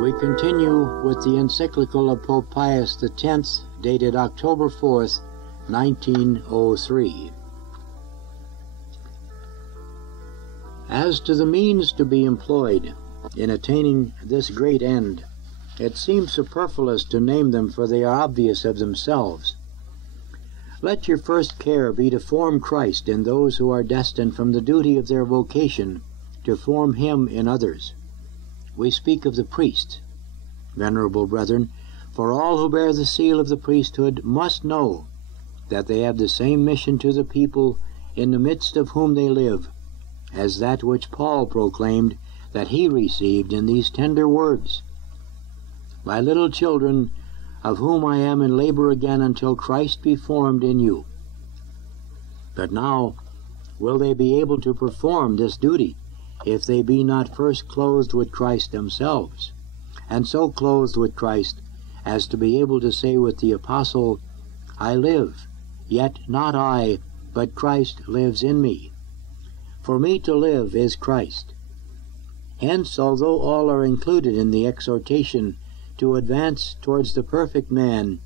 We continue with the encyclical of Pope Pius X, dated October 4th, 1903. As to the means to be employed in attaining this great end, it seems superfluous to name them, for they are obvious of themselves. Let your first care be to form Christ in those who are destined from the duty of their vocation to form him in others. We speak of the priests. Venerable brethren, for all who bear the seal of the priesthood must know that they have the same mission to the people in the midst of whom they live, as that which Paul proclaimed that he received in these tender words: "My little children, of whom I am in labor again until Christ be formed in you." But now, will they be able to perform this duty if they be not first clothed with Christ themselves, and so clothed with Christ as to be able to say with the Apostle, "I live, yet not I, but Christ lives in me. For me to live is Christ." Hence, although all are included in the exhortation to advance towards the perfect man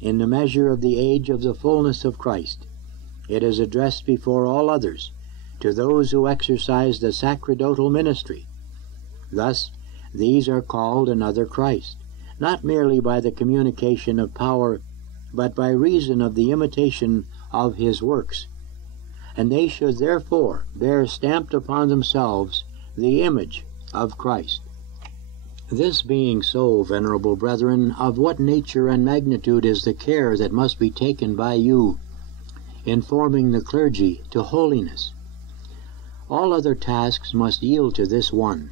in the measure of the age of the fullness of Christ, it is addressed before all others to those who exercise the sacerdotal ministry. Thus, these are called another Christ, not merely by the communication of power, but by reason of the imitation of his works, and they should therefore bear stamped upon themselves the image of Christ. This being so, venerable brethren, of what nature and magnitude is the care that must be taken by you in forming the clergy to holiness? All other tasks must yield to this one,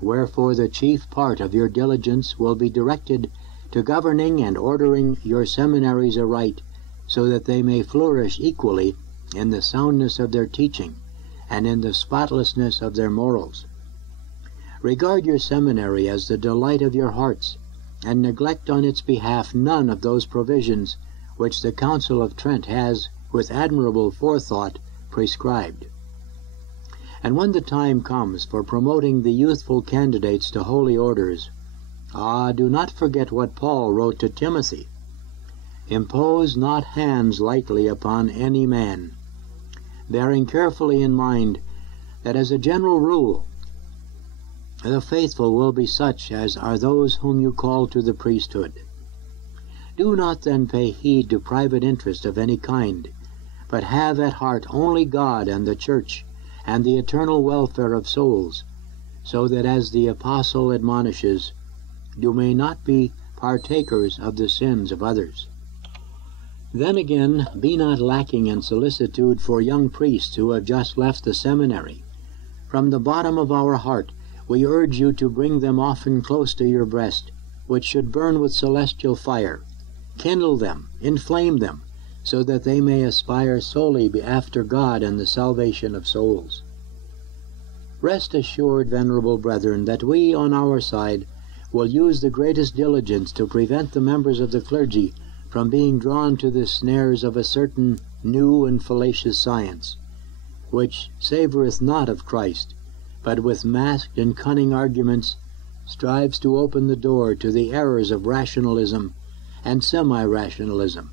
wherefore the chief part of your diligence will be directed to governing and ordering your seminaries aright, so that they may flourish equally in the soundness of their teaching and in the spotlessness of their morals. Regard your seminary as the delight of your hearts, and neglect on its behalf none of those provisions which the Council of Trent has, with admirable forethought, prescribed. And when the time comes for promoting the youthful candidates to holy orders, do not forget what Paul wrote to Timothy: "Impose not hands lightly upon any man," bearing carefully in mind that as a general rule the faithful will be such as are those whom you call to the priesthood. Do not then pay heed to private interest of any kind, but have at heart only God and the Church and the eternal welfare of souls, so that, as the Apostle admonishes, you may not be partakers of the sins of others. Then again, be not lacking in solicitude for young priests who have just left the seminary. From the bottom of our heart we urge you to bring them often close to your breast, which should burn with celestial fire. Kindle them, inflame them, so that they may aspire solely after God and the salvation of souls. Rest assured, venerable brethren, that we, on our side, will use the greatest diligence to prevent the members of the clergy from being drawn to the snares of a certain new and fallacious science, which savoreth not of Christ, but with masked and cunning arguments strives to open the door to the errors of rationalism and semi-rationalism,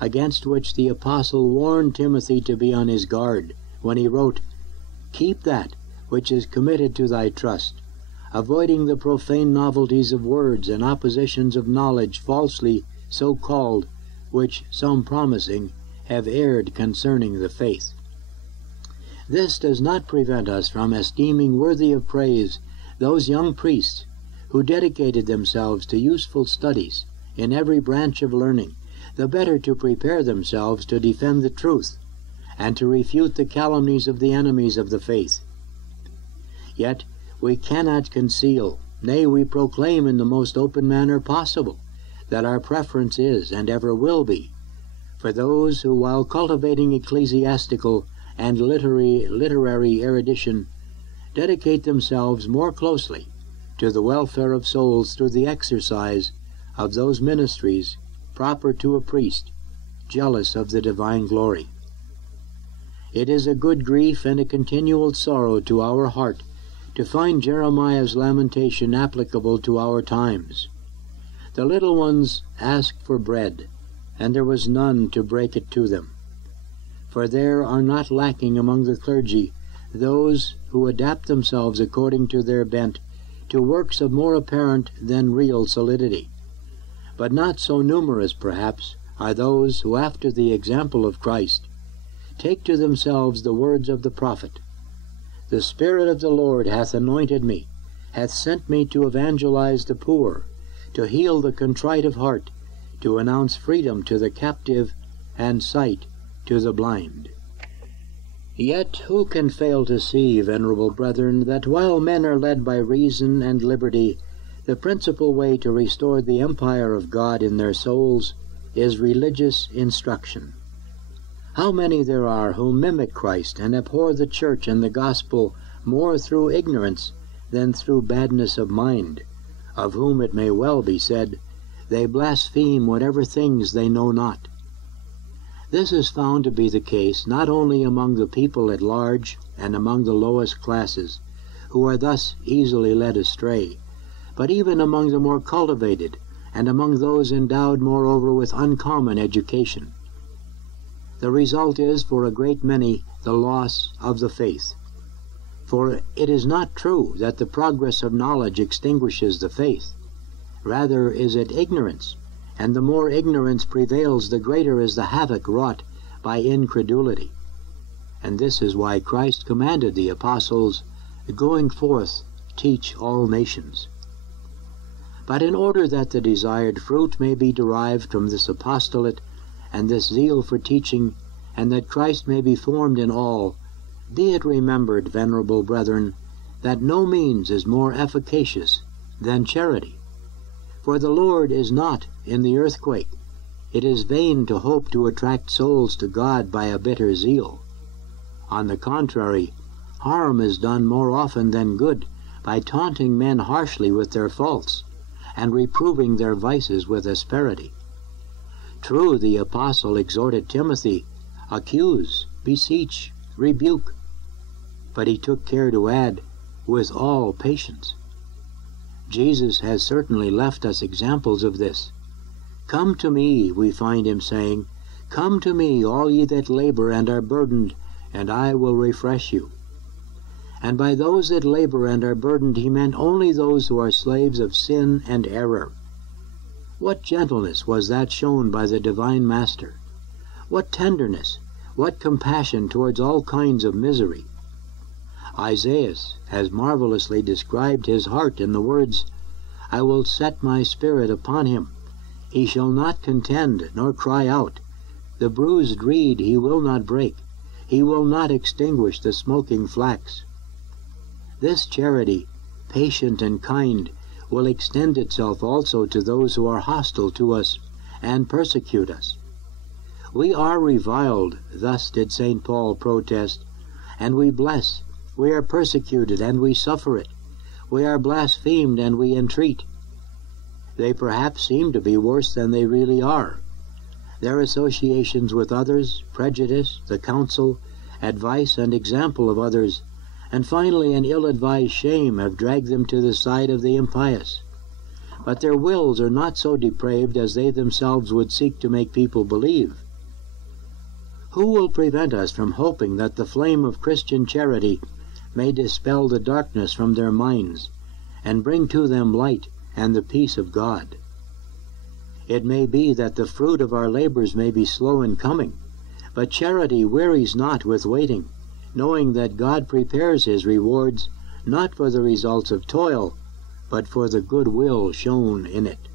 against which the Apostle warned Timothy to be on his guard, when he wrote, "Keep that which is committed to thy trust, avoiding the profane novelties of words and oppositions of knowledge falsely so called, which some promising have erred concerning the faith." This does not prevent us from esteeming worthy of praise those young priests who dedicated themselves to useful studies in every branch of learning, the better to prepare themselves to defend the truth and to refute the calumnies of the enemies of the faith. Yet we cannot conceal, nay, we proclaim in the most open manner possible, that our preference is, and ever will be, for those who, while cultivating ecclesiastical and literary erudition, dedicate themselves more closely to the welfare of souls through the exercise of those ministries proper to a priest, jealous of the divine glory. It is a good grief and a continual sorrow to our heart to find Jeremiah's lamentation applicable to our times. The little ones asked for bread, and there was none to break it to them. For there are not lacking among the clergy those who adapt themselves according to their bent to works of more apparent than real solidity. But not so numerous, perhaps, are those who, after the example of Christ, take to themselves the words of the prophet, "The Spirit of the Lord hath anointed me, hath sent me to evangelize the poor, to heal the contrite of heart, to announce freedom to the captive, and sight to the blind." Yet who can fail to see, venerable brethren, that while men are led by reason and liberty, the principal way to restore the empire of God in their souls is religious instruction? How many there are who mimic Christ and abhor the Church and the Gospel more through ignorance than through badness of mind, of whom it may well be said, "They blaspheme whatever things they know not." This is found to be the case not only among the people at large and among the lowest classes, who are thus easily led astray, but even among the more cultivated, and among those endowed moreover with uncommon education. The result is, for a great many, the loss of the faith. For it is not true that the progress of knowledge extinguishes the faith. Rather is it ignorance, and the more ignorance prevails, the greater is the havoc wrought by incredulity. And this is why Christ commanded the apostles, "Going forth, teach all nations." But in order that the desired fruit may be derived from this apostolate and this zeal for teaching, and that Christ may be formed in all, be it remembered, venerable brethren, that no means is more efficacious than charity. For the Lord is not in the earthquake. It is vain to hope to attract souls to God by a bitter zeal. On the contrary, harm is done more often than good by taunting men harshly with their faults, and reproving their vices with asperity. True, the apostle exhorted Timothy, "Accuse, beseech, rebuke," but he took care to add, "with all patience." Jesus has certainly left us examples of this. "Come to me," we find him saying, "Come to me, all ye that labor and are burdened, and I will refresh you." And by those that labor and are burdened he meant only those who are slaves of sin and error. What gentleness was that shown by the divine Master! What tenderness, what compassion towards all kinds of misery! Isaiah has marvelously described his heart in the words, "I will set my spirit upon him. He shall not contend, nor cry out. The bruised reed he will not break. He will not extinguish the smoking flax." This charity, patient and kind, will extend itself also to those who are hostile to us and persecute us. "We are reviled," thus did St. Paul protest, "and we bless. We are persecuted, and we suffer it. We are blasphemed, and we entreat." They perhaps seem to be worse than they really are. Their associations with others, prejudice, the counsel, advice, and example of others, and finally an ill-advised shame have dragged them to the side of the impious. But their wills are not so depraved as they themselves would seek to make people believe. Who will prevent us from hoping that the flame of Christian charity may dispel the darkness from their minds, and bring to them light and the peace of God? It may be that the fruit of our labors may be slow in coming, but charity wearies not with waiting, knowing that God prepares his rewards not for the results of toil, but for the good will shown in it.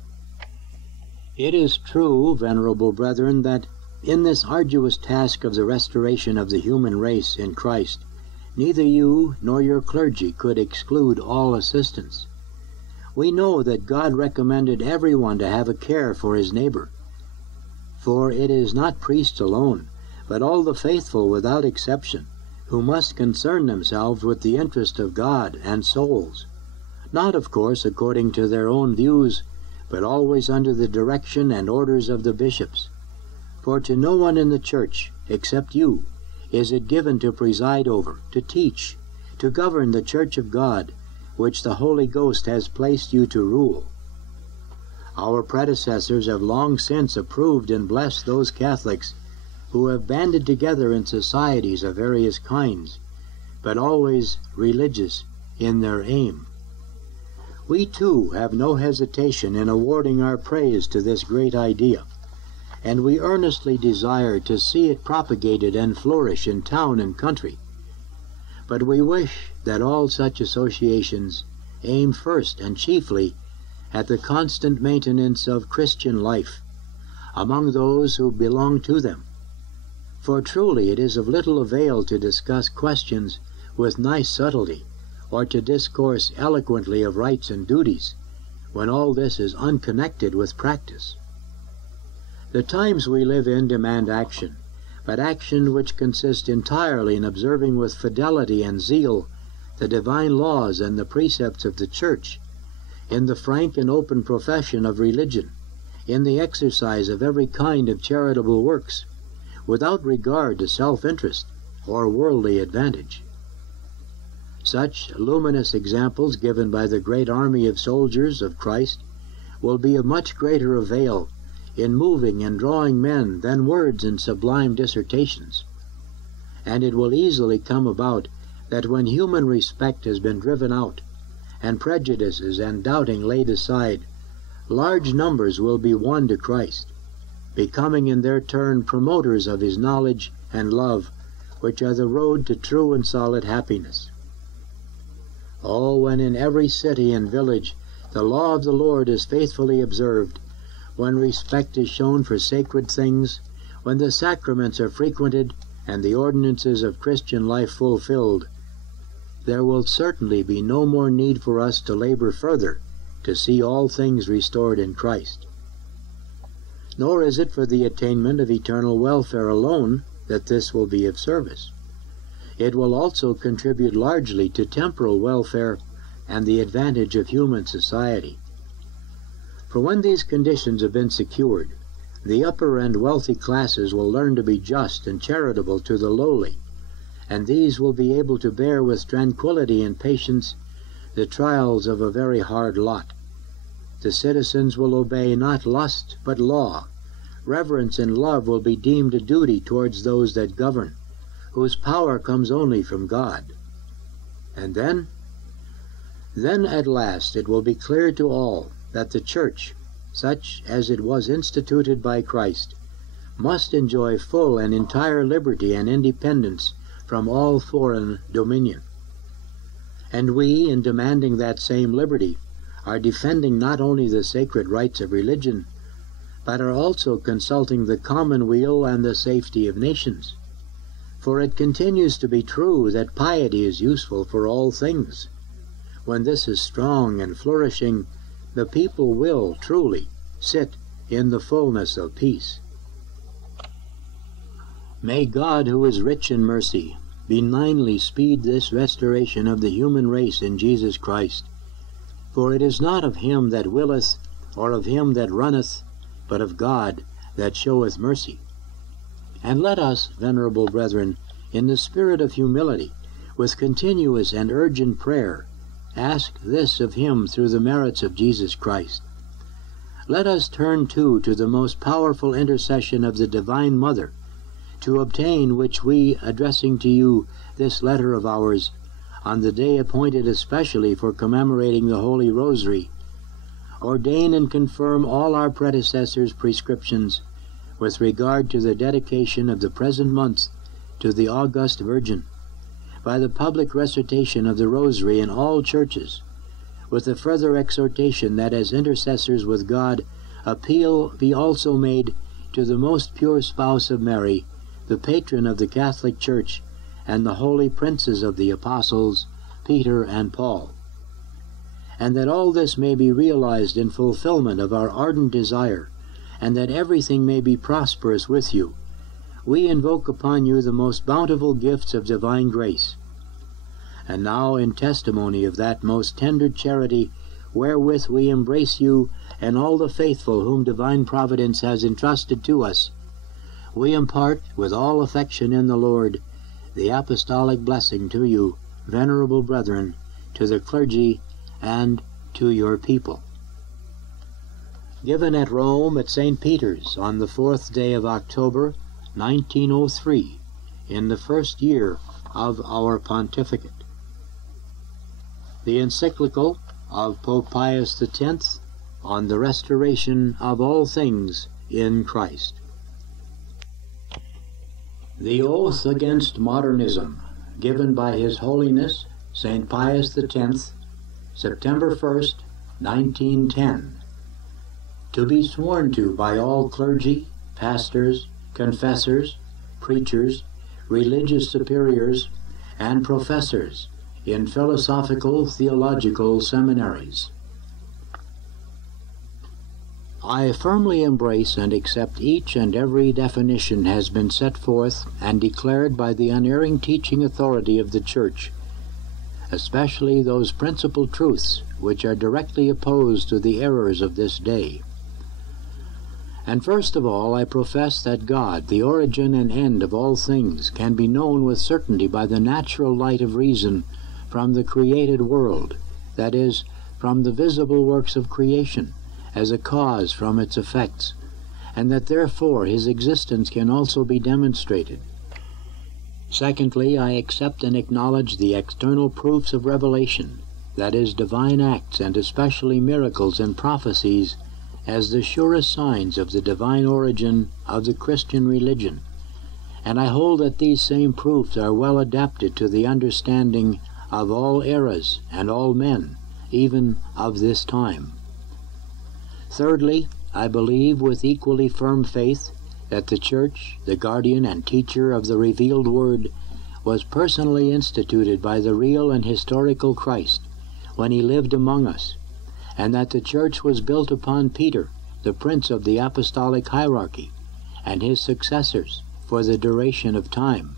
It is true, venerable brethren, that in this arduous task of the restoration of the human race in Christ, neither you nor your clergy could exclude all assistance. We know that God recommended everyone to have a care for his neighbor. For it is not priests alone, but all the faithful without exception, who must concern themselves with the interest of God and souls, not, of course, according to their own views, but always under the direction and orders of the bishops. For to no one in the Church, except you, is it given to preside over, to teach, to govern the Church of God, which the Holy Ghost has placed you to rule. Our predecessors have long since approved and blessed those Catholics who have banded together in societies of various kinds, but always religious in their aim. We too have no hesitation in awarding our praise to this great idea, and we earnestly desire to see it propagated and flourish in town and country. But we wish that all such associations aim first and chiefly at the constant maintenance of Christian life among those who belong to them. For truly it is of little avail to discuss questions with nice subtlety, or to discourse eloquently of rights and duties, when all this is unconnected with practice. The times we live in demand action, but action which consists entirely in observing with fidelity and zeal the divine laws and the precepts of the Church, in the frank and open profession of religion, in the exercise of every kind of charitable works, without regard to self-interest or worldly advantage. Such luminous examples given by the great army of soldiers of Christ will be of much greater avail in moving and drawing men than words and sublime dissertations. And it will easily come about that when human respect has been driven out, and prejudices and doubting laid aside, large numbers will be won to Christ, becoming in their turn promoters of his knowledge and love, which are the road to true and solid happiness. Oh, when in every city and village the law of the Lord is faithfully observed, when respect is shown for sacred things, when the sacraments are frequented and the ordinances of Christian life fulfilled, there will certainly be no more need for us to labor further to see all things restored in Christ. Nor is it for the attainment of eternal welfare alone that this will be of service. It will also contribute largely to temporal welfare and the advantage of human society. For when these conditions have been secured, the upper and wealthy classes will learn to be just and charitable to the lowly, and these will be able to bear with tranquility and patience the trials of a very hard lot. The citizens will obey not lust but law. Reverence and love will be deemed a duty towards those that govern, whose power comes only from God. And then at last it will be clear to all that the Church, such as it was instituted by Christ, must enjoy full and entire liberty and independence from all foreign dominion. And we, in demanding that same liberty, are defending not only the sacred rights of religion, but are also consulting the commonweal and the safety of nations. For it continues to be true that piety is useful for all things. When this is strong and flourishing, the people will truly sit in the fullness of peace. May God, who is rich in mercy, benignly speed this restoration of the human race in Jesus Christ. For it is not of him that willeth, or of him that runneth, but of God that showeth mercy. And let us, venerable brethren, in the spirit of humility, with continuous and urgent prayer, ask this of him through the merits of Jesus Christ. Let us turn too to the most powerful intercession of the Divine Mother, to obtain which we, addressing to you this letter of ours, on the day appointed especially for commemorating the Holy Rosary, ordain and confirm all our predecessors' prescriptions with regard to the dedication of the present month to the August Virgin, by the public recitation of the Rosary in all churches, with the further exhortation that as intercessors with God, appeal be also made to the most pure spouse of Mary, the patron of the Catholic Church, and the holy princes of the apostles, Peter and Paul. And that all this may be realized in fulfillment of our ardent desire, and that everything may be prosperous with you, we invoke upon you the most bountiful gifts of divine grace. And now, in testimony of that most tender charity wherewith we embrace you and all the faithful whom divine providence has entrusted to us, we impart with all affection in the Lord the apostolic blessing to you, venerable brethren, to the clergy, and to your people. Given at Rome at St. Peter's on the 4th day of October, 1903, in the first year of our pontificate. The encyclical of Pope Pius X on the restoration of all things in Christ. The oath against modernism, given by His Holiness St. Pius X, September 1st, 1910, to be sworn to by all clergy, pastors, confessors, preachers, religious superiors, and professors in philosophical theological seminaries. I firmly embrace and accept each and every definition has been set forth and declared by the unerring teaching authority of the Church, especially those principal truths which are directly opposed to the errors of this day. And first of all, I profess that God, the origin and end of all things, can be known with certainty by the natural light of reason from the created world, that is, from the visible works of creation, as a cause from its effects, and that therefore His existence can also be demonstrated. Secondly, I accept and acknowledge the external proofs of revelation, that is, divine acts, and especially miracles and prophecies, as the surest signs of the divine origin of the Christian religion, and I hold that these same proofs are well adapted to the understanding of all eras and all men, even of this time. Thirdly, I believe with equally firm faith that the Church, the guardian and teacher of the revealed Word, was personally instituted by the real and historical Christ when He lived among us, and that the Church was built upon Peter, the prince of the apostolic hierarchy, and his successors for the duration of time.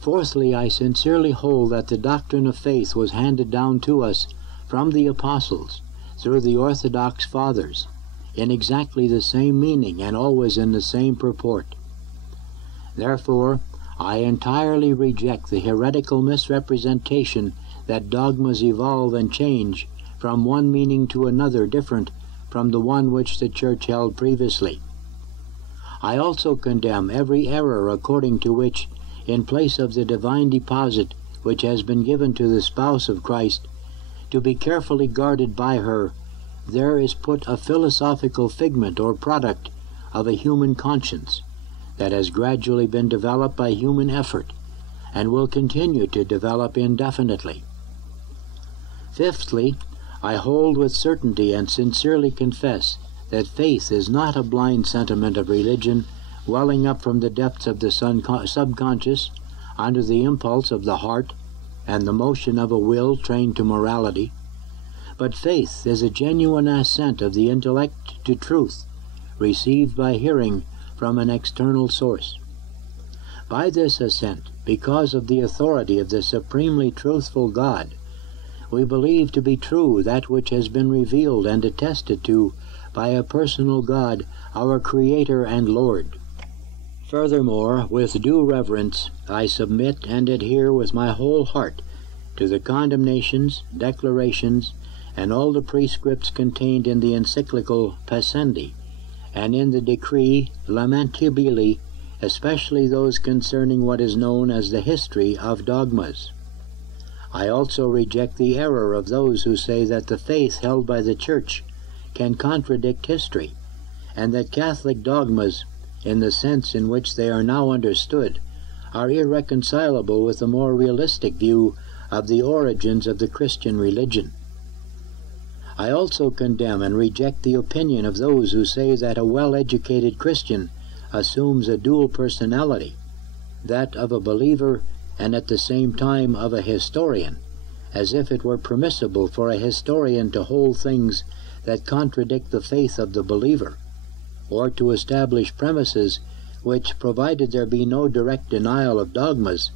Fourthly, I sincerely hold that the doctrine of faith was handed down to us from the apostles through the Orthodox Fathers, in exactly the same meaning and always in the same purport. Therefore, I entirely reject the heretical misrepresentation that dogmas evolve and change from one meaning to another different from the one which the Church held previously. I also condemn every error according to which, in place of the divine deposit which has been given to the spouse of Christ, to be carefully guarded by her, there is put a philosophical figment or product of a human conscience that has gradually been developed by human effort and will continue to develop indefinitely. Fifthly, I hold with certainty and sincerely confess that faith is not a blind sentiment of religion welling up from the depths of the subconscious under the impulse of the heart and the motion of a will trained to morality, but faith is a genuine assent of the intellect to truth, received by hearing from an external source. By this assent, because of the authority of the supremely truthful God, we believe to be true that which has been revealed and attested to by a personal God, our Creator and Lord. Furthermore, with due reverence, I submit and adhere with my whole heart to the condemnations, declarations, and all the prescripts contained in the encyclical Pascendi, and in the decree Lamentabili, especially those concerning what is known as the history of dogmas. I also reject the error of those who say that the faith held by the Church can contradict history, and that Catholic dogmas, in the sense in which they are now understood, are irreconcilable with a more realistic view of the origins of the Christian religion. I also condemn and reject the opinion of those who say that a well-educated Christian assumes a dual personality, that of a believer and at the same time of a historian, as if it were permissible for a historian to hold things that contradict the faith of the believer, or to establish premises which, provided there be no direct denial of dogmas,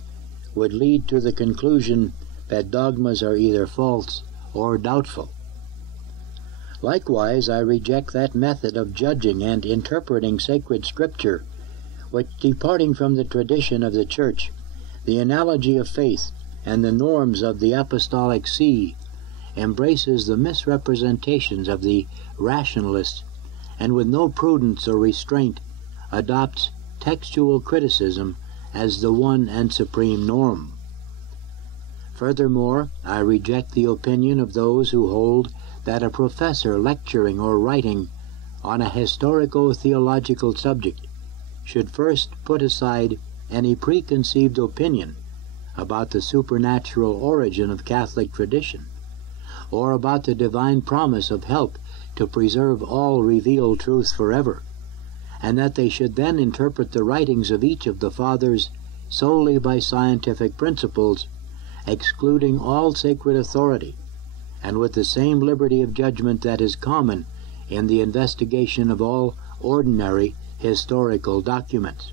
would lead to the conclusion that dogmas are either false or doubtful. Likewise, I reject that method of judging and interpreting sacred Scripture, which, departing from the tradition of the Church, the analogy of faith, and the norms of the Apostolic See, embraces the misrepresentations of the rationalists, and with no prudence or restraint adopts textual criticism as the one and supreme norm. Furthermore, I reject the opinion of those who hold that a professor lecturing or writing on a historico-theological subject should first put aside any preconceived opinion about the supernatural origin of Catholic tradition, or about the divine promise of help to preserve all revealed truth forever, and that they should then interpret the writings of each of the Fathers solely by scientific principles, excluding all sacred authority, and with the same liberty of judgment that is common in the investigation of all ordinary historical documents.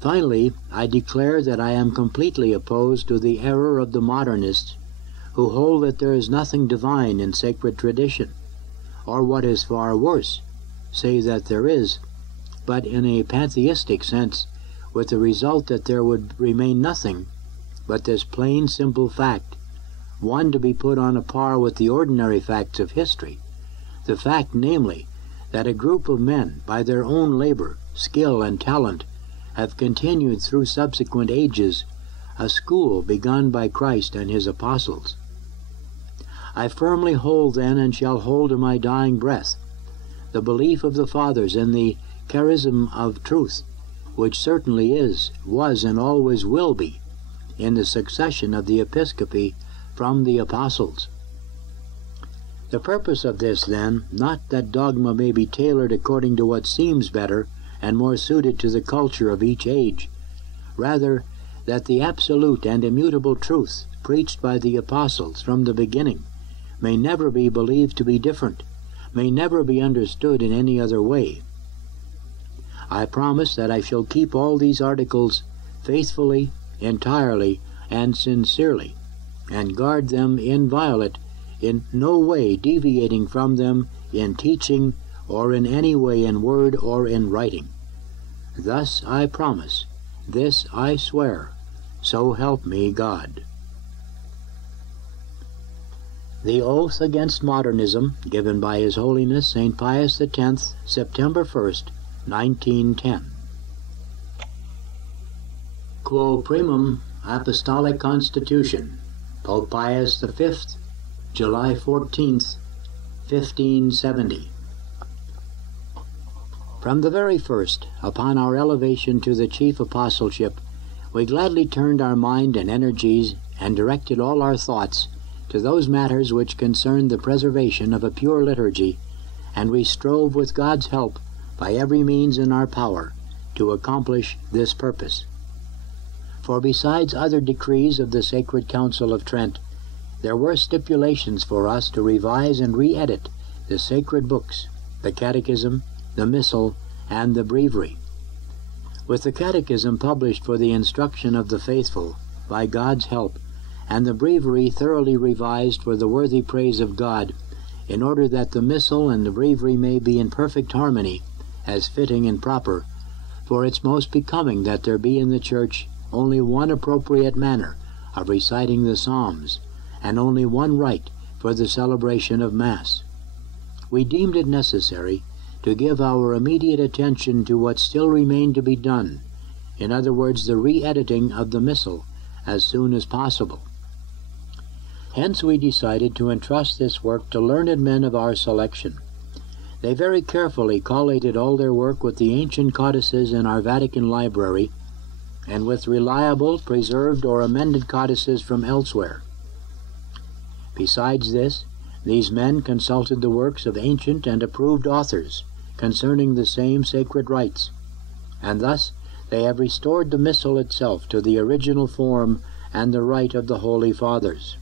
Finally, I declare that I am completely opposed to the error of the modernists who hold that there is nothing divine in sacred tradition, or what is far worse, say that there is, but in a pantheistic sense, with the result that there would remain nothing but this plain, simple fact, one to be put on a par with the ordinary facts of history, the fact, namely, that a group of men, by their own labor, skill, and talent, have continued through subsequent ages a school begun by Christ and his apostles. I firmly hold then, and shall hold to my dying breath, the belief of the Fathers in the charism of truth, which certainly is, was, and always will be, in the succession of the episcopacy from the apostles. The purpose of this, then, not that dogma may be tailored according to what seems better and more suited to the culture of each age, rather that the absolute and immutable truth preached by the apostles from the beginning may never be believed to be different, may never be understood in any other way. I promise that I shall keep all these articles faithfully, entirely, and sincerely, and guard them inviolate, in no way deviating from them in teaching or in any way in word or in writing. Thus I promise, this I swear, so help me God. The Oath Against Modernism, given by His Holiness St. Pius X, September 1st, 1910. Quo Primum Apostolic Constitution, Pope Pius V, July 14th, 1570. From the very first, upon our elevation to the chief apostleship, we gladly turned our mind and energies and directed all our thoughts to those matters which concerned the preservation of a pure liturgy, and we strove with God's help by every means in our power to accomplish this purpose. For besides other decrees of the Sacred Council of Trent, there were stipulations for us to revise and re-edit the sacred books, the Catechism, the Missal, and the Breviary. With the Catechism published for the instruction of the faithful, by God's help, and the Breviary thoroughly revised for the worthy praise of God, in order that the Missal and the Breviary may be in perfect harmony, as fitting and proper, for it's most becoming that there be in the Church only one appropriate manner of reciting the Psalms, and only one rite for the celebration of Mass. We deemed it necessary to give our immediate attention to what still remained to be done, in other words, the re-editing of the Missal, as soon as possible. Hence we decided to entrust this work to learned men of our selection. They very carefully collated all their work with the ancient codices in our Vatican library, and with reliable, preserved, or amended codices from elsewhere. Besides this, these men consulted the works of ancient and approved authors concerning the same sacred rites, and thus they have restored the Missal itself to the original form and the rite of the Holy Fathers.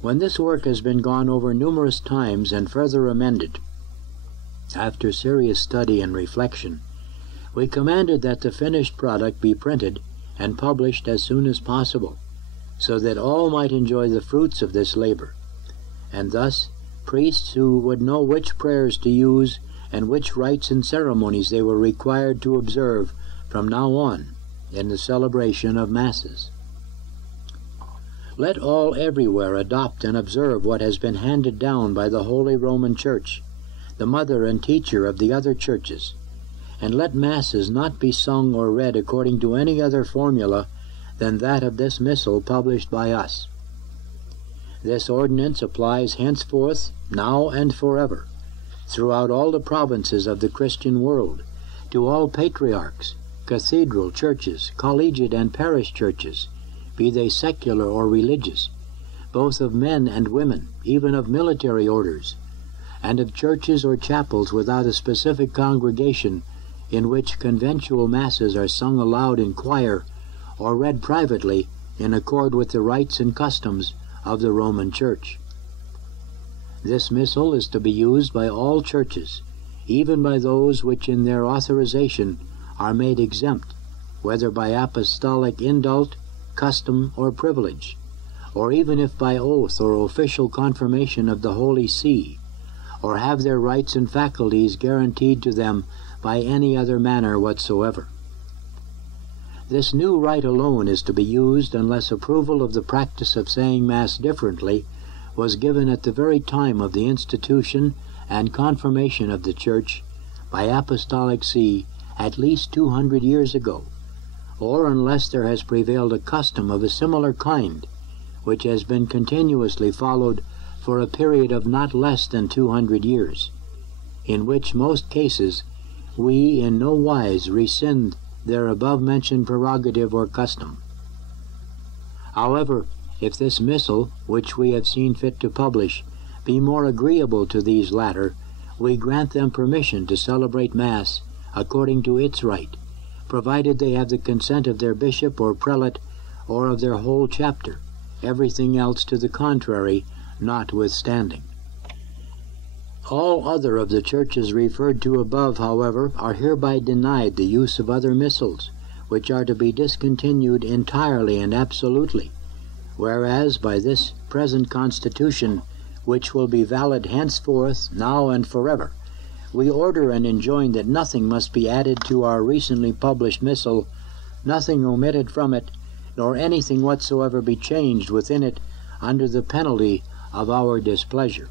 When this work has been gone over numerous times and further amended, after serious study and reflection, we commanded that the finished product be printed and published as soon as possible, so that all might enjoy the fruits of this labor, and thus priests who would know which prayers to use and which rites and ceremonies they were required to observe from now on in the celebration of Masses. Let all everywhere adopt and observe what has been handed down by the Holy Roman Church, the mother and teacher of the other churches, and let Masses not be sung or read according to any other formula than that of this missal published by us. This ordinance applies henceforth, now and forever, throughout all the provinces of the Christian world, to all patriarchs, cathedral churches, collegiate and parish churches, be they secular or religious, both of men and women, even of military orders, and of churches or chapels without a specific congregation in which conventual Masses are sung aloud in choir or read privately in accord with the rites and customs of the Roman Church. This missal is to be used by all churches, even by those which in their authorization are made exempt, whether by apostolic indult, custom, or privilege, or even if by oath or official confirmation of the Holy See, or have their rights and faculties guaranteed to them by any other manner whatsoever. This new rite alone is to be used unless approval of the practice of saying Mass differently was given at the very time of the institution and confirmation of the Church by Apostolic See at least 200 years ago, or unless there has prevailed a custom of a similar kind, which has been continuously followed for a period of not less than 200 years, in which most cases we in no wise rescind their above-mentioned prerogative or custom. However, if this missal, which we have seen fit to publish, be more agreeable to these latter, we grant them permission to celebrate Mass according to its rite, provided they have the consent of their bishop or prelate or of their whole chapter, everything else to the contrary notwithstanding. All other of the churches referred to above, however, are hereby denied the use of other missals, which are to be discontinued entirely and absolutely, whereas by this present constitution, which will be valid henceforth, now and forever, we order and enjoin that nothing must be added to our recently published missal, nothing omitted from it, nor anything whatsoever be changed within it under the penalty of our displeasure.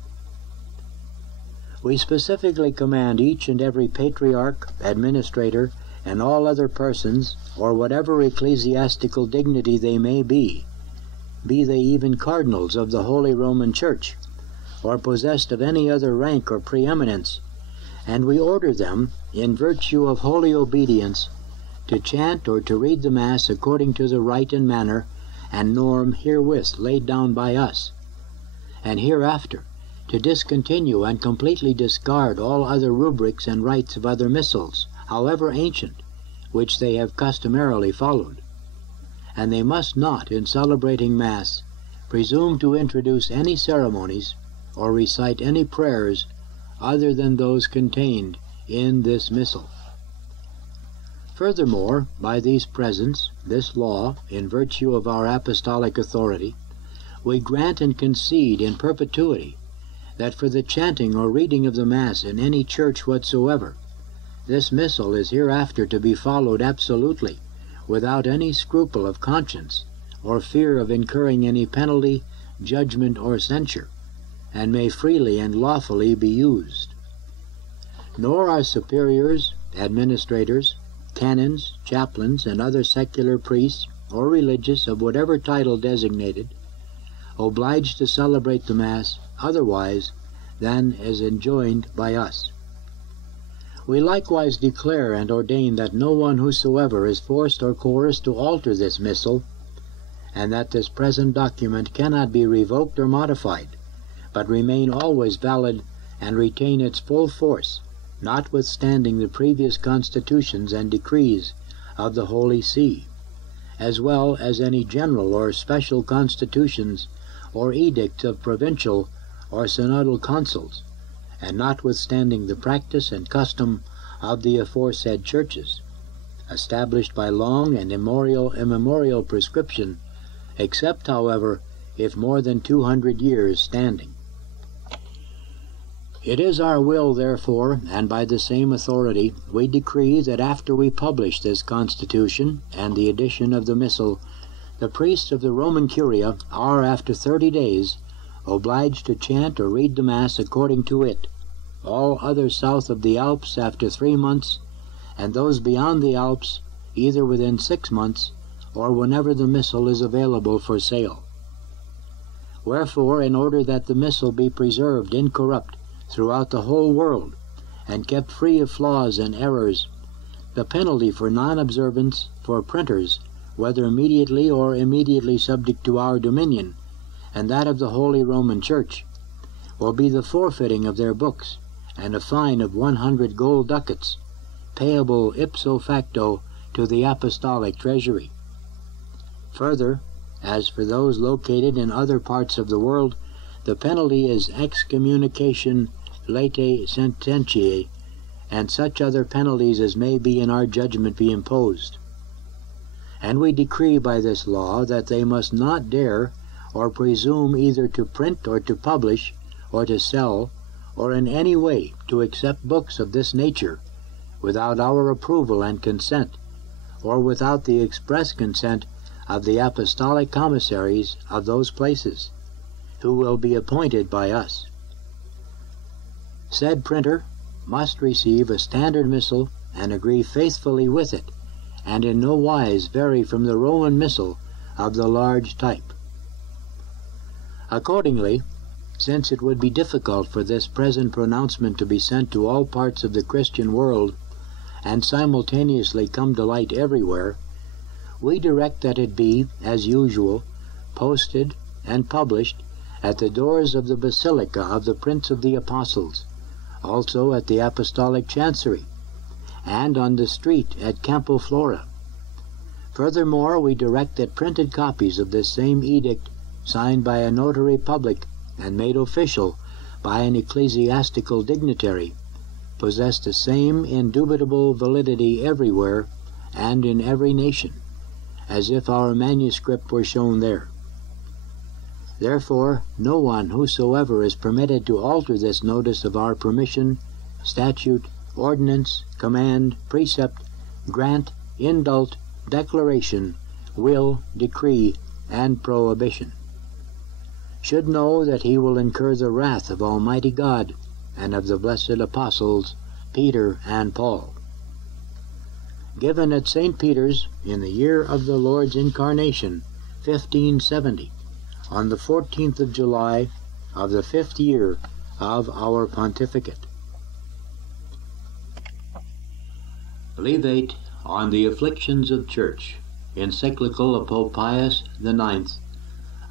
We specifically command each and every patriarch, administrator, and all other persons, or whatever ecclesiastical dignity they may be they even cardinals of the Holy Roman Church, or possessed of any other rank or preeminence, and we order them, in virtue of holy obedience, to chant or to read the Mass according to the rite and manner and norm herewith laid down by us, and hereafter to discontinue and completely discard all other rubrics and rites of other missals, however ancient, which they have customarily followed. And they must not, in celebrating Mass, presume to introduce any ceremonies or recite any prayers other than those contained in this missal. Furthermore, by these presents, this law, in virtue of our apostolic authority, we grant and concede in perpetuity that for the chanting or reading of the Mass in any church whatsoever, this missal is hereafter to be followed absolutely, without any scruple of conscience, or fear of incurring any penalty, judgment, or censure, and may freely and lawfully be used. Nor are superiors, administrators, canons, chaplains, and other secular priests, or religious of whatever title designated, obliged to celebrate the Mass otherwise than is enjoined by us. We likewise declare and ordain that no one whosoever is forced or coerced to alter this missal, and that this present document cannot be revoked or modified, but remain always valid and retain its full force, notwithstanding the previous constitutions and decrees of the Holy See, as well as any general or special constitutions or edicts of provincial or synodal councils, and notwithstanding the practice and custom of the aforesaid churches, established by long and immemorial prescription, except, however, if more than 200 years standing. It is our will, therefore, and by the same authority, we decree that after we publish this Constitution and the edition of the Missal, the priests of the Roman Curia are, after 30 days, obliged to chant or read the Mass according to it. All others south of the Alps after 3 months, and those beyond the Alps either within 6 months or whenever the Missal is available for sale. Wherefore, in order that the Missal be preserved incorrupt throughout the whole world, and kept free of flaws and errors, the penalty for non-observance for printers, whether immediately or immediately subject to our dominion, and that of the Holy Roman Church, will be the forfeiting of their books, and a fine of 100 gold ducats, payable ipso facto to the apostolic treasury. Further, as for those located in other parts of the world, the penalty is excommunication late sententiae, and such other penalties as may be in our judgment be imposed. And we decree by this law that they must not dare or presume either to print or to publish or to sell or in any way to accept books of this nature without our approval and consent, or without the express consent of the apostolic commissaries of those places, who will be appointed by us. Said printer must receive a standard missal and agree faithfully with it, and in no wise vary from the Roman missal of the large type. Accordingly, since it would be difficult for this present pronouncement to be sent to all parts of the Christian world, and simultaneously come to light everywhere, we direct that it be, as usual, posted and published at the doors of the Basilica of the Prince of the Apostles, also at the Apostolic Chancery, and on the street at Campo Flora. Furthermore, we direct that printed copies of this same edict, signed by a notary public and made official by an ecclesiastical dignitary, possess the same indubitable validity everywhere and in every nation, as if our manuscript were shown there. Therefore, no one whosoever is permitted to alter this notice of our permission, statute, ordinance, command, precept, grant, indult, declaration, will, decree, and prohibition, should know that he will incur the wrath of Almighty God and of the blessed apostles Peter and Paul. Given at St. Peter's in the year of the Lord's Incarnation, 1570, on the 14th of July of the 5th year of our pontificate. Levate on the Afflictions of Church, Encyclical of Pope Pius IX,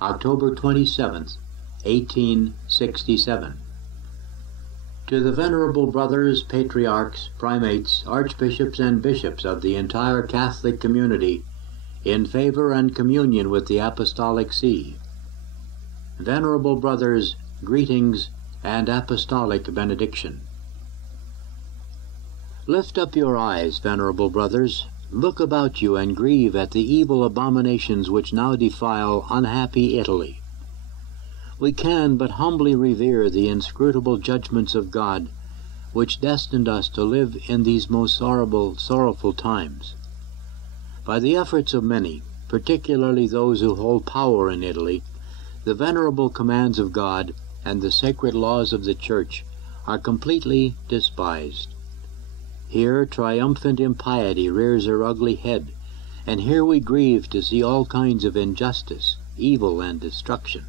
October 27th, 1867. To the venerable brothers, patriarchs, primates, archbishops, and bishops of the entire Catholic community, in favor and communion with the Apostolic See. Venerable brothers, greetings and apostolic benediction. Lift up your eyes, venerable brothers, look about you and grieve at the evil abominations which now defile unhappy Italy. We can but humbly revere the inscrutable judgments of God, which destined us to live in these most sorrowful times. By the efforts of many, particularly those who hold power in Italy, the venerable commands of God and the sacred laws of the Church are completely despised. Here triumphant impiety rears her ugly head, and here we grieve to see all kinds of injustice, evil, and destruction.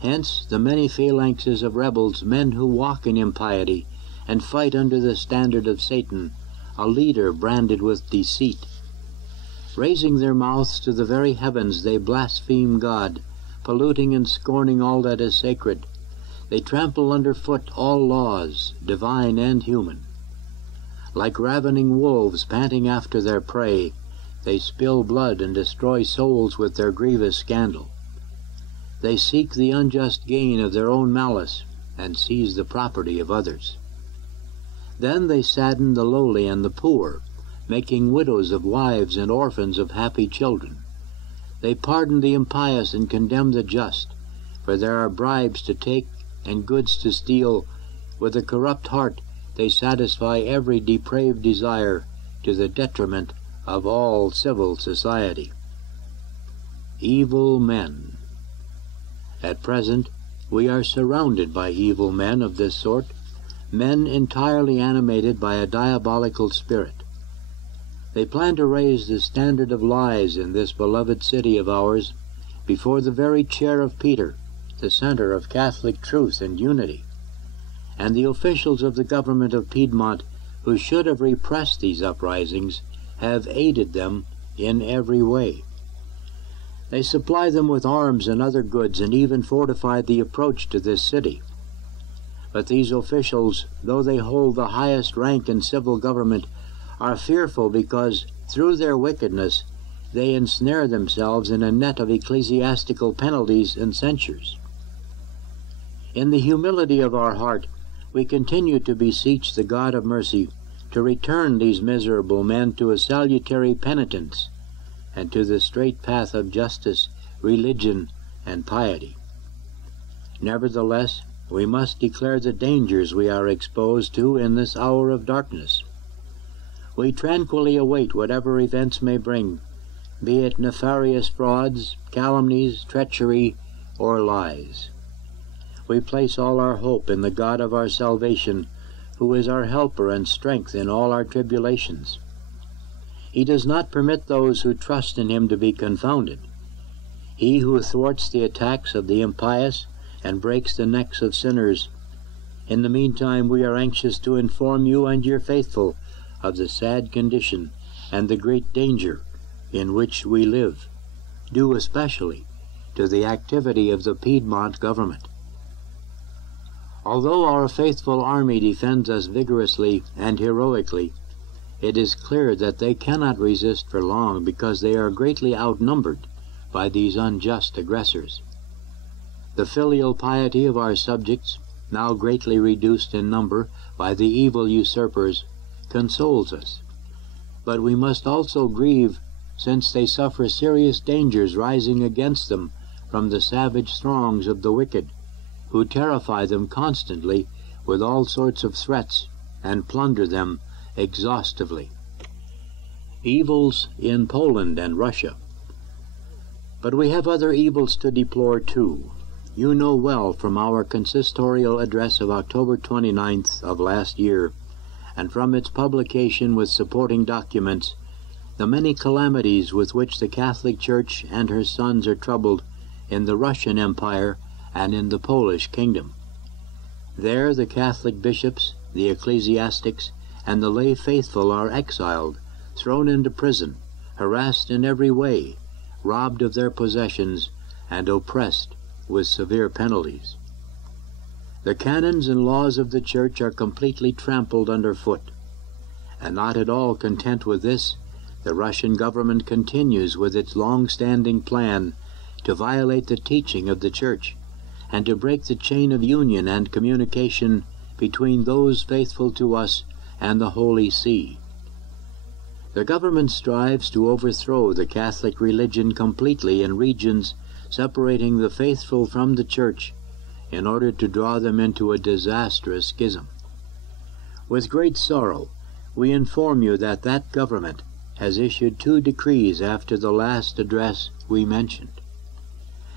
Hence the many phalanxes of rebels, men who walk in impiety, and fight under the standard of Satan, a leader branded with deceit. Raising their mouths to the very heavens, they blaspheme God, polluting and scorning all that is sacred. They trample underfoot all laws, divine and human. Like ravening wolves panting after their prey, they spill blood and destroy souls with their grievous scandal. They seek the unjust gain of their own malice, and seize the property of others. Then they sadden the lowly and the poor, making widows of wives and orphans of happy children. They pardon the impious and condemn the just, for there are bribes to take and goods to steal with a corrupt heart they satisfy every depraved desire to the detriment of all civil society. Evil men. At present, we are surrounded by evil men of this sort, men entirely animated by a diabolical spirit. They plan to raise the standard of lies in this beloved city of ours before the very chair of Peter, the center of Catholic truth and unity. And the officials of the government of Piedmont, who should have repressed these uprisings, have aided them in every way. They supply them with arms and other goods, and even fortify the approach to this city. But these officials, though they hold the highest rank in civil government, are fearful because, through their wickedness, they ensnare themselves in a net of ecclesiastical penalties and censures. In the humility of our heart, we continue to beseech the God of mercy to return these miserable men to a salutary penitence and to the straight path of justice, religion, and piety. Nevertheless, we must declare the dangers we are exposed to in this hour of darkness. We tranquilly await whatever events may bring, be it nefarious frauds, calumnies, treachery, or lies. We place all our hope in the God of our salvation, who is our helper and strength in all our tribulations. He does not permit those who trust in him to be confounded. He who thwarts the attacks of the impious and breaks the necks of sinners. In the meantime, we are anxious to inform you and your faithful of the sad condition and the great danger in which we live, due especially to the activity of the Piedmont government. Although our faithful army defends us vigorously and heroically, it is clear that they cannot resist for long because they are greatly outnumbered by these unjust aggressors. The filial piety of our subjects, now greatly reduced in number by the evil usurpers, consoles us. But we must also grieve, since they suffer serious dangers rising against them from the savage throngs of the wicked, who terrify them constantly with all sorts of threats and plunder them exhaustively. Evils in Poland and Russia. But we have other evils to deplore too. You know well from our consistorial address of October 29th of last year, and from its publication with supporting documents, the many calamities with which the Catholic Church and her sons are troubled in the Russian Empire and in the Polish kingdom. There the Catholic bishops, the ecclesiastics, and the lay faithful are exiled, thrown into prison, harassed in every way, robbed of their possessions, and oppressed with severe penalties. The canons and laws of the Church are completely trampled underfoot. And not at all content with this, the Russian government continues with its long-standing plan to violate the teaching of the Church and to break the chain of union and communication between those faithful to us and the Holy See. The government strives to overthrow the Catholic religion completely in regions separating the faithful from the Church in order to draw them into a disastrous schism. With great sorrow, we inform you that that government has issued 2 decrees after the last address we mentioned.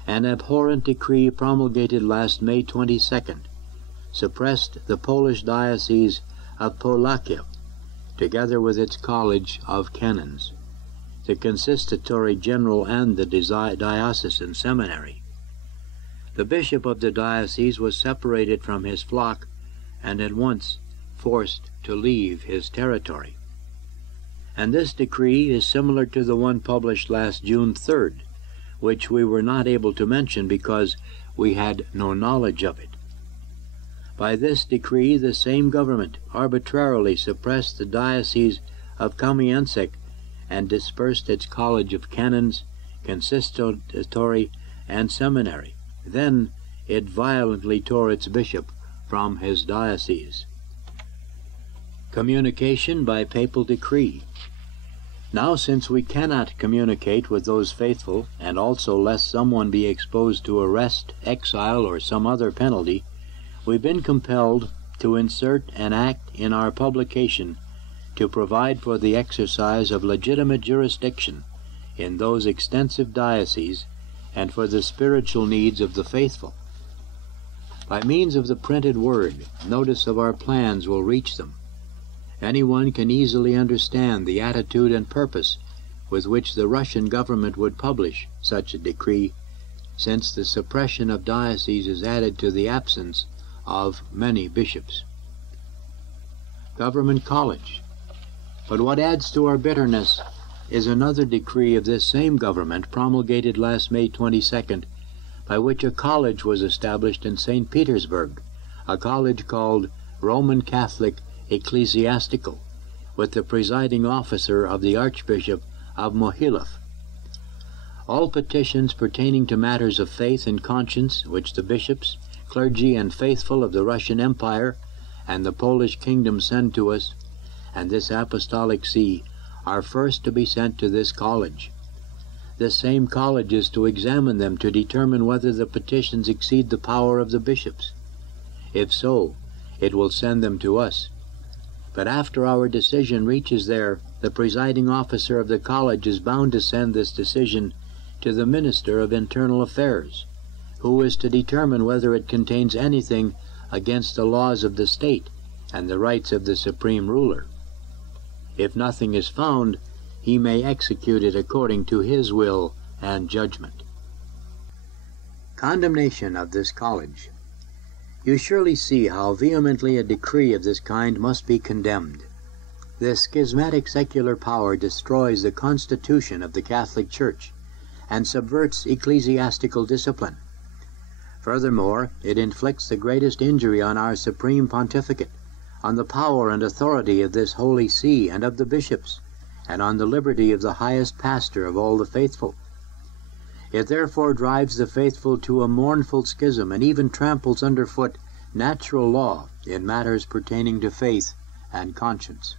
An abhorrent decree promulgated last May 22nd suppressed the Polish diocese of Polakia, together with its college of canons, the consistory general, and the diocesan seminary. The bishop of the diocese was separated from his flock and at once forced to leave his territory. And this decree is similar to the one published last June 3rd, which we were not able to mention because we had no knowledge of it. By this decree, the same government arbitrarily suppressed the diocese of Kamiansk and dispersed its college of canons, consistory, and seminary. Then it violently tore its bishop from his diocese. Communication by papal decree. Now, since we cannot communicate with those faithful, and also lest someone be exposed to arrest, exile, or some other penalty, we've been compelled to insert an act in our publication to provide for the exercise of legitimate jurisdiction in those extensive dioceses and for the spiritual needs of the faithful. By means of the printed word, notice of our plans will reach them. Anyone can easily understand the attitude and purpose with which the Russian government would publish such a decree, since the suppression of dioceses is added to the absence of many bishops. Government College. But what adds to our bitterness is another decree of this same government promulgated last May 22nd, by which a college was established in St. Petersburg, a college called Roman Catholic Ecclesiastical, with the presiding officer of the Archbishop of Mohilov. All petitions pertaining to matters of faith and conscience, which the bishops, clergy, and faithful of the Russian Empire and the Polish kingdom send to us, and this apostolic see, are first to be sent to this college. This same college is to examine them to determine whether the petitions exceed the power of the bishops. If so, it will send them to us. But after our decision reaches there, the presiding officer of the college is bound to send this decision to the Minister of Internal Affairs, who is to determine whether it contains anything against the laws of the state and the rights of the supreme ruler. If nothing is found, he may execute it according to his will and judgment. Condemnation of this college. You surely see how vehemently a decree of this kind must be condemned. This schismatic secular power destroys the constitution of the Catholic Church and subverts ecclesiastical discipline. Furthermore, it inflicts the greatest injury on our supreme pontificate, on the power and authority of this Holy See and of the bishops, and on the liberty of the highest pastor of all the faithful. It therefore drives the faithful to a mournful schism and even tramples underfoot natural law in matters pertaining to faith and conscience.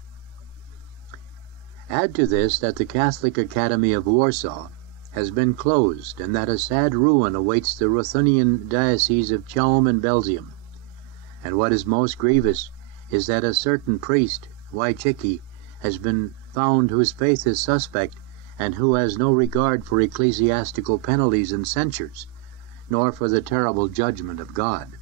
Add to this that the Catholic Academy of Warsaw has been closed and that a sad ruin awaits the Ruthenian diocese of Chelm and Belgium. And what is most grievous is that a certain priest, Wojcicki, has been found whose faith is suspect and who has no regard for ecclesiastical penalties and censures, nor for the terrible judgment of God.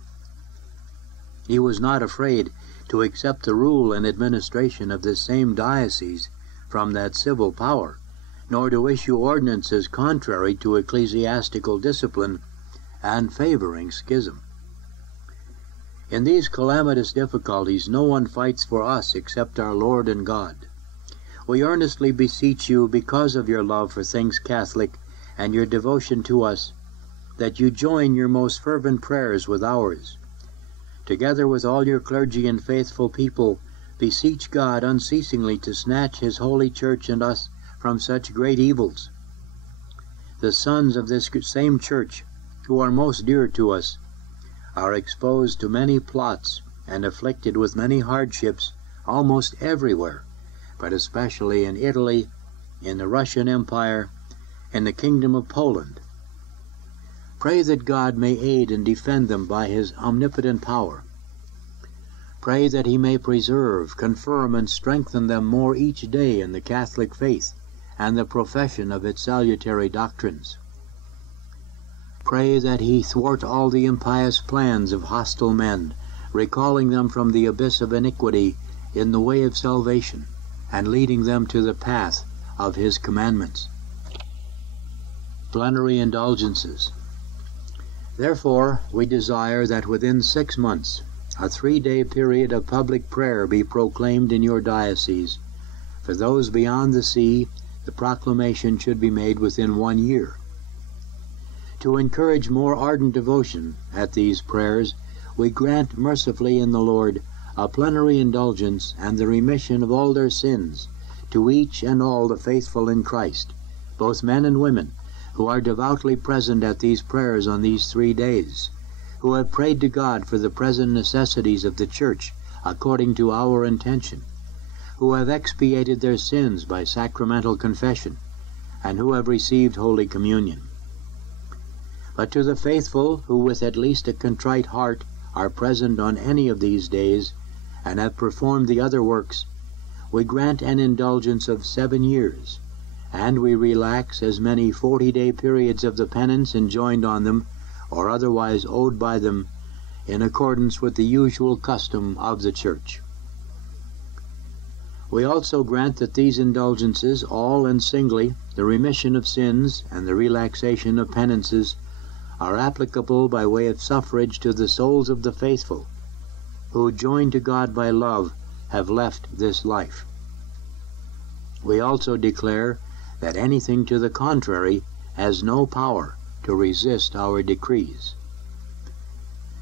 He was not afraid to accept the rule and administration of this same diocese from that civil power, nor to issue ordinances contrary to ecclesiastical discipline and favoring schism. In these calamitous difficulties no one fights for us except our Lord and God. We earnestly beseech you, because of your love for things Catholic and your devotion to us, that you join your most fervent prayers with ours. Together with all your clergy and faithful people, beseech God unceasingly to snatch his holy Church and us from such great evils. The sons of this same Church, who are most dear to us, are exposed to many plots and afflicted with many hardships almost everywhere, but especially in Italy, in the Russian Empire, in the Kingdom of Poland. Pray that God may aid and defend them by his omnipotent power. Pray that he may preserve, confirm, and strengthen them more each day in the Catholic faith and the profession of its salutary doctrines. Pray that he thwart all the impious plans of hostile men, recalling them from the abyss of iniquity in the way of salvation, and leading them to the path of his commandments. Plenary indulgences. Therefore, we desire that within 6 months a 3-day period of public prayer be proclaimed in your diocese. For those beyond the sea, the proclamation should be made within 1 year. To encourage more ardent devotion at these prayers, we grant mercifully in the Lord a plenary indulgence and the remission of all their sins to each and all the faithful in Christ, both men and women, who are devoutly present at these prayers on these 3 days, who have prayed to God for the present necessities of the Church according to our intention, who have expiated their sins by sacramental confession, and who have received Holy Communion. But to the faithful who with at least a contrite heart are present on any of these days and have performed the other works, we grant an indulgence of 7 years, and we relax as many 40-day periods of the penance enjoined on them or otherwise owed by them in accordance with the usual custom of the Church. We also grant that these indulgences, all and singly, the remission of sins and the relaxation of penances, are applicable by way of suffrage to the souls of the faithful, who, joined to God by love, have left this life. We also declare that anything to the contrary has no power to resist our decrees.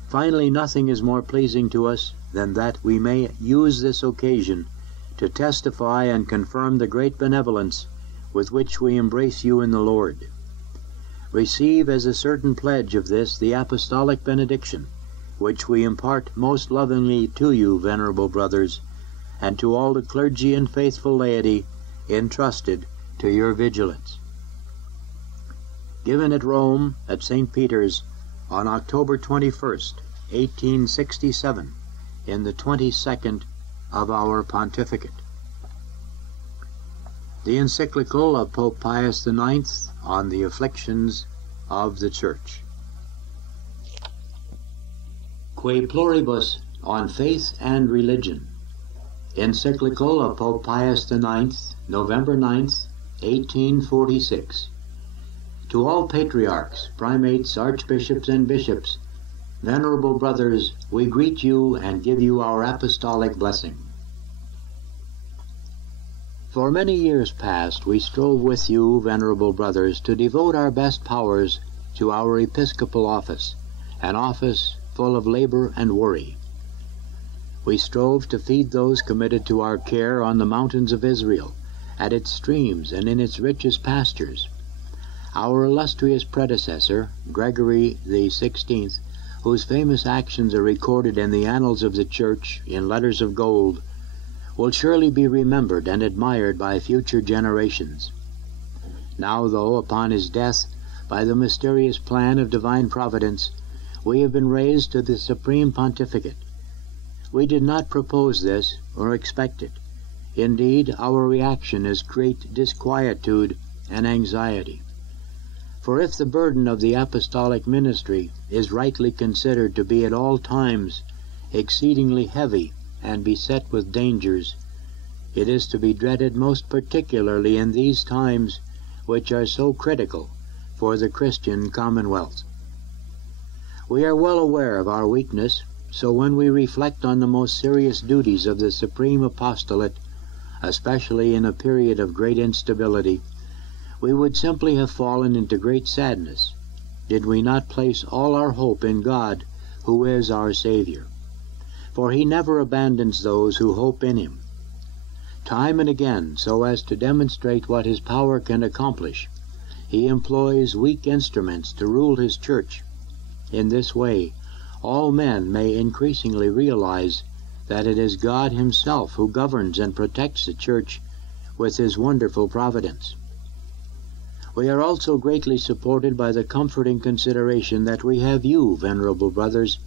Finally, nothing is more pleasing to us than that we may use this occasion to testify and confirm the great benevolence with which we embrace you in the Lord. Receive as a certain pledge of this the apostolic benediction, which we impart most lovingly to you, venerable brothers, and to all the clergy and faithful laity entrusted to your vigilance. Given at Rome, at St. Peter's, on October 21st, 1867, in the 22nd of our pontificate. The Encyclical of Pope Pius IX on the afflictions of the Church. Que Pluribus on Faith and Religion. Encyclical of Pope Pius IX, November 9th, 1846. To all patriarchs, primates, archbishops, and bishops, venerable brothers, we greet you and give you our apostolic blessing. For many years past, we strove with you, venerable brothers, to devote our best powers to our episcopal office, an office full of labor and worry. We strove to feed those committed to our care on the mountains of Israel, at its streams and in its richest pastures. Our illustrious predecessor, Gregory XVI, whose famous actions are recorded in the annals of the Church in letters of gold, will surely be remembered and admired by future generations. Now, though, upon his death, by the mysterious plan of divine providence, we have been raised to the supreme pontificate. We did not propose this or expect it. Indeed, our reaction is great disquietude and anxiety. For if the burden of the apostolic ministry is rightly considered to be at all times exceedingly heavy and beset with dangers, it is to be dreaded most particularly in these times which are so critical for the Christian commonwealth. We are well aware of our weakness, so when we reflect on the most serious duties of the supreme apostolate, especially in a period of great instability, we would simply have fallen into great sadness did we not place all our hope in God, who is our Savior. For he never abandons those who hope in him. Time and again, so as to demonstrate what his power can accomplish, he employs weak instruments to rule his Church. In this way, all men may increasingly realize that it is God himself who governs and protects the Church with his wonderful providence. We are also greatly supported by the comforting consideration that we have you, venerable brothers,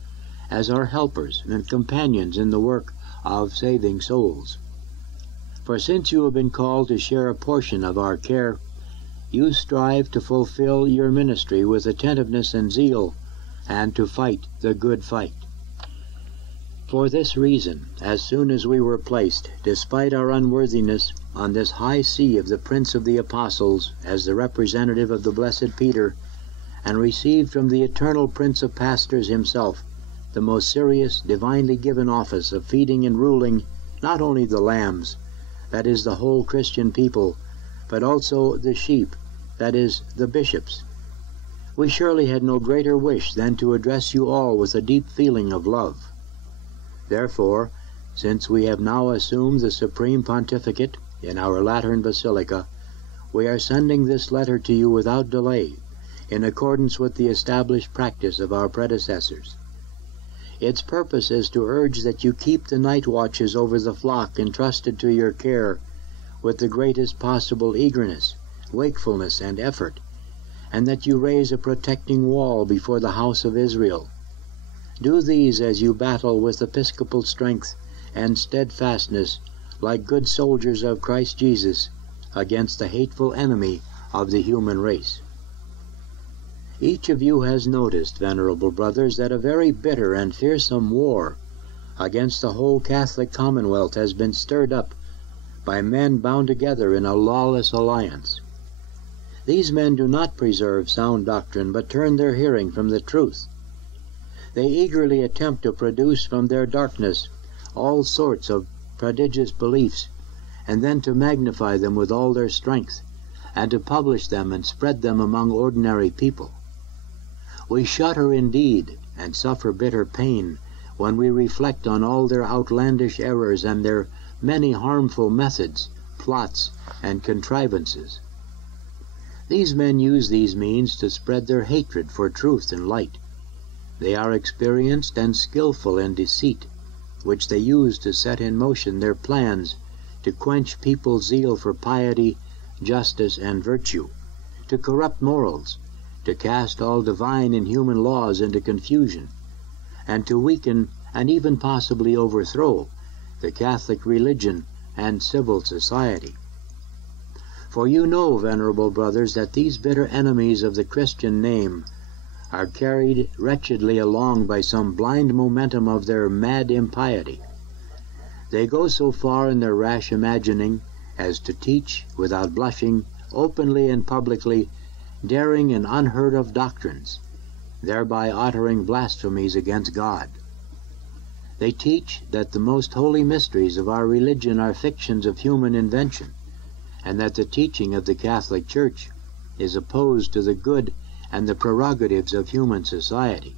as our helpers and companions in the work of saving souls. For since you have been called to share a portion of our care, you strive to fulfill your ministry with attentiveness and zeal, and to fight the good fight. For this reason, as soon as we were placed, despite our unworthiness, on this high see of the Prince of the Apostles as the representative of the blessed Peter, and received from the eternal Prince of Pastors himself the most serious, divinely given office of feeding and ruling not only the lambs, that is the whole Christian people, but also the sheep, that is the bishops, we surely had no greater wish than to address you all with a deep feeling of love. Therefore, since we have now assumed the supreme pontificate in our Lateran Basilica, we are sending this letter to you without delay, in accordance with the established practice of our predecessors. Its purpose is to urge that you keep the night watches over the flock entrusted to your care with the greatest possible eagerness, wakefulness, and effort, and that you raise a protecting wall before the house of Israel. Do these as you battle with episcopal strength and steadfastness, like good soldiers of Christ Jesus, against the hateful enemy of the human race. Each of you has noticed, venerable brothers, that a very bitter and fearsome war against the whole Catholic commonwealth has been stirred up by men bound together in a lawless alliance. These men do not preserve sound doctrine, but turn their hearing from the truth. They eagerly attempt to produce from their darkness all sorts of prodigious beliefs, and then to magnify them with all their strength, and to publish them and spread them among ordinary people. We shudder indeed, and suffer bitter pain, when we reflect on all their outlandish errors and their many harmful methods, plots, and contrivances. These men use these means to spread their hatred for truth and light. They are experienced and skillful in deceit, which they use to set in motion their plans to quench people's zeal for piety, justice, and virtue, to corrupt morals, to cast all divine and human laws into confusion, and to weaken and even possibly overthrow the Catholic religion and civil society. For you know, venerable brothers, that these bitter enemies of the Christian name are carried wretchedly along by some blind momentum of their mad impiety. They go so far in their rash imagining as to teach, without blushing, openly and publicly, daring and unheard of doctrines, thereby uttering blasphemies against God. They teach that the most holy mysteries of our religion are fictions of human invention, and that the teaching of the Catholic Church is opposed to the good and the prerogatives of human society.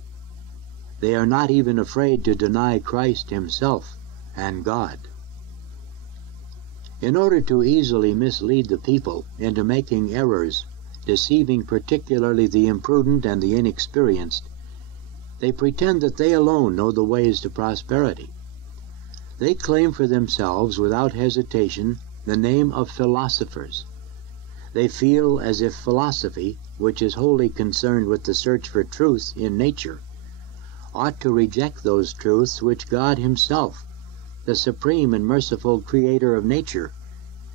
They are not even afraid to deny Christ himself and God. In order to easily mislead the people into making errors, deceiving particularly the imprudent and the inexperienced, they pretend that they alone know the ways to prosperity. They claim for themselves without hesitation the name of philosophers. They feel as if philosophy, which is wholly concerned with the search for truth in nature, ought to reject those truths which God himself, the supreme and merciful creator of nature,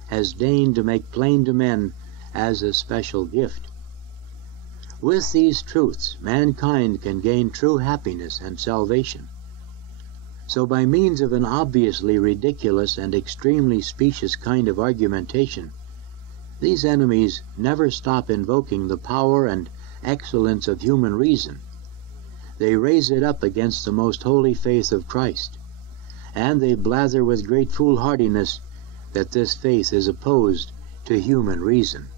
has deigned to make plain to men as a special gift. With these truths, mankind can gain true happiness and salvation. So by means of an obviously ridiculous and extremely specious kind of argumentation, these enemies never stop invoking the power and excellence of human reason. They raise it up against the most holy faith of Christ, and they blather with great foolhardiness that this faith is opposed to human reason.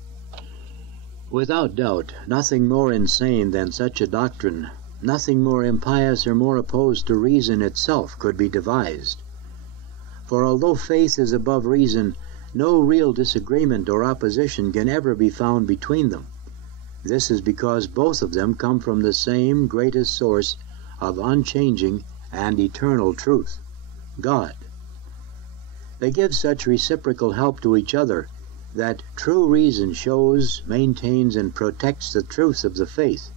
Without doubt, nothing more insane than such a doctrine, nothing more impious or more opposed to reason itself could be devised. For although faith is above reason, no real disagreement or opposition can ever be found between them. This is because both of them come from the same greatest source of unchanging and eternal truth, God. They give such reciprocal help to each other that true reason shows, maintains, and protects the truth of the faith,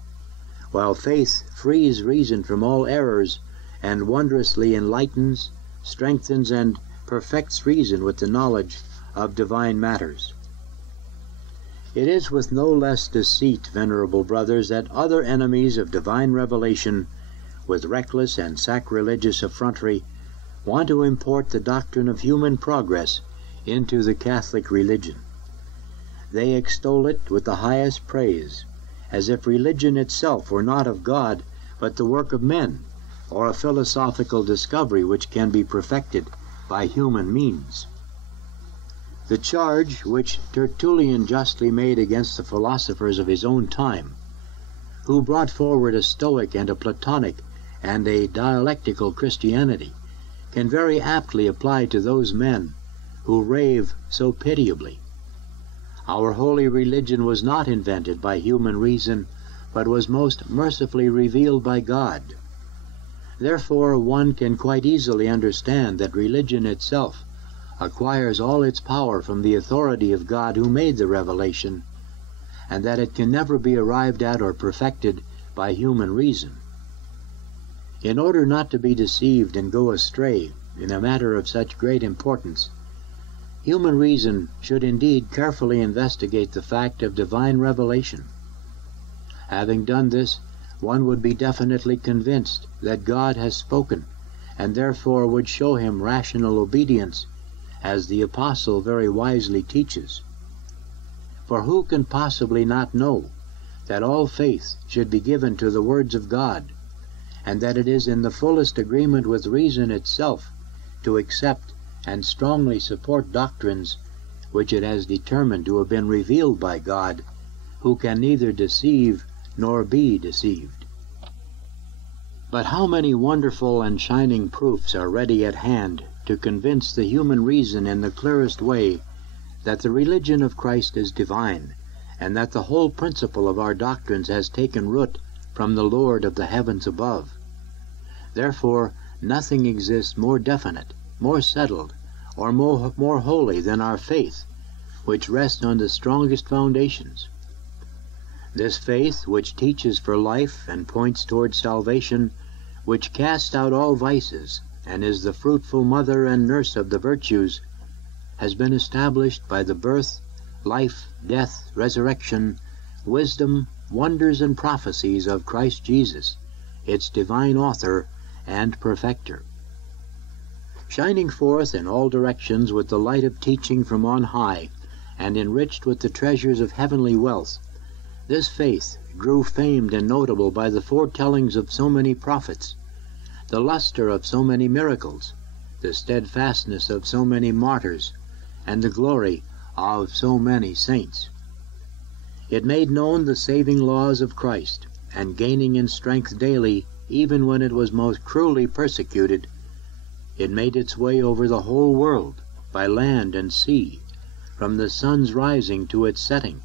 while faith frees reason from all errors and wondrously enlightens, strengthens, and perfects reason with the knowledge of divine matters. It is with no less deceit, venerable brothers, that other enemies of divine revelation, with reckless and sacrilegious effrontery, want to import the doctrine of human progress into the Catholic religion. They extol it with the highest praise, as if religion itself were not of God, but the work of men, or a philosophical discovery which can be perfected by human means. The charge which Tertullian justly made against the philosophers of his own time, who brought forward a Stoic and a Platonic and a dialectical Christianity, can very aptly apply to those men who rave so pitiably. Our holy religion was not invented by human reason, but was most mercifully revealed by God. Therefore, one can quite easily understand that religion itself acquires all its power from the authority of God who made the revelation, and that it can never be arrived at or perfected by human reason. In order not to be deceived and go astray in a matter of such great importance, human reason should indeed carefully investigate the fact of divine revelation. Having done this, one would be definitely convinced that God has spoken, and therefore would show him rational obedience, as the Apostle very wisely teaches. For who can possibly not know that all faith should be given to the words of God, and that it is in the fullest agreement with reason itself to accept and strongly support doctrines which it has determined to have been revealed by God, who can neither deceive nor be deceived? But how many wonderful and shining proofs are ready at hand to convince the human reason in the clearest way that the religion of Christ is divine, and that the whole principle of our doctrines has taken root from the Lord of the heavens above. Therefore, nothing exists more definite, more settled, or more holy than our faith, which rests on the strongest foundations. This faith, which teaches for life and points towards salvation, which casts out all vices, and is the fruitful mother and nurse of the virtues, has been established by the birth, life, death, resurrection, wisdom, wonders, and prophecies of Christ Jesus, its divine author and perfecter. Shining forth in all directions with the light of teaching from on high, and enriched with the treasures of heavenly wealth, this faith grew famed and notable by the foretellings of so many prophets, the luster of so many miracles, the steadfastness of so many martyrs, and the glory of so many saints. It made known the saving laws of Christ, and gaining in strength daily, even when it was most cruelly persecuted, it made its way over the whole world, by land and sea, from the sun's rising to its setting,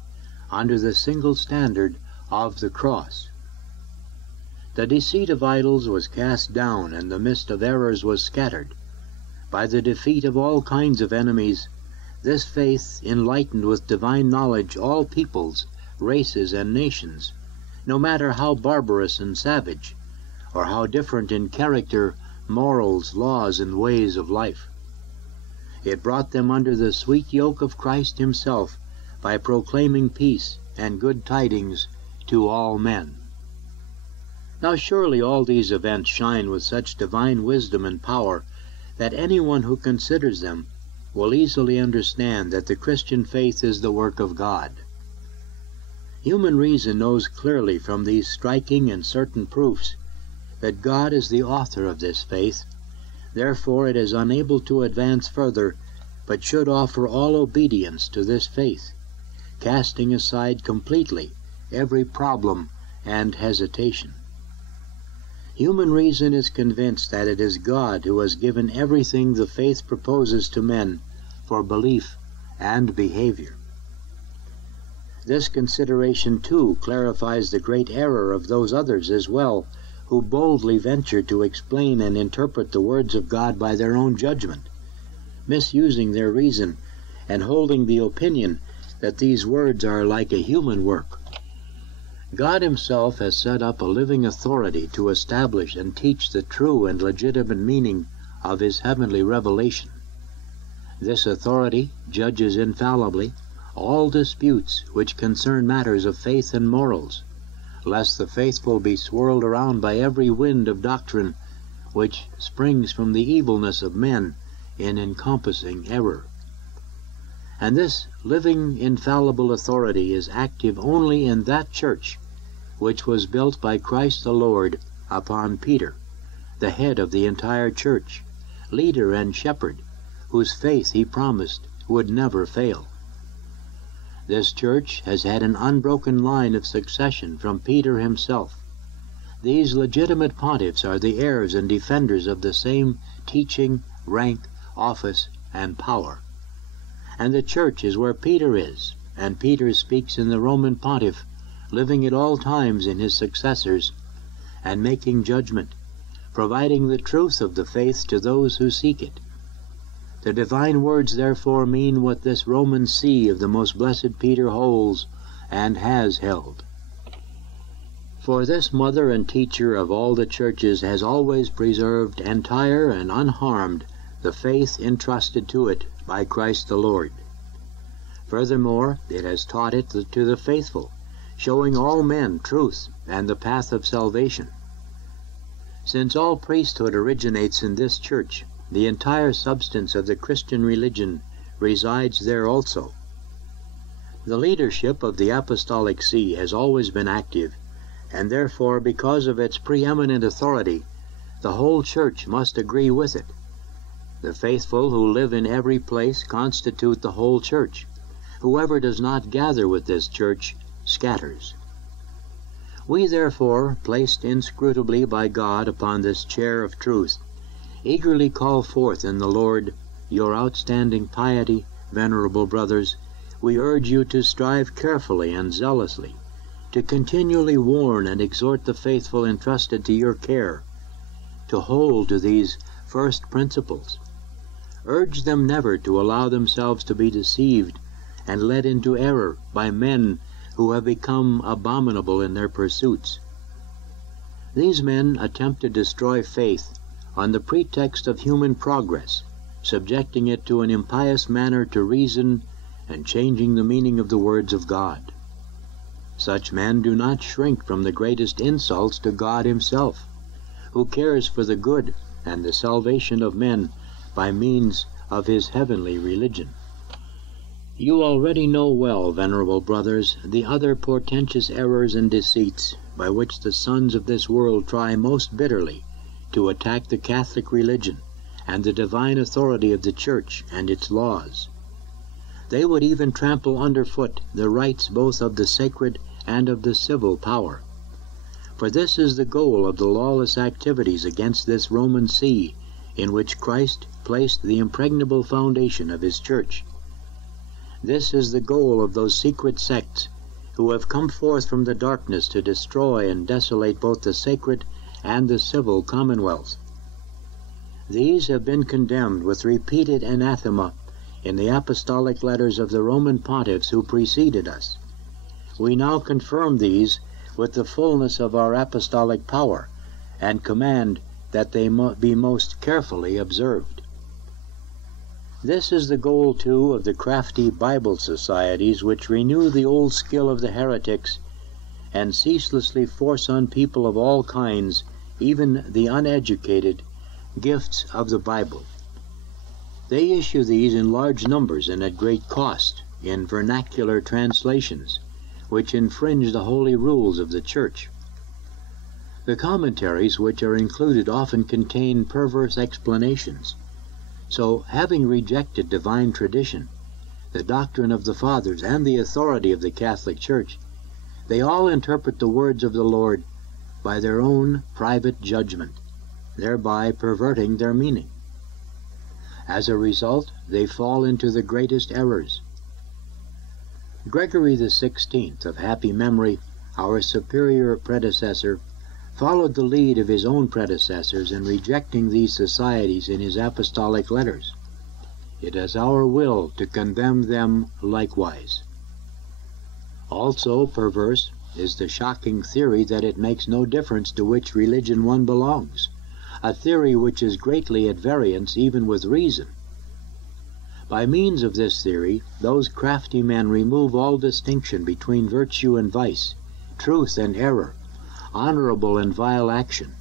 under the single standard of the cross. The deceit of idols was cast down, and the mist of errors was scattered. By the defeat of all kinds of enemies, this faith enlightened with divine knowledge all peoples, races, and nations, no matter how barbarous and savage, or how different in character, morals, laws, and ways of life. It brought them under the sweet yoke of Christ himself by proclaiming peace and good tidings to all men. Now surely all these events shine with such divine wisdom and power that anyone who considers them will easily understand that the Christian faith is the work of God. Human reason knows clearly from these striking and certain proofs that God is the author of this faith. Therefore it is unable to advance further, but should offer all obedience to this faith, casting aside completely every problem and hesitation. Human reason is convinced that it is God who has given everything the faith proposes to men for belief and behavior. This consideration too clarifies the great error of those others as well, who boldly venture to explain and interpret the words of God by their own judgment, misusing their reason, and holding the opinion that these words are like a human work. God himself has set up a living authority to establish and teach the true and legitimate meaning of his heavenly revelation. This authority judges infallibly all disputes which concern matters of faith and morals, lest the faithful be swirled around by every wind of doctrine which springs from the evilness of men in encompassing error. And this living, infallible authority is active only in that church which was built by Christ the Lord upon Peter, the head of the entire church, leader and shepherd, whose faith he promised would never fail. This church has had an unbroken line of succession from Peter himself. These legitimate pontiffs are the heirs and defenders of the same teaching, rank, office, and power. And the church is where Peter is, and Peter speaks in the Roman pontiff, living at all times in his successors, and making judgment, providing the truth of the faith to those who seek it. The divine words therefore mean what this Roman see of the most blessed Peter holds and has held. For this mother and teacher of all the churches has always preserved entire and unharmed the faith entrusted to it by Christ the Lord. Furthermore, it has taught it to the faithful, showing all men truth and the path of salvation. Since all priesthood originates in this church, the entire substance of the Christian religion resides there also. The leadership of the Apostolic See has always been active, and therefore, because of its preeminent authority, the whole church must agree with it. The faithful who live in every place constitute the whole church. Whoever does not gather with this church scatters. We therefore, placed inscrutably by God upon this chair of truth, eagerly call forth in the Lord your outstanding piety, venerable brothers. We urge you to strive carefully and zealously, to continually warn and exhort the faithful entrusted to your care, to hold to these first principles. Urge them never to allow themselves to be deceived and led into error by men who have become abominable in their pursuits. These men attempt to destroy faith on the pretext of human progress, subjecting it to an impious manner to reason and changing the meaning of the words of God. Such men do not shrink from the greatest insults to God himself, who cares for the good and the salvation of men by means of his heavenly religion. You already know well, venerable brothers, the other portentous errors and deceits by which the sons of this world try most bitterly to attack the Catholic religion and the divine authority of the Church and its laws. They would even trample underfoot the rights both of the sacred and of the civil power. For this is the goal of the lawless activities against this Roman See, in which Christ placed the impregnable foundation of his Church. This is the goal of those secret sects who have come forth from the darkness to destroy and desolate both the sacred and the civil commonwealth. These have been condemned with repeated anathema in the apostolic letters of the Roman pontiffs who preceded us. We now confirm these with the fullness of our apostolic power, and command that they be most carefully observed. This is the goal, too, of the crafty Bible societies which renew the old skill of the heretics and ceaselessly force on people of all kinds, even the uneducated, gifts of the Bible. They issue these in large numbers and at great cost in vernacular translations, which infringe the holy rules of the Church. The commentaries which are included often contain perverse explanations. So, having rejected divine tradition, the doctrine of the Fathers, and the authority of the Catholic Church, they all interpret the words of the Lord by their own private judgment, thereby perverting their meaning. As a result, they fall into the greatest errors. Gregory XVI, of happy memory, our superior predecessor, followed the lead of his own predecessors in rejecting these societies in his apostolic letters. It is our will to condemn them likewise. Also perverse is the shocking theory that it makes no difference to which religion one belongs, a theory which is greatly at variance even with reason. By means of this theory, those crafty men remove all distinction between virtue and vice, truth and error, honorable and vile action.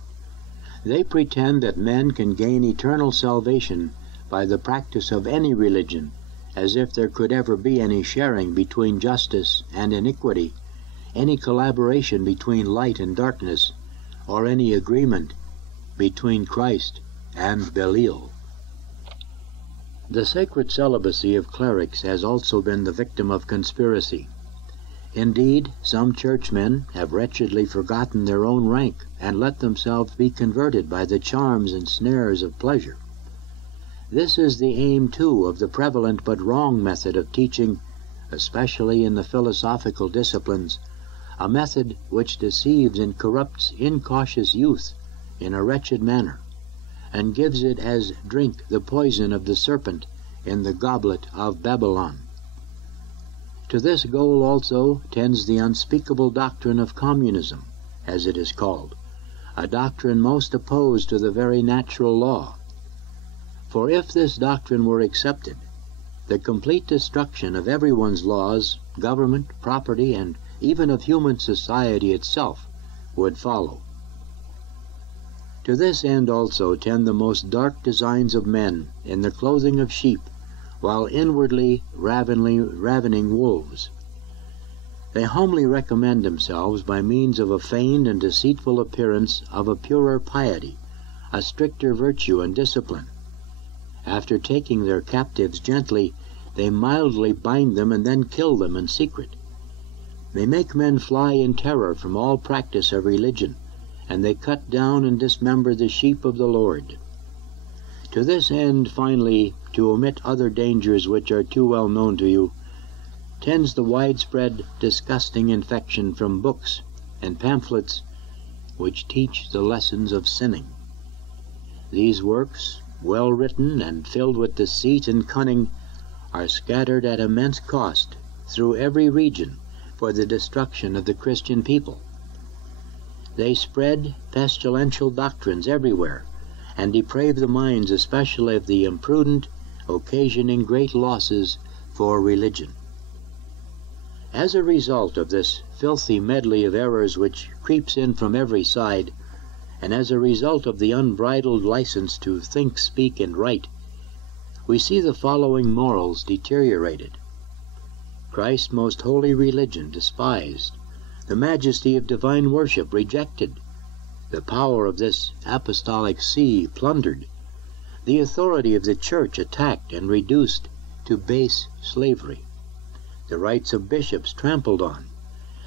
They pretend that men can gain eternal salvation by the practice of any religion, as if there could ever be any sharing between justice and iniquity, any collaboration between light and darkness, or any agreement between Christ and Belial. The sacred celibacy of clerics has also been the victim of conspiracy. Indeed, some churchmen have wretchedly forgotten their own rank and let themselves be converted by the charms and snares of pleasure. This is the aim, too, of the prevalent but wrong method of teaching, especially in the philosophical disciplines, a method which deceives and corrupts incautious youth in a wretched manner, and gives it as drink the poison of the serpent in the goblet of Babylon. To this goal also tends the unspeakable doctrine of communism as it is called, a doctrine most opposed to the very natural law. For if this doctrine were accepted, the complete destruction of everyone's laws, government, property, and even of human society itself would follow. To this end also tend the most dark designs of men in the clothing of sheep, while inwardly ravening wolves. They humbly recommend themselves by means of a feigned and deceitful appearance of a purer piety, a stricter virtue and discipline. After taking their captives gently, they mildly bind them and then kill them in secret. They make men fly in terror from all practice of religion, and they cut down and dismember the sheep of the Lord. To this end, finally, to omit other dangers which are too well known to you, tends the widespread, disgusting infection from books and pamphlets which teach the lessons of sinning. These works, well written and filled with deceit and cunning, are scattered at immense cost through every region for the destruction of the Christian people. They spread pestilential doctrines everywhere, and deprave the minds especially of the imprudent, occasioning great losses for religion. As a result of this filthy medley of errors which creeps in from every side, and as a result of the unbridled license to think, speak, and write, we see the following morals deteriorated: Christ's most holy religion despised, the majesty of divine worship rejected, the power of this apostolic see plundered, the authority of the Church attacked and reduced to base slavery, the rights of bishops trampled on,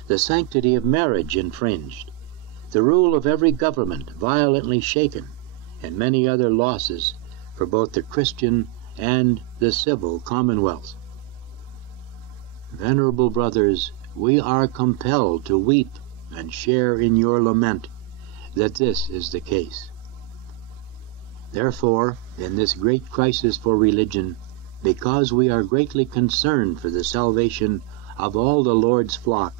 the sanctity of marriage infringed, the rule of every government violently shaken, and many other losses for both the Christian and the civil commonwealth. Venerable brothers, we are compelled to weep and share in your lament that this is the case. Therefore, in this great crisis for religion, because we are greatly concerned for the salvation of all the Lord's flock,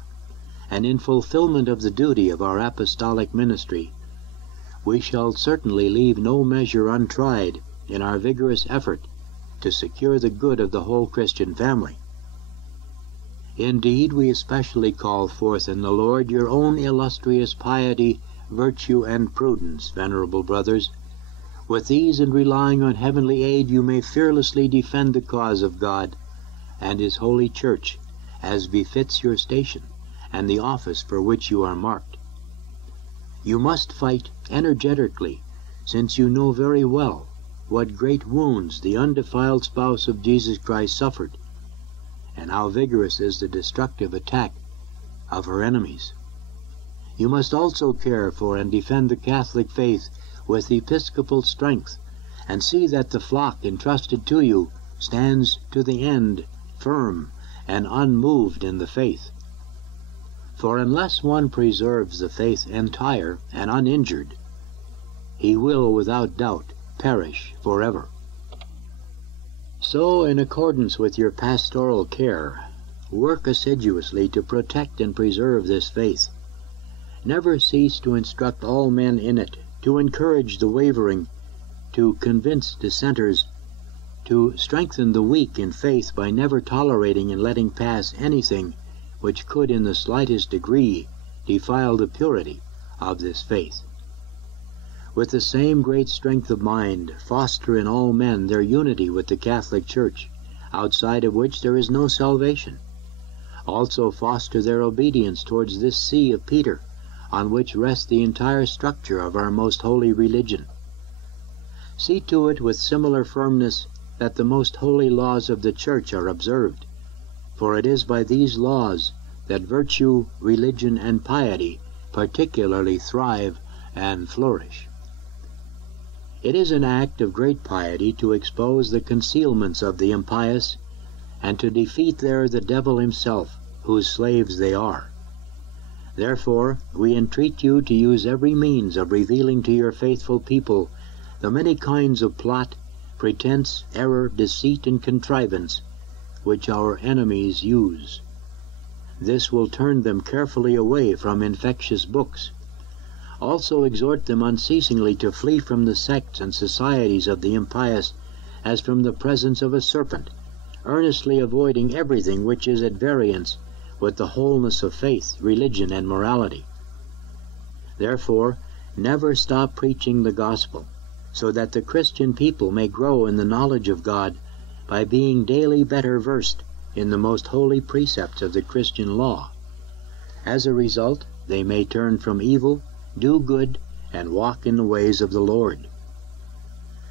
and in fulfillment of the duty of our apostolic ministry, we shall certainly leave no measure untried in our vigorous effort to secure the good of the whole Christian family. Indeed, we especially call forth in the Lord your own illustrious piety, virtue, and prudence, venerable brothers. With these, and relying on heavenly aid, you may fearlessly defend the cause of God and His holy Church, as befits your station and the office for which you are marked. You must fight energetically, since you know very well what great wounds the undefiled spouse of Jesus Christ suffered, and how vigorous is the destructive attack of her enemies. You must also care for and defend the Catholic faith with episcopal strength, and see that the flock entrusted to you stands to the end firm and unmoved in the faith. For unless one preserves the faith entire and uninjured, he will without doubt perish forever. So, in accordance with your pastoral care, work assiduously to protect and preserve this faith. Never cease to instruct all men in it, to encourage the wavering, to convince dissenters, to strengthen the weak in faith by never tolerating and letting pass anything which could in the slightest degree defile the purity of this faith. With the same great strength of mind, foster in all men their unity with the Catholic Church, outside of which there is no salvation. Also foster their obedience towards this see of Peter, on which rests the entire structure of our most holy religion. See to it with similar firmness that the most holy laws of the Church are observed, for it is by these laws that virtue, religion, and piety particularly thrive and flourish. It is an act of great piety to expose the concealments of the impious, and to defeat there the devil himself, whose slaves they are. Therefore, we entreat you to use every means of revealing to your faithful people the many kinds of plot, pretense, error, deceit, and contrivance which our enemies use. This will turn them carefully away from infectious books, Also exhort them unceasingly to flee from the sects and societies of the impious as from the presence of a serpent, earnestly avoiding everything which is at variance with the wholeness of faith, religion, and morality. Therefore, never stop preaching the gospel, so that the Christian people may grow in the knowledge of God by being daily better versed in the most holy precepts of the Christian law. As a result, they may turn from evil, do good, and walk in the ways of the Lord.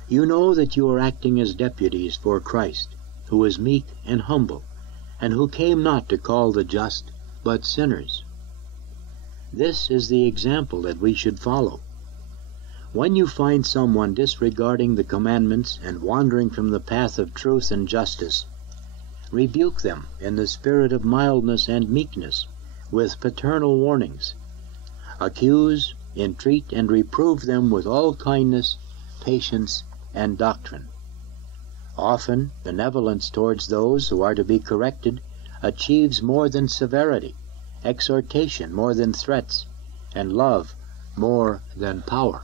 You know that you are acting as deputies for Christ, who is meek and humble, and who came not to call the just, but sinners. This is the example that we should follow. When you find someone disregarding the commandments and wandering from the path of truth and justice, rebuke them in the spirit of mildness and meekness, with paternal warnings. Accuse, entreat, and reprove them with all kindness, patience, and doctrine. Often, benevolence towards those who are to be corrected achieves more than severity, exhortation more than threats, and love more than power.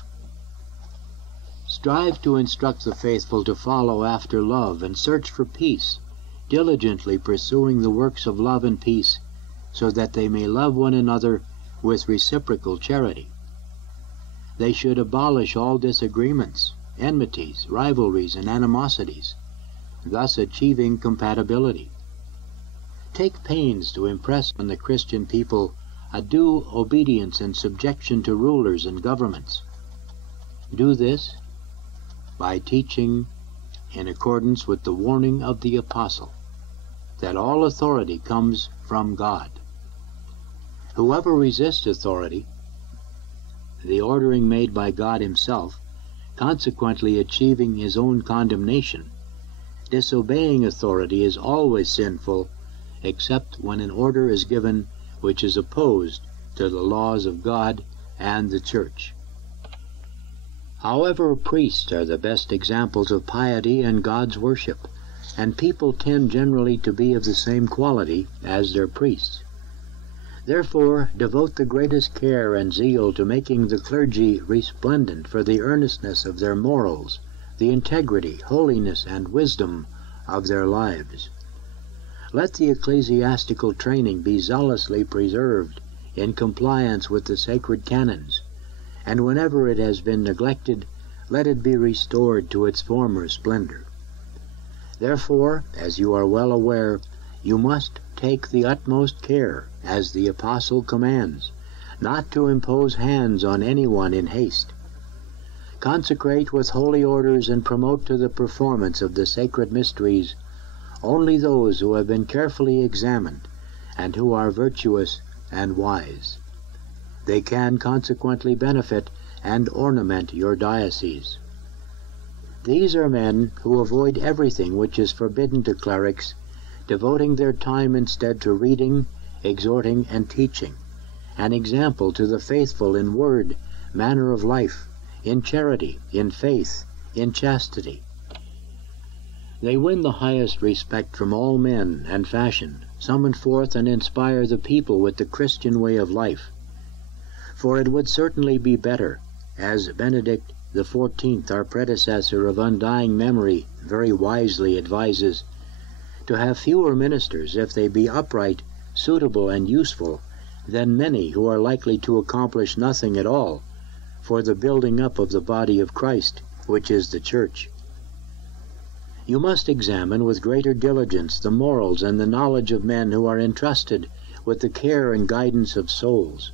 Strive to instruct the faithful to follow after love and search for peace, diligently pursuing the works of love and peace, so that they may love one another with reciprocal charity. They should abolish all disagreements, enmities, rivalries, and animosities, thus achieving compatibility. Take pains to impress on the Christian people a due obedience and subjection to rulers and governments. Do this by teaching in accordance with the warning of the Apostle, that all authority comes from God. Whoever resists authority, the ordering made by God himself, consequently achieving his own condemnation, disobeying authority is always sinful, except when an order is given which is opposed to the laws of God and the Church. However, priests are the best examples of piety and God's worship, and people tend generally to be of the same quality as their priests. Therefore, devote the greatest care and zeal to making the clergy resplendent for the earnestness of their morals, the integrity, holiness, and wisdom of their lives. Let the ecclesiastical training be zealously preserved in compliance with the sacred canons, and whenever it has been neglected, let it be restored to its former splendor. Therefore, as you are well aware, you must take the utmost care, as the Apostle commands, not to impose hands on anyone in haste. Consecrate with holy orders and promote to the performance of the sacred mysteries only those who have been carefully examined and who are virtuous and wise. They can consequently benefit and ornament your diocese. These are men who avoid everything which is forbidden to clerics, devoting their time instead to reading, exhorting, and teaching, an example to the faithful in word, manner of life, in charity, in faith, in chastity. They win the highest respect from all men and fashion, summon forth and inspire the people with the Christian way of life. For it would certainly be better, as Benedict XIV, our predecessor of undying memory, very wisely advises, to have fewer ministers if they be upright, suitable, and useful, than many who are likely to accomplish nothing at all for the building up of the body of Christ, which is the Church. You must examine with greater diligence the morals and the knowledge of men who are entrusted with the care and guidance of souls,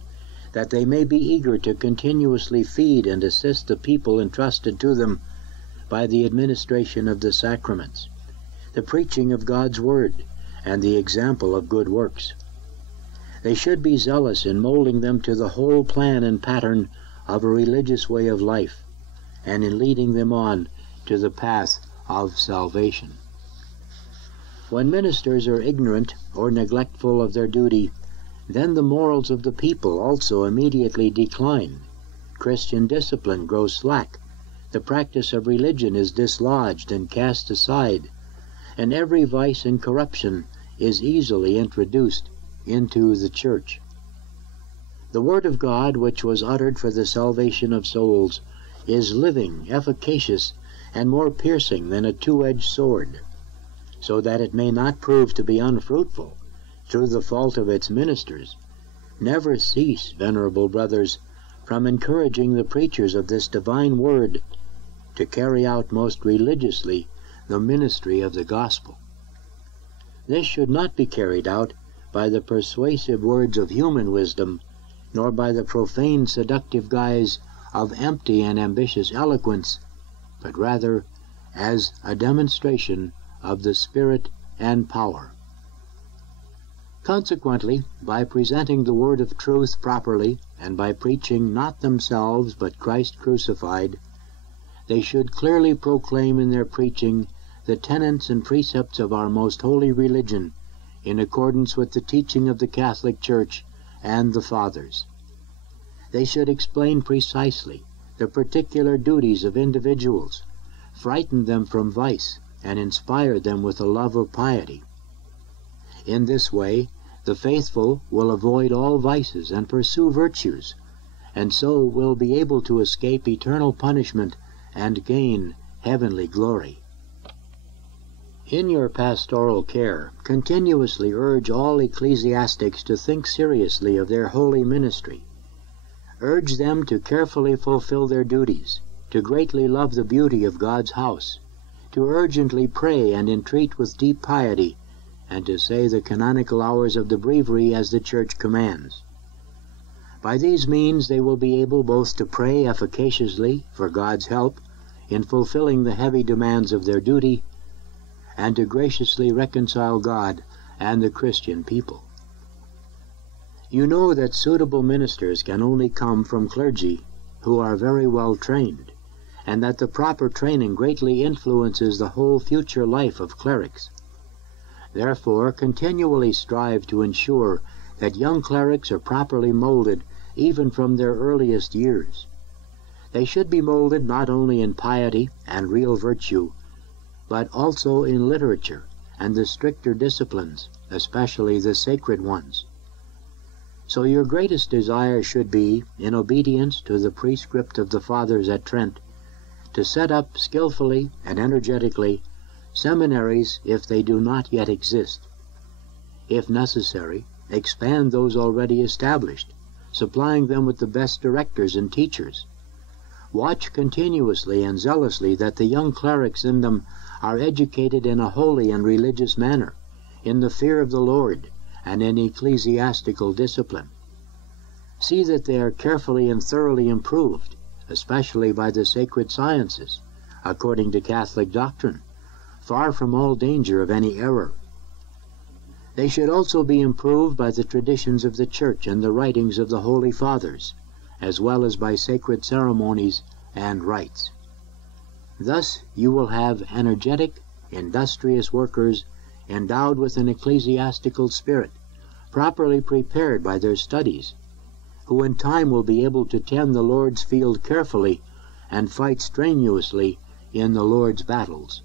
that they may be eager to continuously feed and assist the people entrusted to them by the administration of the sacraments, the preaching of God's Word, and the example of good works. They should be zealous in molding them to the whole plan and pattern of a religious way of life, and in leading them on to the path of salvation. When ministers are ignorant or neglectful of their duty, then the morals of the people also immediately decline. Christian discipline grows slack, the practice of religion is dislodged and cast aside, and every vice and corruption is easily introduced into the Church. The Word of God, which was uttered for the salvation of souls, is living, efficacious, and more piercing than a two-edged sword, so that it may not prove to be unfruitful through the fault of its ministers. Never cease, venerable brothers, from encouraging the preachers of this divine word to carry out most religiously the ministry of the gospel. This should not be carried out by the persuasive words of human wisdom, nor by the profane seductive guise of empty and ambitious eloquence, but rather as a demonstration of the Spirit and power. Consequently, by presenting the word of truth properly, and by preaching not themselves but Christ crucified, they should clearly proclaim in their preaching the tenets and precepts of our most holy religion, in accordance with the teaching of the Catholic Church and the Fathers. They should explain precisely the particular duties of individuals, frighten them from vice, and inspire them with a love of piety. In this way, the faithful will avoid all vices and pursue virtues, and so will be able to escape eternal punishment and gain heavenly glory. In your pastoral care, continuously urge all ecclesiastics to think seriously of their holy ministry. Urge them to carefully fulfill their duties, to greatly love the beauty of God's house, to urgently pray and entreat with deep piety, and to say the canonical hours of the breviary as the Church commands. By these means they will be able both to pray efficaciously for God's help in fulfilling the heavy demands of their duty, and to graciously reconcile God and the Christian people. You know that suitable ministers can only come from clergy who are very well trained, and that the proper training greatly influences the whole future life of clerics. Therefore, continually strive to ensure that young clerics are properly molded even from their earliest years. They should be molded not only in piety and real virtue, but also in literature and the stricter disciplines, especially the sacred ones. So your greatest desire should be, in obedience to the prescript of the Fathers at Trent, to set up skillfully and energetically seminaries if they do not yet exist. If necessary, expand those already established, supplying them with the best directors and teachers. Watch continuously and zealously that the young clerics in them are educated in a holy and religious manner, in the fear of the Lord, and in ecclesiastical discipline. See that they are carefully and thoroughly improved, especially by the sacred sciences, according to Catholic doctrine, far from all danger of any error. They should also be improved by the traditions of the Church and the writings of the Holy Fathers, as well as by sacred ceremonies and rites. Thus you will have energetic, industrious workers endowed with an ecclesiastical spirit, properly prepared by their studies, who in time will be able to tend the Lord's field carefully and fight strenuously in the Lord's battles.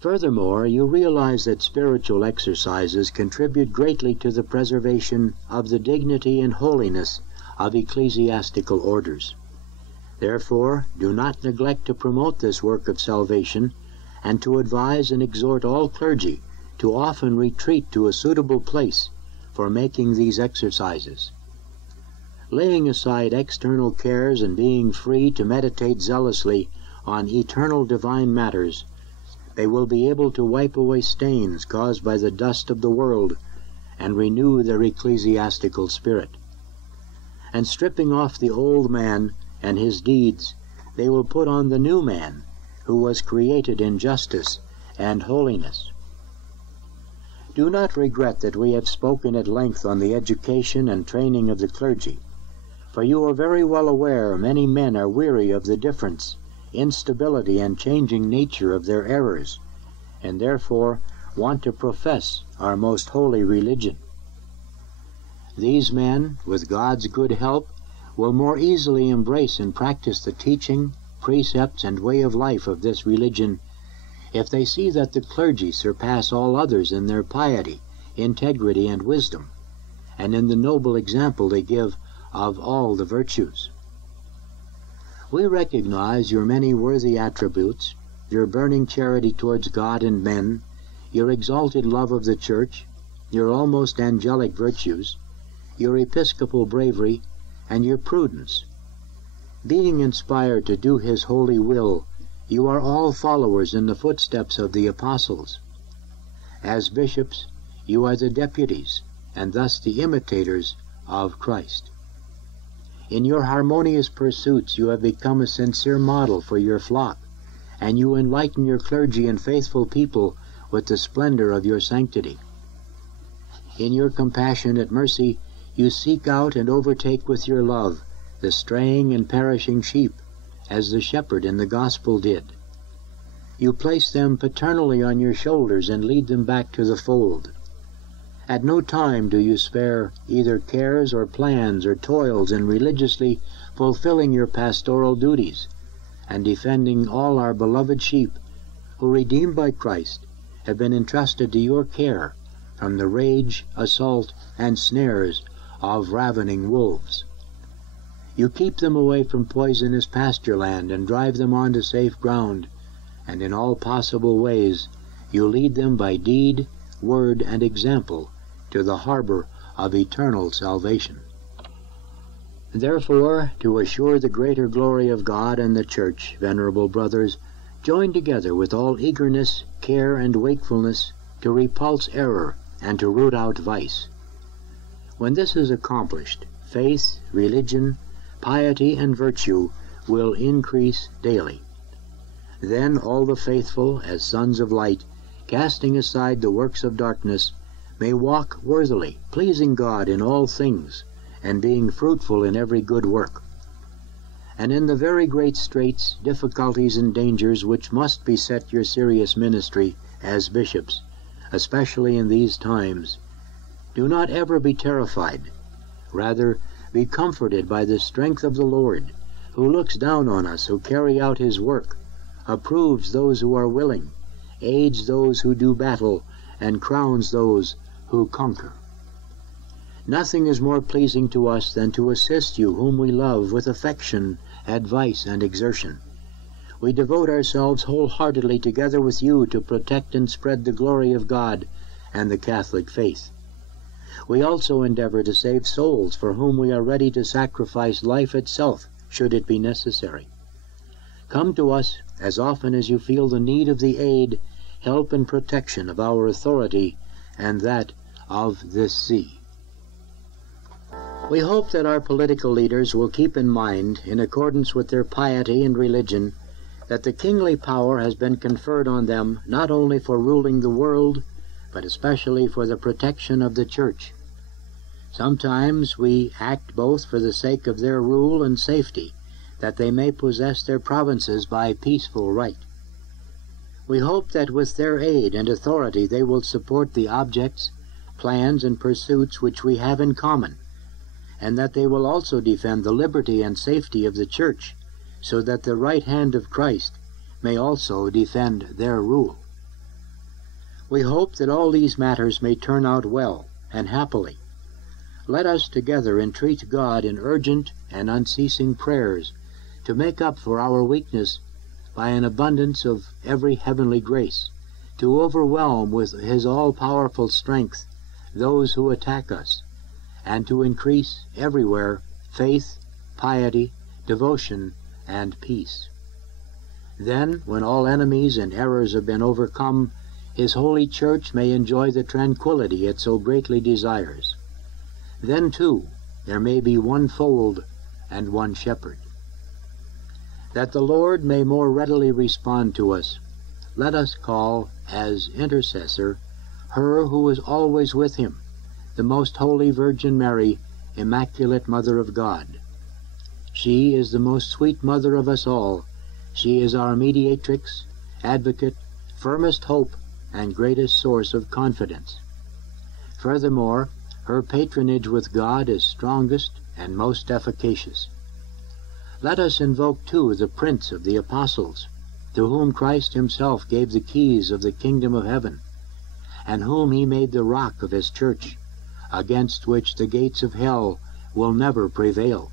Furthermore, you realize that spiritual exercises contribute greatly to the preservation of the dignity and holiness of ecclesiastical orders. Therefore, do not neglect to promote this work of salvation, and to advise and exhort all clergy to often retreat to a suitable place for making these exercises. Laying aside external cares and being free to meditate zealously on eternal divine matters, they will be able to wipe away stains caused by the dust of the world and renew their ecclesiastical spirit. And stripping off the old man and his deeds, they will put on the new man, who was created in justice and holiness. Do not regret that we have spoken at length on the education and training of the clergy, for you are very well aware many men are weary of the difference, instability, and changing nature of their errors, and therefore want to profess our most holy religion. These men, with God's good help, will more easily embrace and practice the teaching, precepts, and way of life of this religion if they see that the clergy surpass all others in their piety, integrity, and wisdom, and in the noble example they give of all the virtues. We recognize your many worthy attributes, your burning charity towards God and men, your exalted love of the Church, your almost angelic virtues, your episcopal bravery, and your prudence. Being inspired to do His holy will, you are all followers in the footsteps of the apostles. As bishops, you are the deputies, and thus the imitators of Christ. In your harmonious pursuits you have become a sincere model for your flock, and you enlighten your clergy and faithful people with the splendor of your sanctity. In your compassionate mercy you seek out and overtake with your love the straying and perishing sheep, as the shepherd in the gospel did. You place them paternally on your shoulders and lead them back to the fold. At no time do you spare either cares or plans or toils in religiously fulfilling your pastoral duties and defending all our beloved sheep who, redeemed by Christ, have been entrusted to your care from the rage, assault, and snares of ravening wolves. You keep them away from poisonous pasture land and drive them on to safe ground, and in all possible ways you lead them by deed, word, and example to the harbor of eternal salvation. Therefore, to assure the greater glory of God and the Church, venerable brothers, join together with all eagerness, care, and wakefulness to repulse error and to root out vice. When this is accomplished, faith, religion, piety, and virtue will increase daily. Then all the faithful, as sons of light, casting aside the works of darkness, may walk worthily, pleasing God in all things, and being fruitful in every good work. And in the very great straits, difficulties, and dangers which must beset your serious ministry as bishops, especially in these times, do not ever be terrified. Rather, be comforted by the strength of the Lord, who looks down on us who carry out His work, approves those who are willing, aids those who do battle, and crowns those who conquer. Nothing is more pleasing to us than to assist you whom we love with affection, advice, and exertion. We devote ourselves wholeheartedly together with you to protect and spread the glory of God and the Catholic faith. We also endeavor to save souls for whom we are ready to sacrifice life itself, should it be necessary. Come to us as often as you feel the need of the aid, help, and protection of our authority and that of this see. We hope that our political leaders will keep in mind, in accordance with their piety and religion, that the kingly power has been conferred on them not only for ruling the world, but especially for the protection of the Church. Sometimes we act both for the sake of their rule and safety, that they may possess their provinces by peaceful right. We hope that with their aid and authority they will support the objects, plans, and pursuits which we have in common, and that they will also defend the liberty and safety of the Church, so that the right hand of Christ may also defend their rule. We hope that all these matters may turn out well and happily. Let us together entreat God in urgent and unceasing prayers to make up for our weakness by an abundance of every heavenly grace, to overwhelm with His all-powerful strength those who attack us, and to increase everywhere faith, piety, devotion, and peace. Then, when all enemies and errors have been overcome, His holy Church may enjoy the tranquility it so greatly desires. Then, too, there may be one fold and one shepherd. That the Lord may more readily respond to us, let us call as intercessor her who is always with Him, the most holy Virgin Mary, Immaculate Mother of God. She is the most sweet mother of us all. She is our mediatrix, advocate, firmest hope, and greatest source of confidence. Furthermore, her patronage with God is strongest and most efficacious. Let us invoke, too, the Prince of the Apostles, to whom Christ Himself gave the keys of the kingdom of heaven, and whom He made the rock of His Church, against which the gates of hell will never prevail.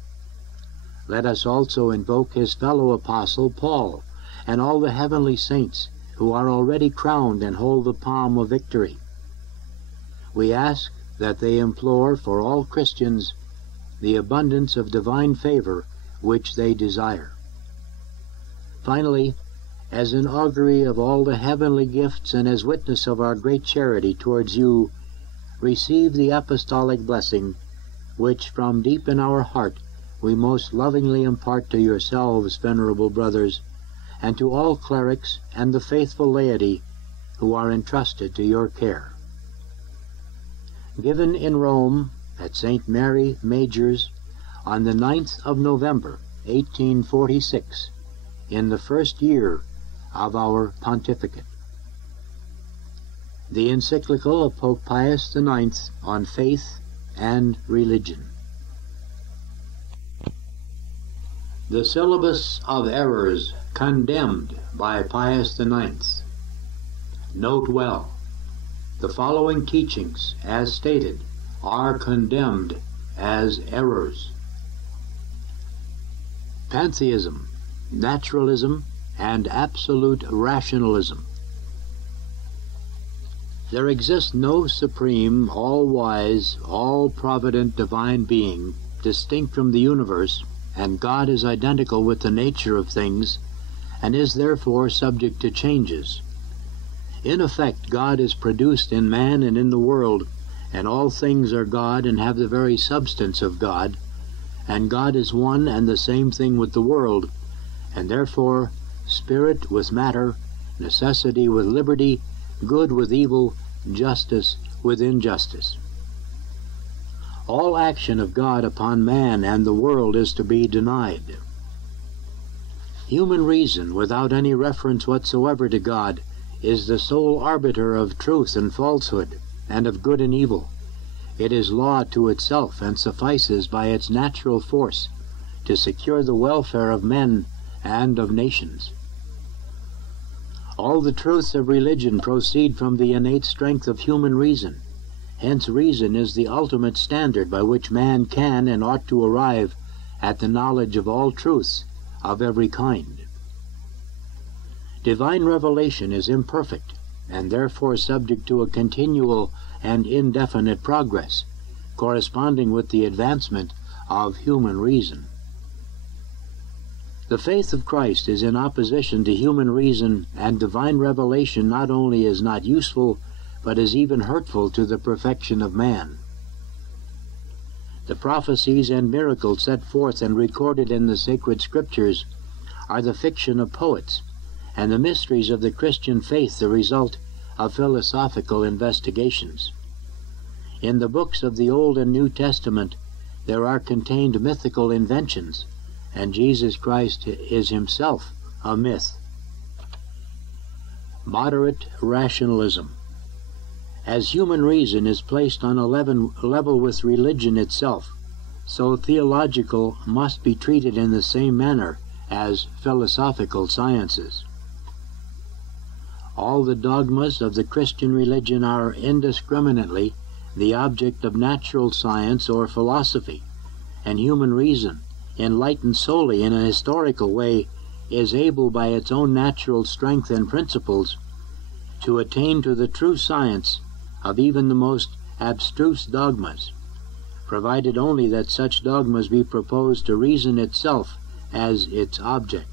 Let us also invoke his fellow apostle Paul, and all the heavenly saints who are already crowned and hold the palm of victory. We ask that they implore for all Christians the abundance of divine favor which they desire. Finally, as an augury of all the heavenly gifts and as witness of our great charity towards you, receive the apostolic blessing, which from deep in our heart we most lovingly impart to yourselves, venerable brothers, and to all clerics and the faithful laity who are entrusted to your care. Given in Rome at St. Mary Major's on the 9th of November, 1846, in the first year of our pontificate. The Encyclical of Pope Pius IX on Faith and Religion. The Syllabus of Errors condemned by Pius IX. Note well, the following teachings, as stated, are condemned as errors. Pantheism, naturalism, and absolute rationalism. There exists no supreme, all-wise, all-provident divine being distinct from the universe, and God is identical with the nature of things, and is therefore subject to changes. In effect, God is produced in man and in the world, and all things are God and have the very substance of God, and God is one and the same thing with the world, and therefore spirit with matter, necessity with liberty, good with evil, justice with injustice. All action of God upon man and the world is to be denied. Human reason, without any reference whatsoever to God, is the sole arbiter of truth and falsehood, and of good and evil. It is law to itself, and suffices by its natural force to secure the welfare of men and of nations. All the truths of religion proceed from the innate strength of human reason. Hence reason is the ultimate standard by which man can and ought to arrive at the knowledge of all truths of every kind. Divine revelation is imperfect, and therefore subject to a continual and indefinite progress, corresponding with the advancement of human reason. The faith of Christ is in opposition to human reason, and divine revelation not only is not useful, but is even hurtful to the perfection of man. The prophecies and miracles set forth and recorded in the sacred scriptures are the fiction of poets, and the mysteries of the Christian faith the result of philosophical investigations. In the books of the Old and New Testament there are contained mythical inventions, and Jesus Christ is himself a myth. Moderate rationalism. As human reason is placed on a level with religion itself, so theological must be treated in the same manner as philosophical sciences. All the dogmas of the Christian religion are indiscriminately the object of natural science or philosophy, and human reason, enlightened solely in a historical way, is able by its own natural strength and principles to attain to the true science of even the most abstruse dogmas, provided only that such dogmas be proposed to reason itself as its object.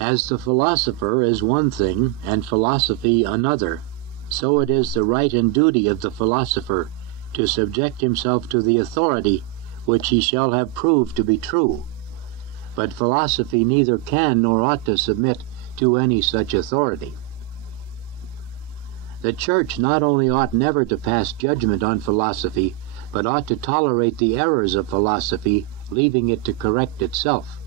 As the philosopher is one thing and philosophy another, so it is the right and duty of the philosopher to subject himself to the authority which he shall have proved to be true. But philosophy neither can nor ought to submit to any such authority. The Church not only ought never to pass judgment on philosophy, but ought to tolerate the errors of philosophy, leaving it to correct itself.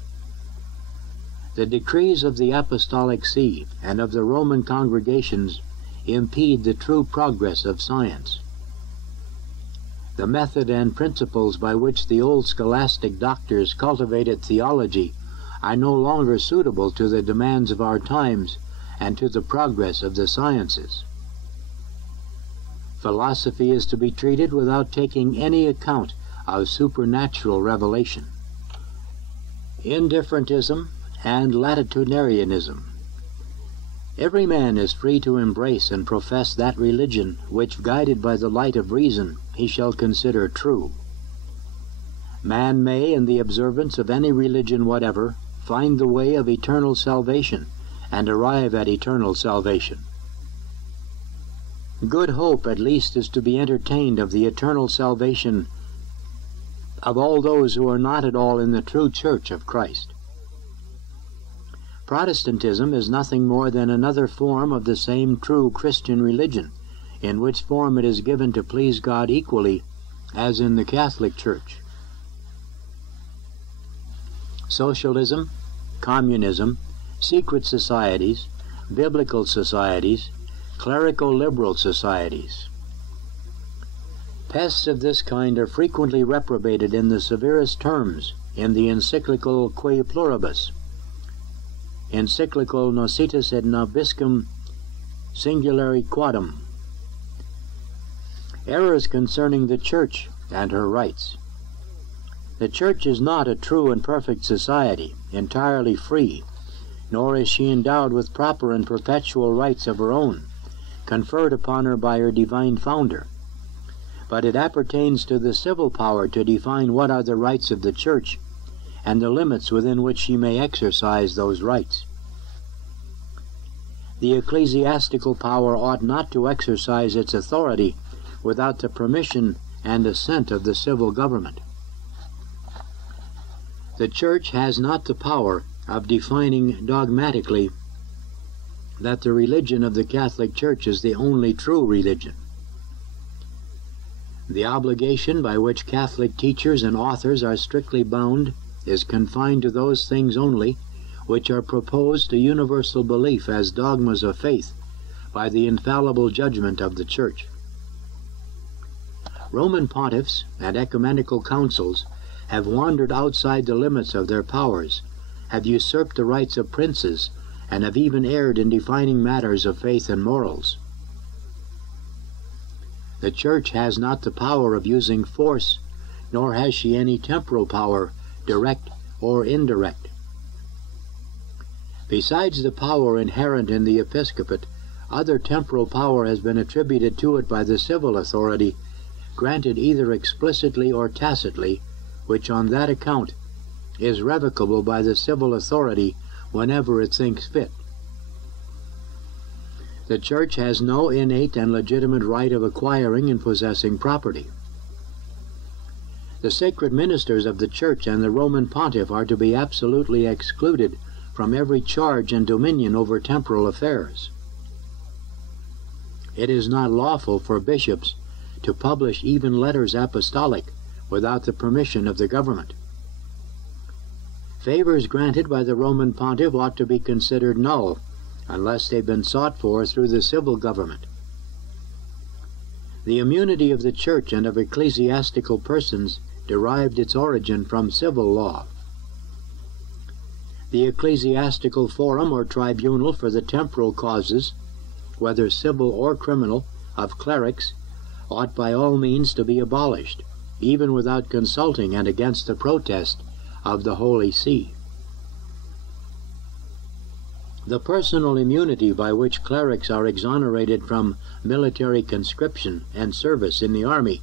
The decrees of the Apostolic See and of the Roman congregations impede the true progress of science. The method and principles by which the old scholastic doctors cultivated theology are no longer suitable to the demands of our times and to the progress of the sciences. Philosophy is to be treated without taking any account of supernatural revelation. Indifferentism and latitudinarianism. Every man is free to embrace and profess that religion which, guided by the light of reason, he shall consider true. Man may, in the observance of any religion whatever, find the way of eternal salvation, and arrive at eternal salvation. Good hope, at least, is to be entertained of the eternal salvation of all those who are not at all in the true Church of Christ. Protestantism is nothing more than another form of the same true Christian religion, in which form it is given to please God equally as in the Catholic Church. Socialism, communism, secret societies, biblical societies, clerico-liberal societies. Pests of this kind are frequently reprobated in the severest terms in the encyclical Quae Pluribus, encyclical Nocitus et Nobiscum Singulari Quadam. Errors concerning the Church and her rights. The Church is not a true and perfect society, entirely free, nor is she endowed with proper and perpetual rights of her own, conferred upon her by her divine founder. But it appertains to the civil power to define what are the rights of the Church, and the limits within which she may exercise those rights. The ecclesiastical power ought not to exercise its authority without the permission and assent of the civil government. The Church has not the power of defining dogmatically that the religion of the Catholic Church is the only true religion. The obligation by which Catholic teachers and authors are strictly bound is confined to those things only which are proposed to universal belief as dogmas of faith by the infallible judgment of the Church. Roman pontiffs and ecumenical councils have wandered outside the limits of their powers, have usurped the rights of princes, and have even erred in defining matters of faith and morals. The Church has not the power of using force, nor has she any temporal power, direct or indirect. Besides the power inherent in the episcopate, other temporal power has been attributed to it by the civil authority, granted either explicitly or tacitly, which on that account is revocable by the civil authority whenever it thinks fit. The Church has no innate and legitimate right of acquiring and possessing property. The sacred ministers of the Church and the Roman pontiff are to be absolutely excluded from every charge and dominion over temporal affairs. It is not lawful for bishops to publish even letters apostolic without the permission of the government. Favors granted by the Roman pontiff ought to be considered null unless they've been sought for through the civil government. The immunity of the Church and of ecclesiastical persons derived its origin from civil law. The ecclesiastical forum or tribunal for the temporal causes, whether civil or criminal, of clerics, ought by all means to be abolished, even without consulting and against the protest of the Holy See. The personal immunity by which clerics are exonerated from military conscription and service in the army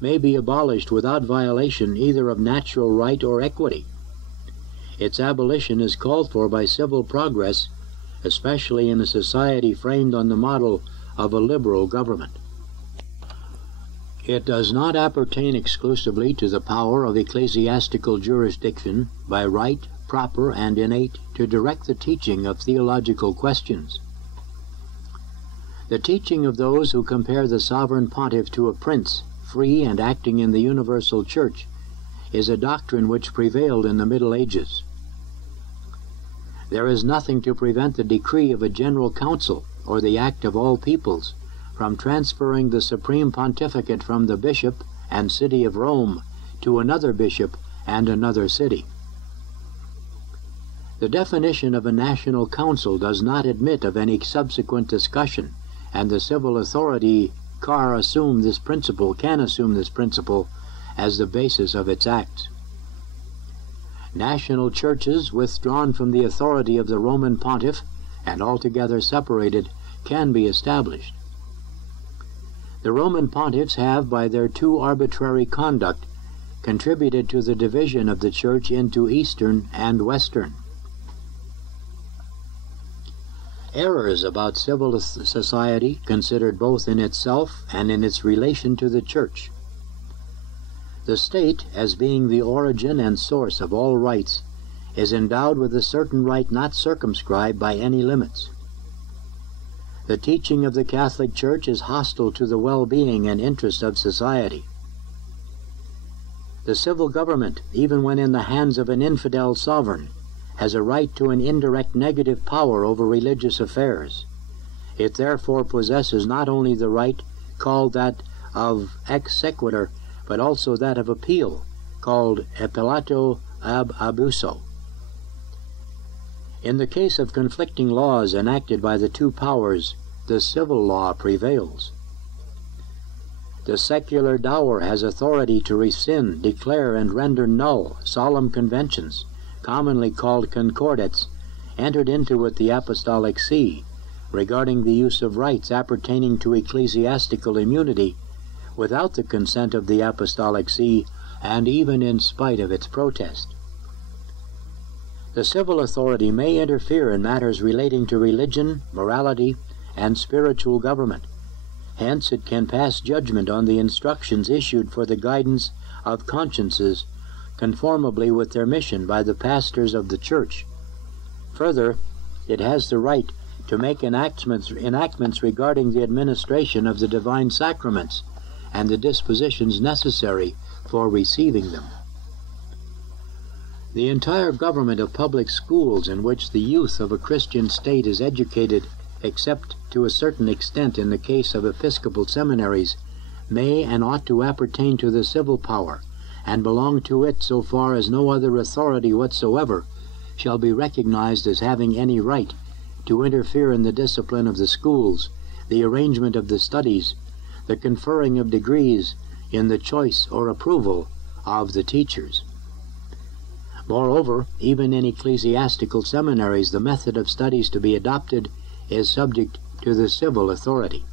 may be abolished without violation either of natural right or equity. Its abolition is called for by civil progress, especially in a society framed on the model of a liberal government. It does not appertain exclusively to the power of ecclesiastical jurisdiction by right, proper, and innate to direct the teaching of theological questions. The teaching of those who compare the sovereign pontiff to a prince, free and acting in the universal Church, is a doctrine which prevailed in the Middle Ages. There is nothing to prevent the decree of a general council or the act of all peoples from transferring the supreme pontificate from the bishop and city of Rome to another bishop and another city. The definition of a national council does not admit of any subsequent discussion, and the civil authority can assume this principle as the basis of its acts. National churches, withdrawn from the authority of the Roman pontiff and altogether separated, can be established. The Roman pontiffs have, by their too arbitrary conduct, contributed to the division of the Church into Eastern and Western. Errors about civil society, considered both in itself and in its relation to the Church. The state, as being the origin and source of all rights, is endowed with a certain right not circumscribed by any limits. The teaching of the Catholic Church is hostile to the well-being and interest of society. The civil government, even when in the hands of an infidel sovereign, has a right to an indirect negative power over religious affairs. It therefore possesses not only the right called that of ex sequitur, but also that of appeal, called appellato ab abuso. In the case of conflicting laws enacted by the two powers, the civil law prevails. The secular dower has authority to rescind, declare, and render null solemn conventions, commonly called concordats, entered into with the Apostolic See, regarding the use of rights appertaining to ecclesiastical immunity, without the consent of the Apostolic See, and even in spite of its protest. The civil authority may interfere in matters relating to religion, morality, and spiritual government. Hence it can pass judgment on the instructions issued for the guidance of consciences conformably with their mission by the pastors of the Church. Further, it has the right to make enactments regarding the administration of the divine sacraments and the dispositions necessary for receiving them. The entire government of public schools in which the youth of a Christian state is educated, except to a certain extent in the case of episcopal seminaries, may and ought to appertain to the civil power, and belong to it so far as no other authority whatsoever shall be recognized as having any right to interfere in the discipline of the schools, the arrangement of the studies, the conferring of degrees, in the choice or approval of the teachers. Moreover, even in ecclesiastical seminaries, the method of studies to be adopted is subject to the civil authority.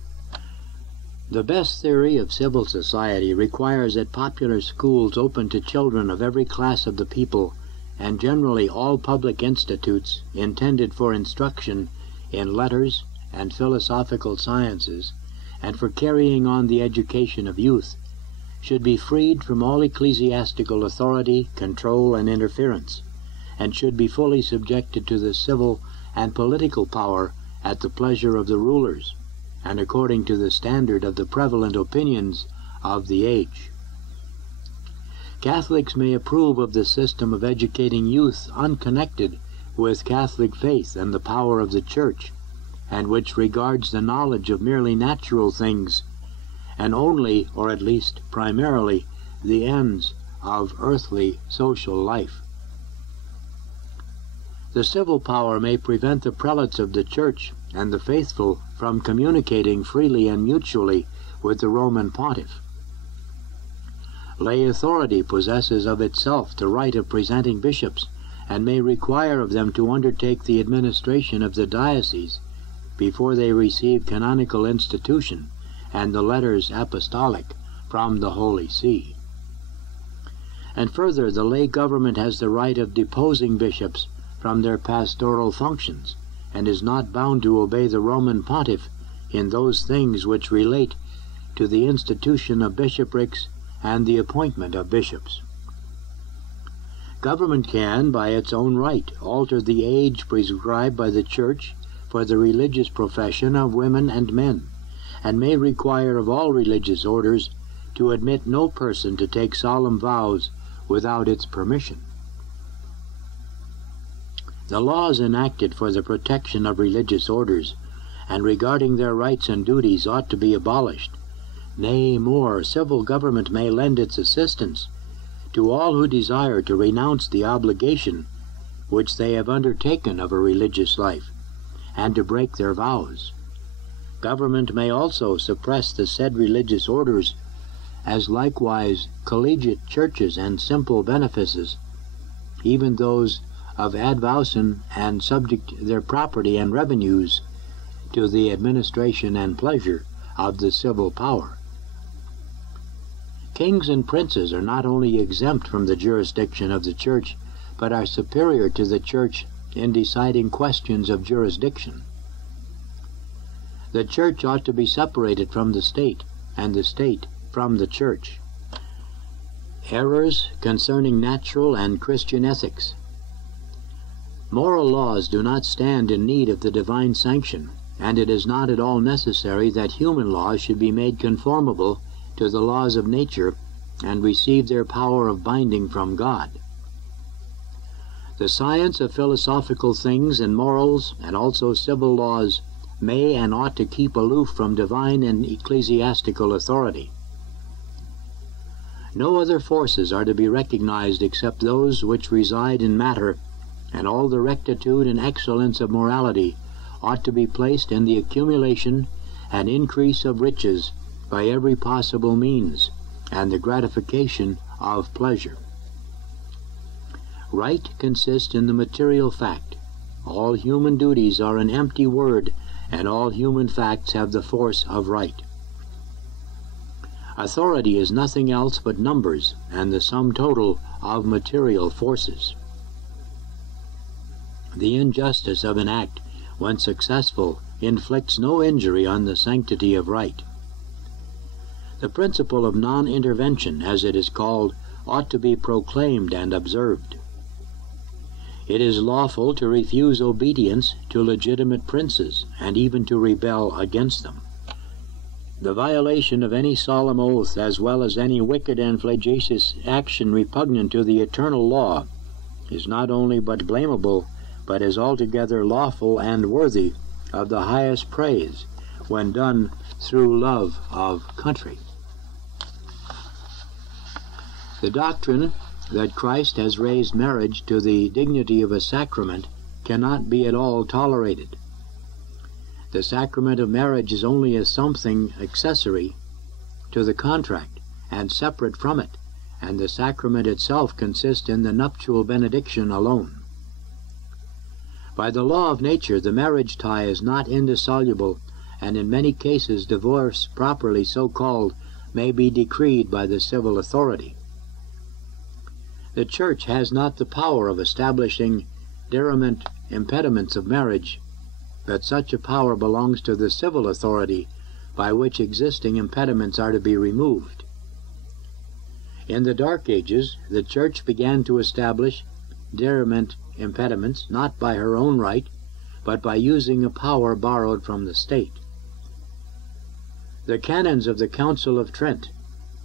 The best theory of civil society requires that popular schools open to children of every class of the people, and generally all public institutes intended for instruction in letters and philosophical sciences, and for carrying on the education of youth, should be freed from all ecclesiastical authority, control, and interference, and should be fully subjected to the civil and political power at the pleasure of the rulers, and according to the standard of the prevalent opinions of the age. Catholics may approve of the system of educating youth unconnected with Catholic faith and the power of the Church, and which regards the knowledge of merely natural things, and only, or at least primarily, the ends of earthly social life. The civil power may prevent the prelates of the Church and the faithful from communicating freely and mutually with the Roman pontiff. Lay authority possesses of itself the right of presenting bishops, and may require of them to undertake the administration of the diocese before they receive canonical institution and the letters apostolic from the Holy See. And further, the lay government has the right of deposing bishops from their pastoral functions, and is not bound to obey the Roman pontiff in those things which relate to the institution of bishoprics and the appointment of bishops. Government can, by its own right, alter the age prescribed by the Church for the religious profession of women and men, and may require of all religious orders to admit no person to take solemn vows without its permission. The laws enacted for the protection of religious orders and regarding their rights and duties ought to be abolished. Nay, more, civil government may lend its assistance to all who desire to renounce the obligation which they have undertaken of a religious life, and to break their vows. Government may also suppress the said religious orders, as likewise collegiate churches and simple benefices, even those of advowson, and subject their property and revenues to the administration and pleasure of the civil power. Kings and princes are not only exempt from the jurisdiction of the Church, but are superior to the Church in deciding questions of jurisdiction. The Church ought to be separated from the state, and the state from the Church. Errors concerning natural and Christian ethics. Moral laws do not stand in need of the divine sanction, and it is not at all necessary that human laws should be made conformable to the laws of nature and receive their power of binding from God. The science of philosophical things and morals, and also civil laws, may and ought to keep aloof from divine and ecclesiastical authority. No other forces are to be recognized except those which reside in matter, and all the rectitude and excellence of morality ought to be placed in the accumulation and increase of riches by every possible means, and the gratification of pleasure. Right consists in the material fact. All human duties are an empty word, and all human facts have the force of right. Authority is nothing else but numbers and the sum total of material forces. The injustice of an act, when successful, inflicts no injury on the sanctity of right. The principle of non-intervention, as it is called, ought to be proclaimed and observed. It is lawful to refuse obedience to legitimate princes, and even to rebel against them. The violation of any solemn oath, as well as any wicked and flagitious action repugnant to the eternal law, is not only but blamable, but is altogether lawful and worthy of the highest praise, when done through love of country. The doctrine that Christ has raised marriage to the dignity of a sacrament cannot be at all tolerated. The sacrament of marriage is only a something accessory to the contract and separate from it, and the sacrament itself consists in the nuptial benediction alone. By the law of nature, the marriage tie is not indissoluble, and in many cases divorce, properly so called, may be decreed by the civil authority. The Church has not the power of establishing diriment impediments of marriage, but such a power belongs to the civil authority, by which existing impediments are to be removed. In the Dark Ages, the Church began to establish diriment impediments, not by her own right, but by using a power borrowed from the state. The canons of the Council of Trent,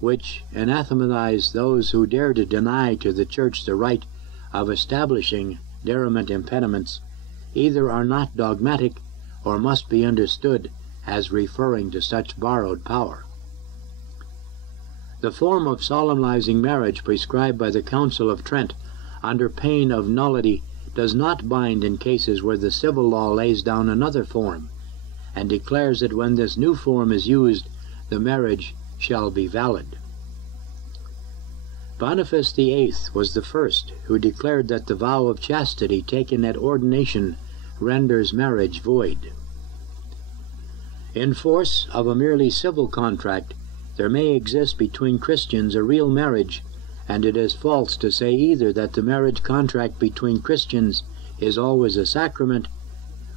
which anathematized those who dare to deny to the Church the right of establishing diriment impediments, either are not dogmatic or must be understood as referring to such borrowed power. The form of solemnizing marriage prescribed by the Council of Trent under pain of nullity does not bind in cases where the civil law lays down another form, and declares that when this new form is used, the marriage shall be valid. Boniface VIII was the first who declared that the vow of chastity taken at ordination renders marriage void. In force of a merely civil contract, there may exist between Christians a real marriage, and it is false to say either that the marriage contract between Christians is always a sacrament,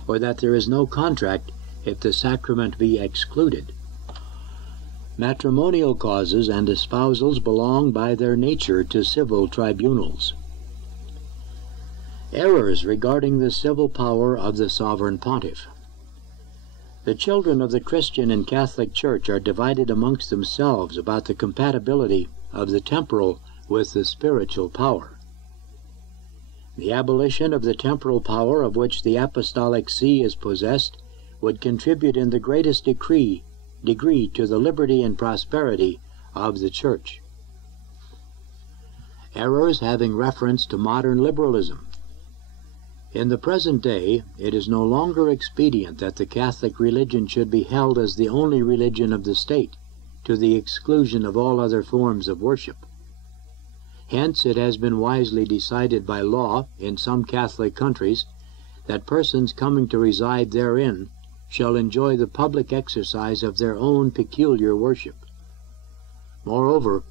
or that there is no contract if the sacrament be excluded. Matrimonial causes and espousals belong by their nature to civil tribunals. Errors regarding the civil power of the sovereign pontiff. The children of the Christian and Catholic Church are divided amongst themselves about the compatibility of the temporal with the spiritual power. The abolition of the temporal power of which the Apostolic See is possessed would contribute in the greatest degree to the liberty and prosperity of the Church. Errors having reference to modern liberalism. In the present day, it is no longer expedient that the Catholic religion should be held as the only religion of the state, to the exclusion of all other forms of worship. Hence it has been wisely decided by law in some Catholic countries that persons coming to reside therein shall enjoy the public exercise of their own peculiar worship. Moreover,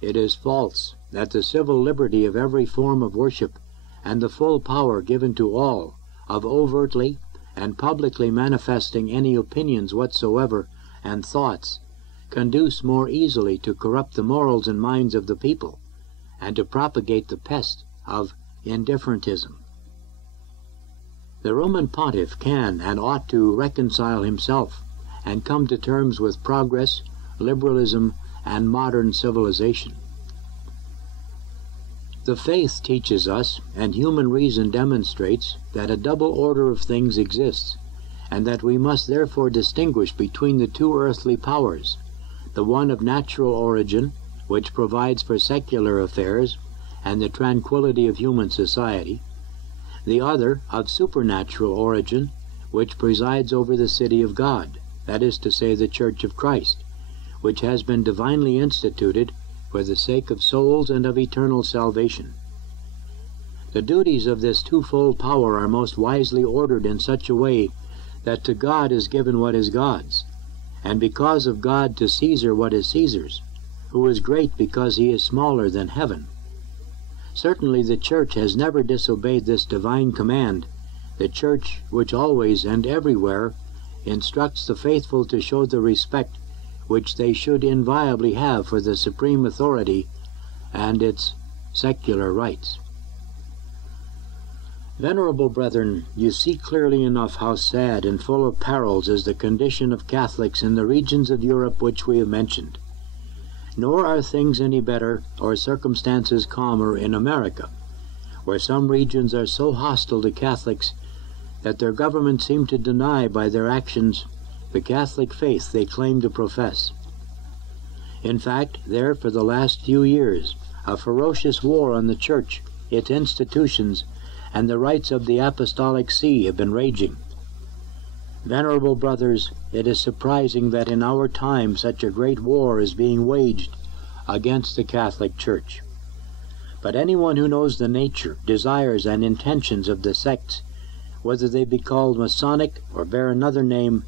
it is false that the civil liberty of every form of worship and the full power given to all of overtly and publicly manifesting any opinions whatsoever and thoughts conduce more easily to corrupt the morals and minds of the people and to propagate the pest of indifferentism. The Roman Pontiff can and ought to reconcile himself and come to terms with progress, liberalism, and modern civilization. The faith teaches us, and human reason demonstrates, that a double order of things exists, and that we must therefore distinguish between the two earthly powers, the one of natural origin, which provides for secular affairs and the tranquility of human society, the other of supernatural origin, which presides over the city of God, that is to say, the Church of Christ, which has been divinely instituted for the sake of souls and of eternal salvation. The duties of this twofold power are most wisely ordered in such a way that to God is given what is God's, and because of God to Caesar what is Caesar's, who is great because he is smaller than heaven. Certainly the Church has never disobeyed this divine command, the Church which always and everywhere instructs the faithful to show the respect which they should inviolably have for the supreme authority and its secular rights. Venerable brethren, you see clearly enough how sad and full of perils is the condition of Catholics in the regions of Europe which we have mentioned. Nor are things any better or circumstances calmer in America, where some regions are so hostile to Catholics that their governments seem to deny by their actions the Catholic faith they claim to profess. In fact, there for the last few years, a ferocious war on the Church, its institutions, and the rights of the Apostolic See have been raging. Venerable brothers, it is surprising that in our time such a great war is being waged against the Catholic Church. But anyone who knows the nature, desires, and intentions of the sects, whether they be called Masonic or bear another name,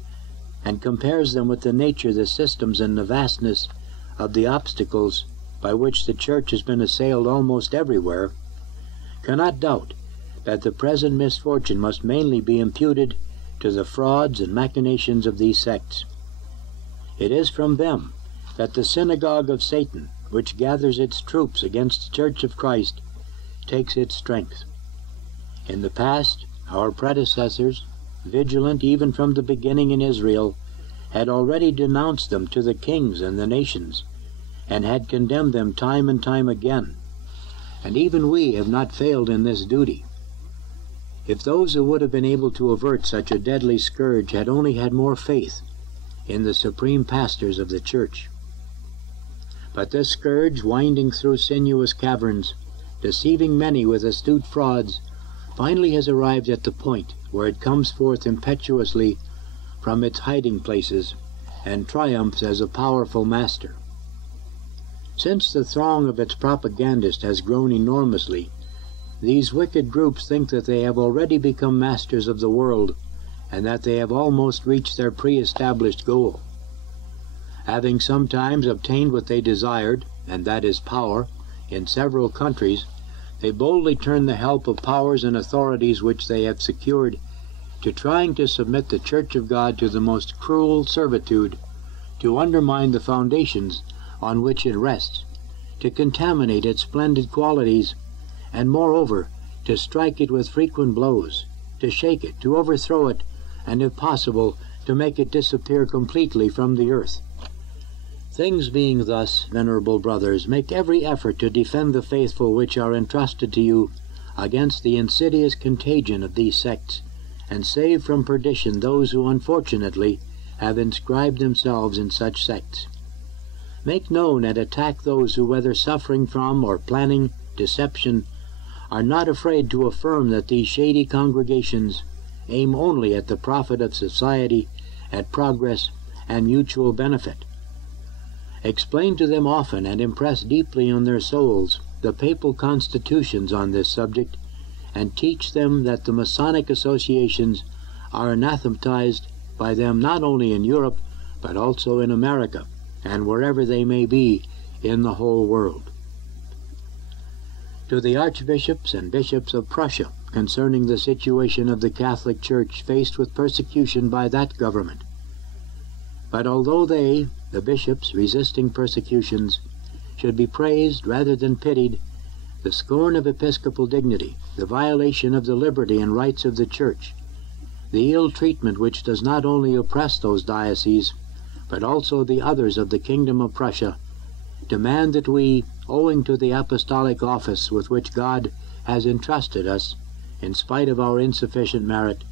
and compares them with the nature, the systems, and the vastness of the obstacles by which the Church has been assailed almost everywhere, cannot doubt that the present misfortune must mainly be imputed to the frauds and machinations of these sects. It is from them that the synagogue of Satan, which gathers its troops against the Church of Christ, takes its strength. In the past, our predecessors, vigilant even from the beginning in Israel, had already denounced them to the kings and the nations, and had condemned them time and time again, and even we have not failed in this duty. If those who would have been able to avert such a deadly scourge had only had more faith in the supreme pastors of the Church. But this scourge, winding through sinuous caverns, deceiving many with astute frauds, finally has arrived at the point where it comes forth impetuously from its hiding places and triumphs as a powerful master. Since the throng of its propagandists has grown enormously, these wicked groups think that they have already become masters of the world and that they have almost reached their pre-established goal. Having sometimes obtained what they desired, and that is power, in several countries, they boldly turn the help of powers and authorities which they have secured to trying to submit the Church of God to the most cruel servitude, to undermine the foundations on which it rests, to contaminate its splendid qualities, and moreover to strike it with frequent blows, to shake it, to overthrow it, and if possible to make it disappear completely from the earth. Things being thus, venerable brothers, make every effort to defend the faithful which are entrusted to you against the insidious contagion of these sects, and save from perdition those who unfortunately have inscribed themselves in such sects. Make known and attack those who, whether suffering from or planning deception, are not afraid to affirm that these shady congregations aim only at the profit of society, at progress and mutual benefit. Explain to them often and impress deeply on their souls the papal constitutions on this subject, and teach them that the Masonic associations are anathematized by them not only in Europe, but also in America, and wherever they may be in the whole world. To the archbishops and bishops of Prussia concerning the situation of the Catholic Church faced with persecution by that government. But although they, the bishops, resisting persecutions, should be praised rather than pitied, the scorn of episcopal dignity, the violation of the liberty and rights of the Church, the ill treatment which does not only oppress those dioceses, but also the others of the Kingdom of Prussia, demand that we, owing to the apostolic office with which God has entrusted us, in spite of our insufficient merit,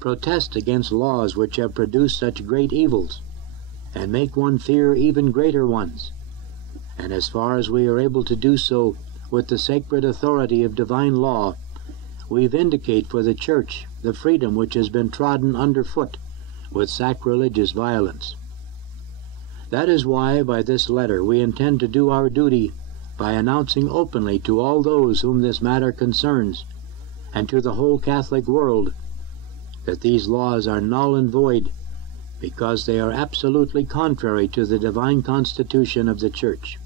protest against laws which have produced such great evils, and make one fear even greater ones, and as far as we are able to do so with the sacred authority of divine law, we vindicate for the Church the freedom which has been trodden underfoot with sacrilegious violence. That is why, by this letter, we intend to do our duty by announcing openly to all those whom this matter concerns, and to the whole Catholic world, that these laws are null and void, because they are absolutely contrary to the divine constitution of the Church.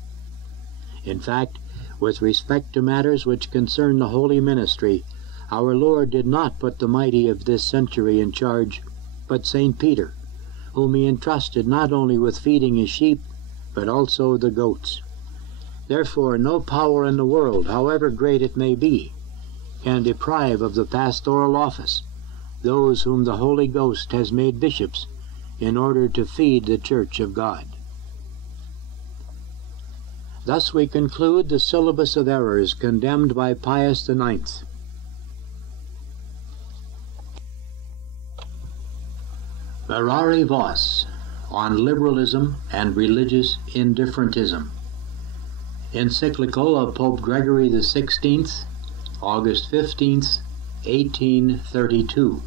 In fact, with respect to matters which concern the holy ministry, our Lord did not put the mighty of this century in charge, but St. Peter, whom he entrusted not only with feeding his sheep, but also the goats. Therefore no power in the world, however great it may be, can deprive of the pastoral office those whom the Holy Ghost has made bishops in order to feed the Church of God. Thus we conclude the syllabus of errors condemned by Pius IX. Verare Vos, on liberalism and religious indifferentism. Encyclical of Pope Gregory XVI, August 15th, 1832.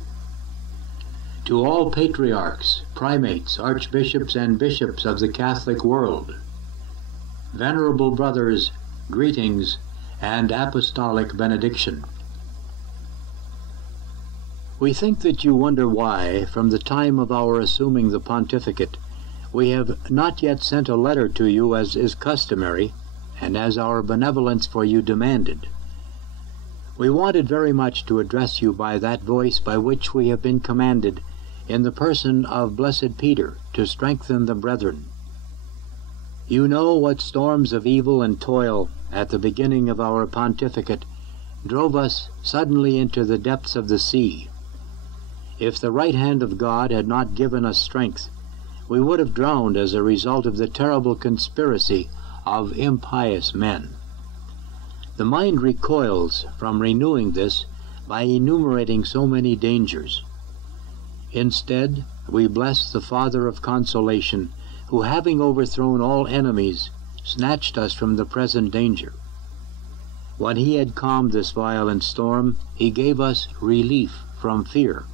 To all patriarchs, primates, archbishops, and bishops of the Catholic world, venerable brothers, greetings and apostolic benediction. We think that you wonder why, from the time of our assuming the pontificate, we have not yet sent a letter to you as is customary, and as our benevolence for you demanded. We wanted very much to address you by that voice by which we have been commanded, in the person of Blessed Peter, to strengthen the brethren. You know what storms of evil and toil, at the beginning of our pontificate, drove us suddenly into the depths of the sea. If the right hand of God had not given us strength, we would have drowned as a result of the terrible conspiracy of impious men. The mind recoils from renewing this by enumerating so many dangers. Instead, we bless the Father of consolation, who, having overthrown all enemies, snatched us from the present danger. When he had calmed this violent storm, he gave us relief from fear.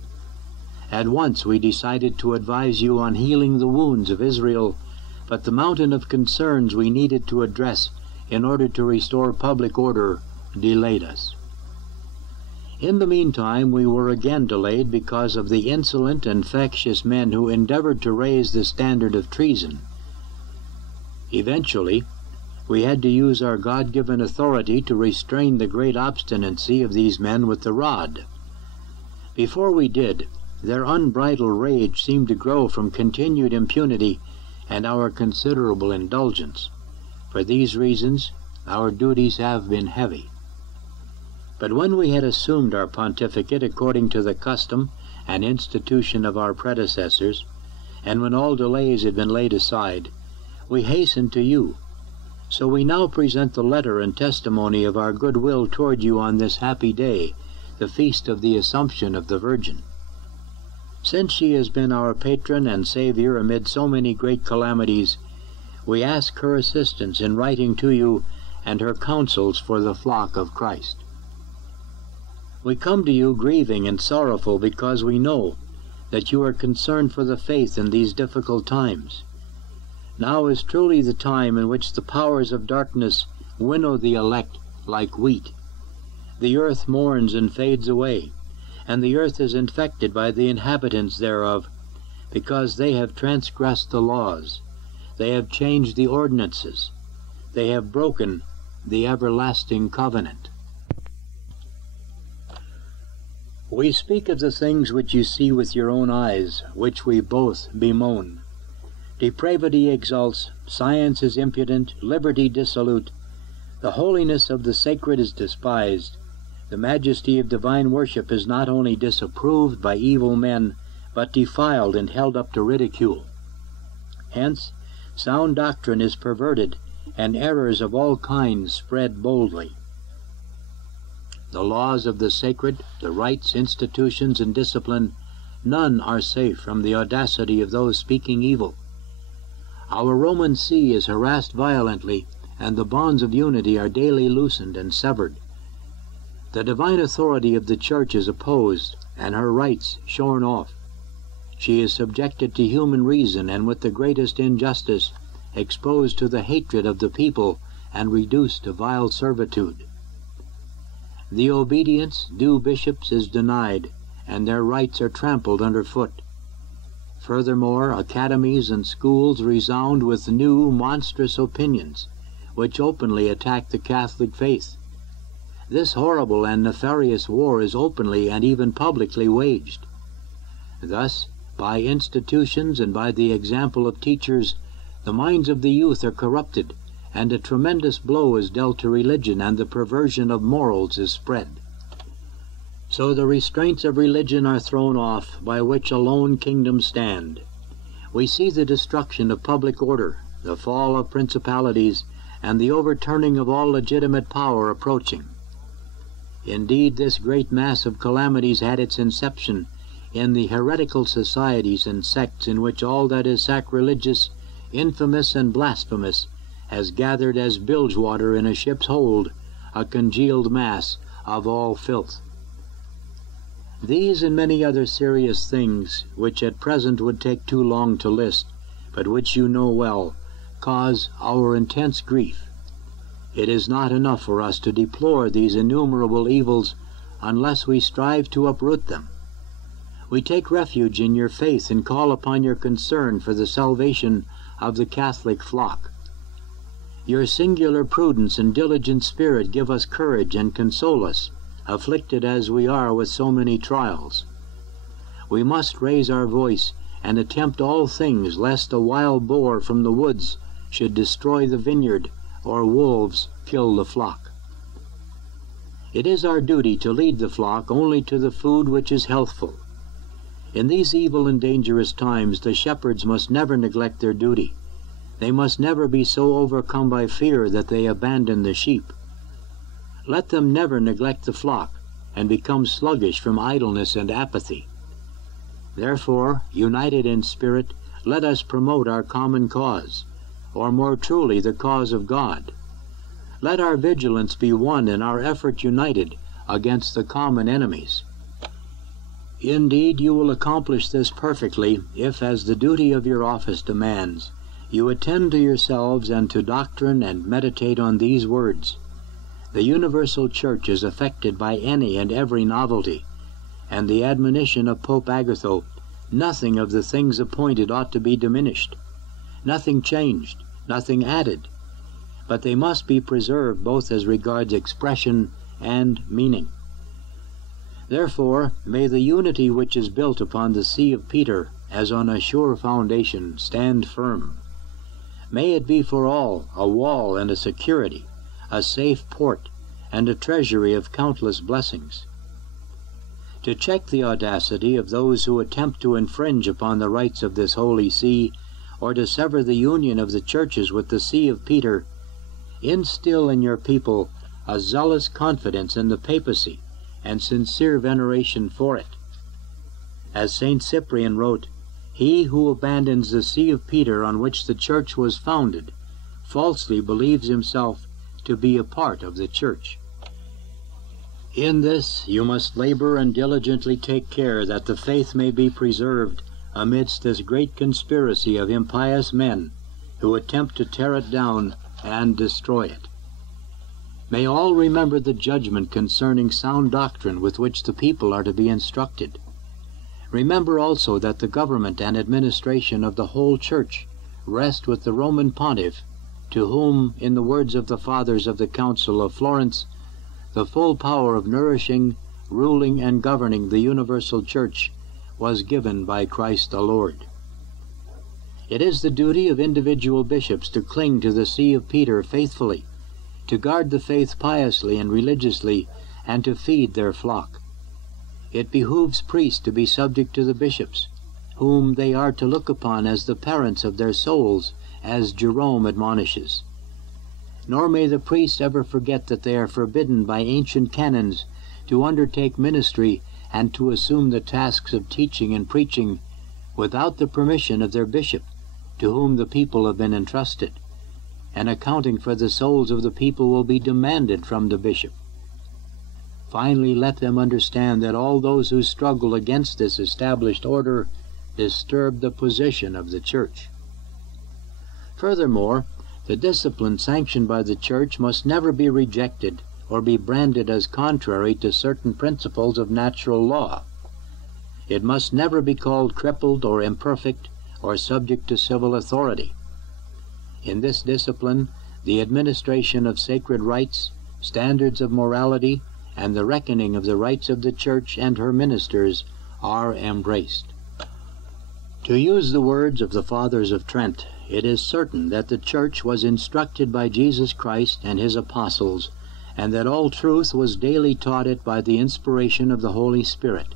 At once we decided to advise you on healing the wounds of Israel, but the mountain of concerns we needed to address in order to restore public order delayed us. In the meantime, we were again delayed because of the insolent and factious men who endeavored to raise the standard of treason. Eventually, we had to use our God-given authority to restrain the great obstinacy of these men with the rod. Before we did, their unbridled rage seemed to grow from continued impunity and our considerable indulgence. For these reasons, our duties have been heavy. But when we had assumed our pontificate according to the custom and institution of our predecessors, and when all delays had been laid aside, we hastened to you. So we now present the letter and testimony of our goodwill toward you on this happy day, the feast of the Assumption of the Virgin. Since she has been our patron and Savior amid so many great calamities, we ask her assistance in writing to you and her counsels for the flock of Christ. We come to you grieving and sorrowful because we know that you are concerned for the faith in these difficult times. Now is truly the time in which the powers of darkness winnow the elect like wheat. The earth mourns and fades away, and the earth is infected by the inhabitants thereof, because they have transgressed the laws, they have changed the ordinances, they have broken the everlasting covenant. We speak of the things which you see with your own eyes, which we both bemoan. Depravity exalts, science is impudent, liberty dissolute, the holiness of the sacred is despised, the majesty of divine worship is not only disapproved by evil men, but defiled and held up to ridicule. Hence, sound doctrine is perverted, and errors of all kinds spread boldly. The laws of the sacred, the rites, institutions, and discipline, none are safe from the audacity of those speaking evil. Our Roman see is harassed violently, and the bonds of unity are daily loosened and severed. The divine authority of the Church is opposed, and her rights shorn off. She is subjected to human reason, and with the greatest injustice, exposed to the hatred of the people, and reduced to vile servitude. The obedience due bishops is denied, and their rights are trampled underfoot. Furthermore, academies and schools resound with new monstrous opinions, which openly attack the Catholic faith. This horrible and nefarious war is openly and even publicly waged. Thus, by institutions and by the example of teachers, the minds of the youth are corrupted, and a tremendous blow is dealt to religion, and the perversion of morals is spread. So the restraints of religion are thrown off, by which alone kingdoms stand. We see the destruction of public order, the fall of principalities, and the overturning of all legitimate power approaching. Indeed, this great mass of calamities had its inception in the heretical societies and sects in which all that is sacrilegious, infamous, and blasphemous has gathered as bilge water in a ship's hold, a congealed mass of all filth. These and many other serious things, which at present would take too long to list, but which you know well, cause our intense grief. It is not enough for us to deplore these innumerable evils unless we strive to uproot them. We take refuge in your faith and call upon your concern for the salvation of the Catholic flock. Your singular prudence and diligent spirit give us courage and console us, afflicted as we are with so many trials. We must raise our voice and attempt all things, lest a wild boar from the woods should destroy the vineyard, or wolves kill the flock. It is our duty to lead the flock only to the food which is healthful. In these evil and dangerous times, the shepherds must never neglect their duty. They must never be so overcome by fear that they abandon the sheep. Let them never neglect the flock, and become sluggish from idleness and apathy. Therefore, united in spirit, let us promote our common cause, or more truly the cause of God. Let our vigilance be one and our effort united against the common enemies. Indeed, you will accomplish this perfectly if, as the duty of your office demands, you attend to yourselves and to doctrine and meditate on these words. The universal Church is affected by any and every novelty, and the admonition of Pope Agatho, nothing of the things appointed ought to be diminished, nothing changed, nothing added, but they must be preserved both as regards expression and meaning. Therefore, may the unity which is built upon the See of Peter as on a sure foundation stand firm. May it be for all a wall and a security, a safe port, and a treasury of countless blessings. To check the audacity of those who attempt to infringe upon the rights of this Holy See, or to sever the union of the churches with the See of Peter, instill in your people a zealous confidence in the papacy and sincere veneration for it. As St. Cyprian wrote, "He who abandons the See of Peter on which the Church was founded falsely believes himself to be a part of the Church." In this you must labor and diligently take care that the faith may be preserved amidst this great conspiracy of impious men who attempt to tear it down and destroy it. May all remember the judgment concerning sound doctrine with which the people are to be instructed. Remember also that the government and administration of the whole Church rest with the Roman Pontiff, to whom, in the words of the Fathers of the Council of Florence, the full power of nourishing, ruling, and governing the universal Church was given by Christ the Lord. It is the duty of individual bishops to cling to the See of Peter faithfully, to guard the faith piously and religiously, and to feed their flock. It behooves priests to be subject to the bishops, whom they are to look upon as the parents of their souls, as Jerome admonishes. Nor may the priests ever forget that they are forbidden by ancient canons to undertake ministry and to assume the tasks of teaching and preaching without the permission of their bishop, to whom the people have been entrusted. And accounting for the souls of the people will be demanded from the bishop. Finally, let them understand that all those who struggle against this established order disturb the position of the Church. Furthermore, the discipline sanctioned by the Church must never be rejected or be branded as contrary to certain principles of natural law. It must never be called crippled or imperfect or subject to civil authority. In this discipline, the administration of sacred rites, standards of morality, and the reckoning of the rights of the Church and her ministers are embraced. To use the words of the Fathers of Trent, it is certain that the Church was instructed by Jesus Christ and his apostles, and that all truth was daily taught it by the inspiration of the Holy Spirit.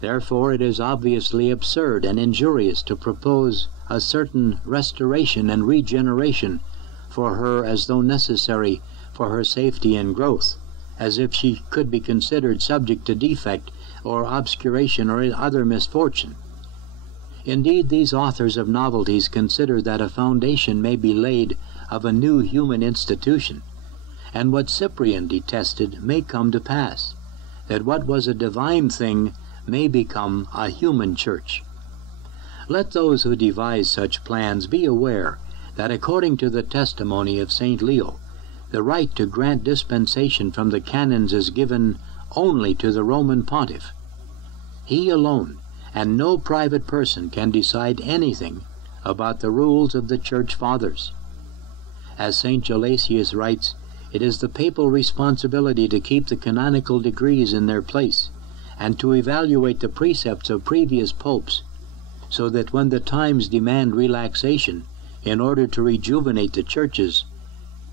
Therefore it is obviously absurd and injurious to propose a certain restoration and regeneration for her as though necessary for her safety and growth, as if she could be considered subject to defect or obscuration or other misfortune. Indeed, these authors of novelties consider that a foundation may be laid of a new human institution, and what Cyprian detested may come to pass, that what was a divine thing may become a human church. Let those who devise such plans be aware that according to the testimony of St. Leo, the right to grant dispensation from the canons is given only to the Roman Pontiff. He alone, and no private person, can decide anything about the rules of the Church Fathers. As St. Gelasius writes, it is the papal responsibility to keep the canonical degrees in their place, and to evaluate the precepts of previous popes, so that when the times demand relaxation in order to rejuvenate the churches,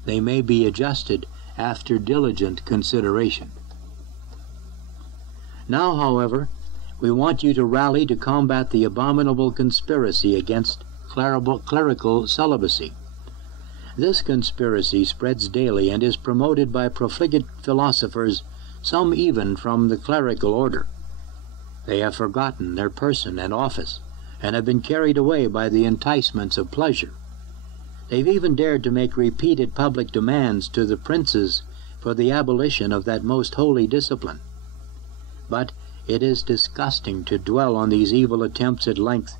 they may be adjusted after diligent consideration. Now, however, we want you to rally to combat the abominable conspiracy against clerical celibacy. This conspiracy spreads daily and is promoted by profligate philosophers, some even from the clerical order. They have forgotten their person and office, and have been carried away by the enticements of pleasure. They've even dared to make repeated public demands to the princes for the abolition of that most holy discipline. But it is disgusting to dwell on these evil attempts at length.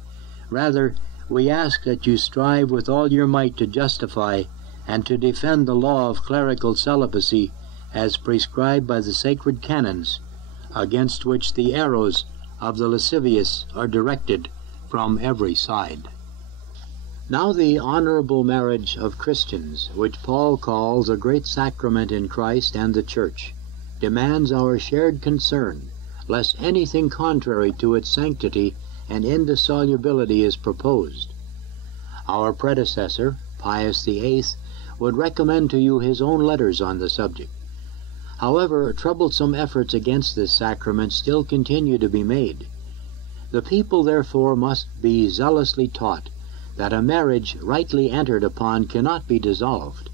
Rather, we ask that you strive with all your might to justify and to defend the law of clerical celibacy as prescribed by the sacred canons, against which the arrows of the lascivious are directed from every side. Now the honorable marriage of Christians, which Paul calls a great sacrament in Christ and the Church, demands our shared concern, lest anything contrary to its sanctity and indissolubility is proposed. Our predecessor, Pius VIII, would recommend to you his own letters on the subject. However, troublesome efforts against this sacrament still continue to be made. The people, therefore, must be zealously taught that a marriage rightly entered upon cannot be dissolved.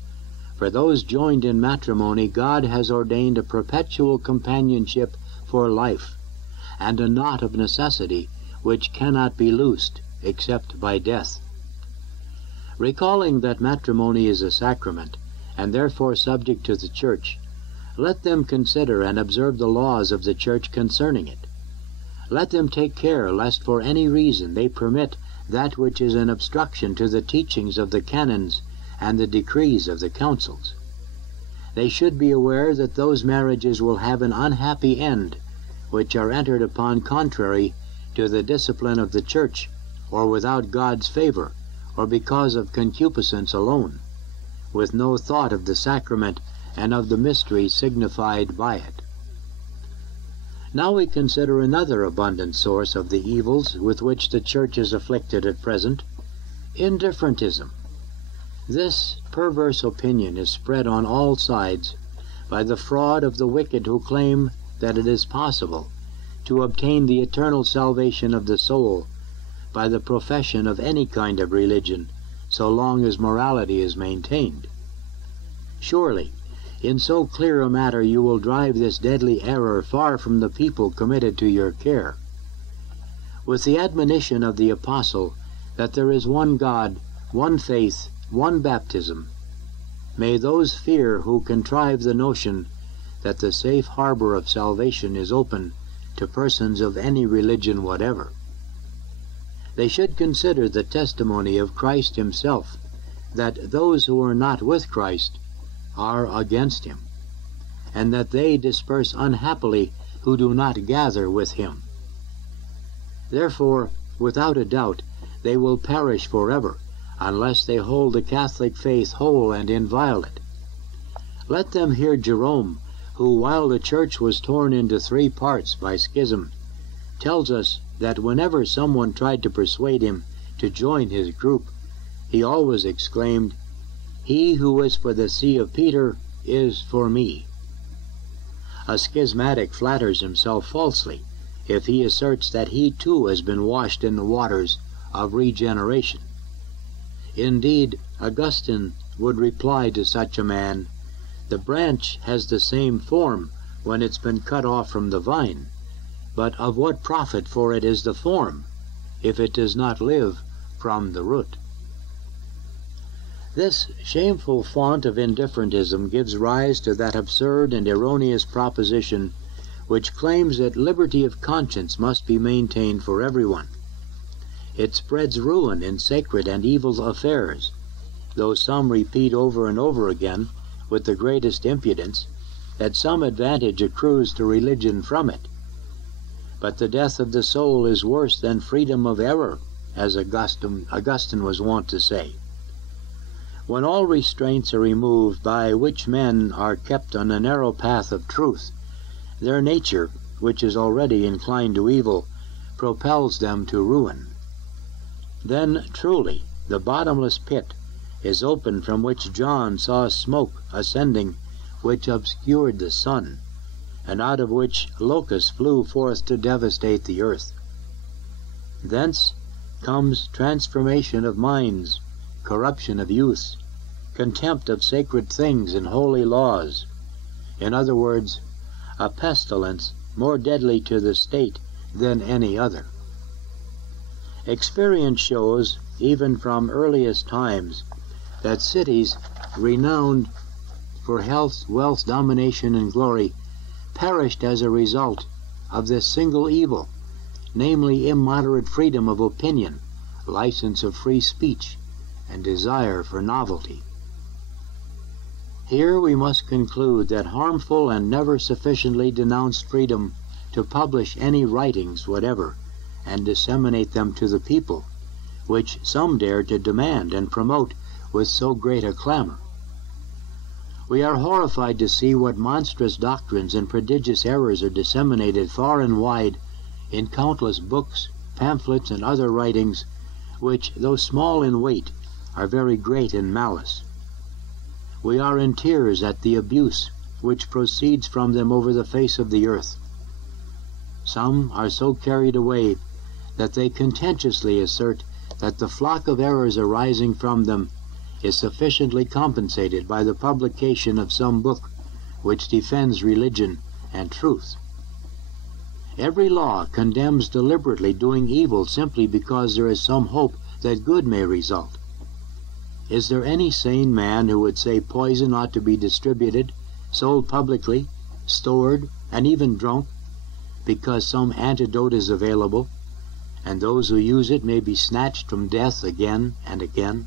For those joined in matrimony, God has ordained a perpetual companionship for life, and a knot of necessity which cannot be loosed except by death. Recalling that matrimony is a sacrament, and therefore subject to the Church, Let them consider and observe the laws of the Church concerning it. Let them take care lest for any reason they permit that which is an obstruction to the teachings of the canons and the decrees of the councils. They should be aware that those marriages will have an unhappy end which are entered upon contrary to the discipline of the Church, or without God's favor, or because of concupiscence alone, with no thought of the sacrament and of the mystery signified by it. Now we consider another abundant source of the evils with which the Church is afflicted at present, indifferentism. This perverse opinion is spread on all sides by the fraud of the wicked who claim that it is possible to obtain the eternal salvation of the soul by the profession of any kind of religion, so long as morality is maintained. Surely, in so clear a matter you will drive this deadly error far from the people committed to your care. With the admonition of the Apostle that there is one God, one faith, one baptism, may those fear who contrive the notion that the safe harbor of salvation is open to persons of any religion whatever. They should consider the testimony of Christ himself, that those who are not with Christ are against him, and that they disperse unhappily who do not gather with him. Therefore, without a doubt, they will perish forever, unless they hold the Catholic faith whole and inviolate. Let them hear Jerome, who, while the Church was torn into 3 parts by schism, tells us that whenever someone tried to persuade him to join his group, he always exclaimed, "He who is for the see of Peter is for me." A schismatic flatters himself falsely if he asserts that he too has been washed in the waters of regeneration. Indeed, Augustine would reply to such a man, "The branch has the same form when it's been cut off from the vine, but of what profit for it is the form, if it does not live from the root?" This shameful font of indifferentism gives rise to that absurd and erroneous proposition which claims that liberty of conscience must be maintained for everyone. It spreads ruin in sacred and evil affairs, though some repeat over and over again, with the greatest impudence, that some advantage accrues to religion from it. But the death of the soul is worse than freedom of error, as Augustine was wont to say. When all restraints are removed by which men are kept on a narrow path of truth, their nature, which is already inclined to evil, propels them to ruin. Then truly the bottomless pit is open from which John saw smoke ascending, which obscured the sun, and out of which locusts flew forth to devastate the earth. Thence comes transformation of minds, corruption of youth, contempt of sacred things and holy laws. In other words, a pestilence more deadly to the state than any other. Experience shows, even from earliest times, that cities renowned for health, wealth, domination, and glory perished as a result of this single evil, namely immoderate freedom of opinion, license of free speech, and desire for novelty. Here we must conclude that harmful and never sufficiently denounced freedom to publish any writings whatever and disseminate them to the people, which some dare to demand and promote with so great a clamor. We are horrified to see what monstrous doctrines and prodigious errors are disseminated far and wide in countless books, pamphlets, and other writings, which, though small in weight, are very great in malice. We are in tears at the abuse which proceeds from them over the face of the earth. Some are so carried away that they contentiously assert that the flock of errors arising from them is sufficiently compensated by the publication of some book which defends religion and truth. Every law condemns deliberately doing evil simply because there is some hope that good may result. Is there any sane man who would say poison ought to be distributed sold publicly, stored, and even drunk, because some antidote is available, and those who use it may be snatched from death again and again.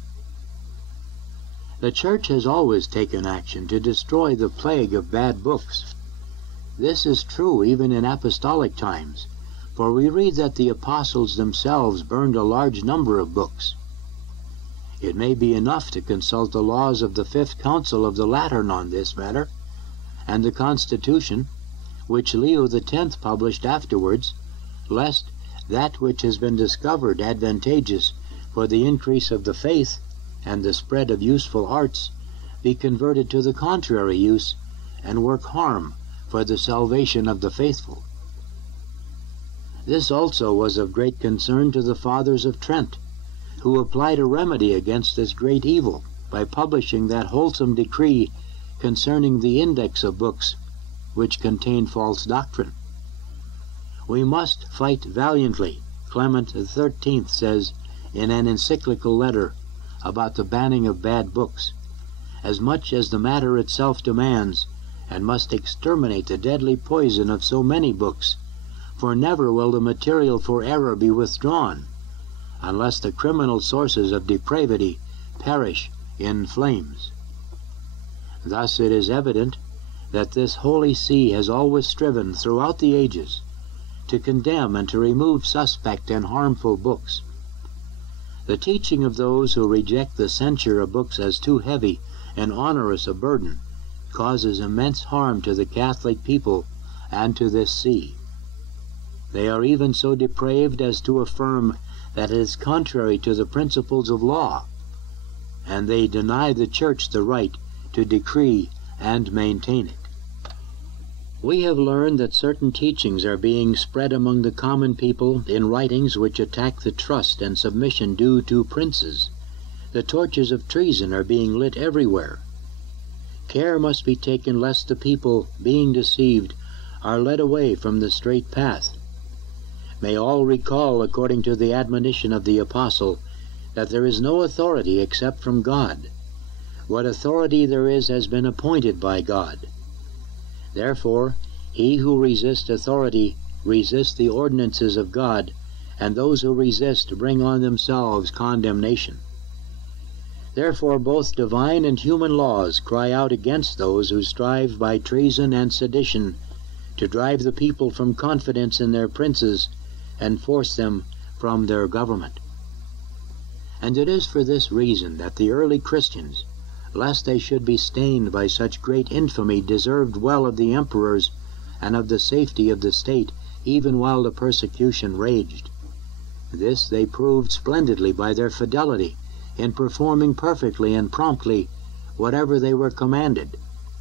The Church has always taken action to destroy the plague of bad books. This is true even in apostolic times, for we read that the apostles themselves burned a large number of books. It may be enough to consult the laws of the Fifth Council of the Lateran on this matter, and the Constitution, which Leo X published afterwards, lest that which has been discovered advantageous for the increase of the faith and the spread of useful arts be converted to the contrary use and work harm for the salvation of the faithful. This also was of great concern to the Fathers of Trent, who applied a remedy against this great evil by publishing that wholesome decree concerning the index of books which contain false doctrine. We must fight valiantly, Clement XIII says in an encyclical letter about the banning of bad books, as much as the matter itself demands, and must exterminate the deadly poison of so many books, for never will the material for error be withdrawn, unless the criminal sources of depravity perish in flames. Thus it is evident that this Holy See has always striven throughout the ages to condemn and to remove suspect and harmful books. The teaching of those who reject the censure of books as too heavy and onerous a burden causes immense harm to the Catholic people and to this See. They are even so depraved as to affirm that it is contrary to the principles of law, and they deny the Church the right to decree and maintain it. We have learned that certain teachings are being spread among the common people in writings which attack the trust and submission due to princes. The torches of treason are being lit everywhere. Care must be taken lest the people, being deceived, are led away from the straight path. May all recall, according to the admonition of the Apostle, that there is no authority except from God. What authority there is has been appointed by God. Therefore, he who resists authority resists the ordinances of God, and those who resist bring on themselves condemnation. Therefore both divine and human laws cry out against those who strive by treason and sedition to drive the people from confidence in their princes and force them from their government. And it is for this reason that the early Christians, lest they should be stained by such great infamy, deserved well of the emperors and of the safety of the state, even while the persecution raged. This they proved splendidly by their fidelity in performing perfectly and promptly whatever they were commanded,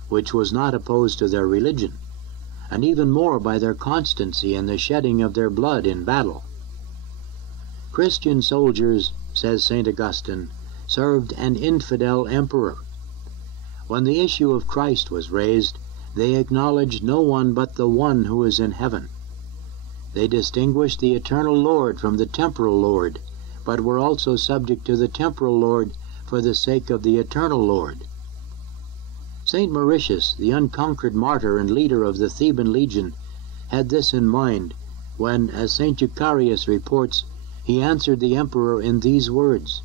which was not opposed to their religion, and even more by their constancy in the shedding of their blood in battle. Christian soldiers, says St. Augustine, served an infidel emperor. When the issue of Christ was raised, they acknowledged no one but the one who is in heaven. They distinguished the eternal Lord from the temporal Lord, but were also subject to the temporal Lord for the sake of the eternal Lord. St. Mauritius, the unconquered martyr and leader of the Theban legion, had this in mind when, as St. Eucharius reports, he answered the emperor in these words,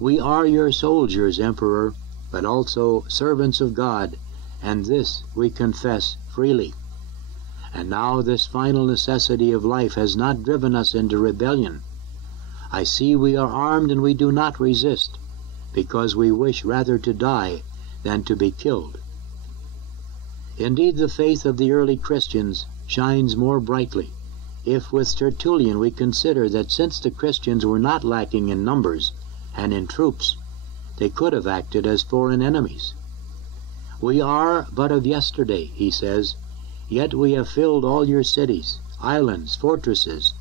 "We are your soldiers, Emperor, but also servants of God, and this we confess freely. And now this final necessity of life has not driven us into rebellion. I see we are armed and we do not resist, because we wish rather to die than to be killed." Indeed, the faith of the early Christians shines more brightly if with Tertullian we consider that since the Christians were not lacking in numbers and in troops, they could have acted as foreign enemies. "We are but of yesterday," he says, "yet we have filled all your cities, islands, fortresses,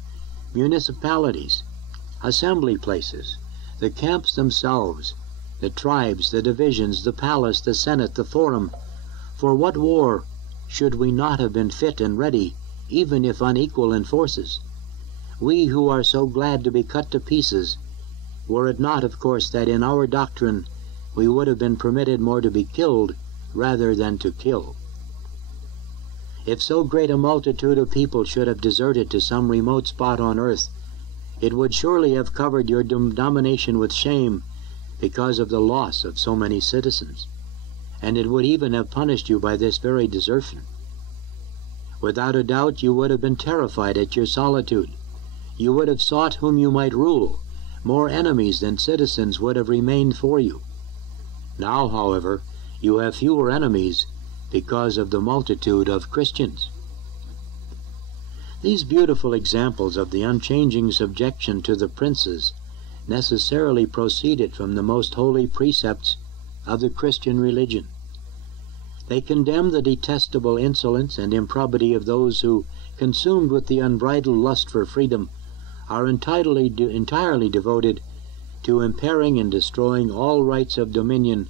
municipalities, assembly places, the camps themselves, the tribes, the divisions, the palace, the senate, the forum. For what war should we not have been fit and ready, even if unequal in forces? We who are so glad to be cut to pieces, were it not, of course, that in our doctrine we would have been permitted more to be killed rather than to kill. If so great a multitude of people should have deserted to some remote spot on earth, it would surely have covered your domination with shame because of the loss of so many citizens, and it would even have punished you by this very desertion. Without a doubt you would have been terrified at your solitude. You would have sought whom you might rule. More enemies than citizens would have remained for you. Now, however, you have fewer enemies because of the multitude of Christians. These beautiful examples of the unchanging subjection to the princes necessarily proceeded from the most holy precepts of the Christian religion. They condemn the detestable insolence and improbity of those who, consumed with the unbridled lust for freedom, are entirely devoted to impairing and destroying all rights of dominion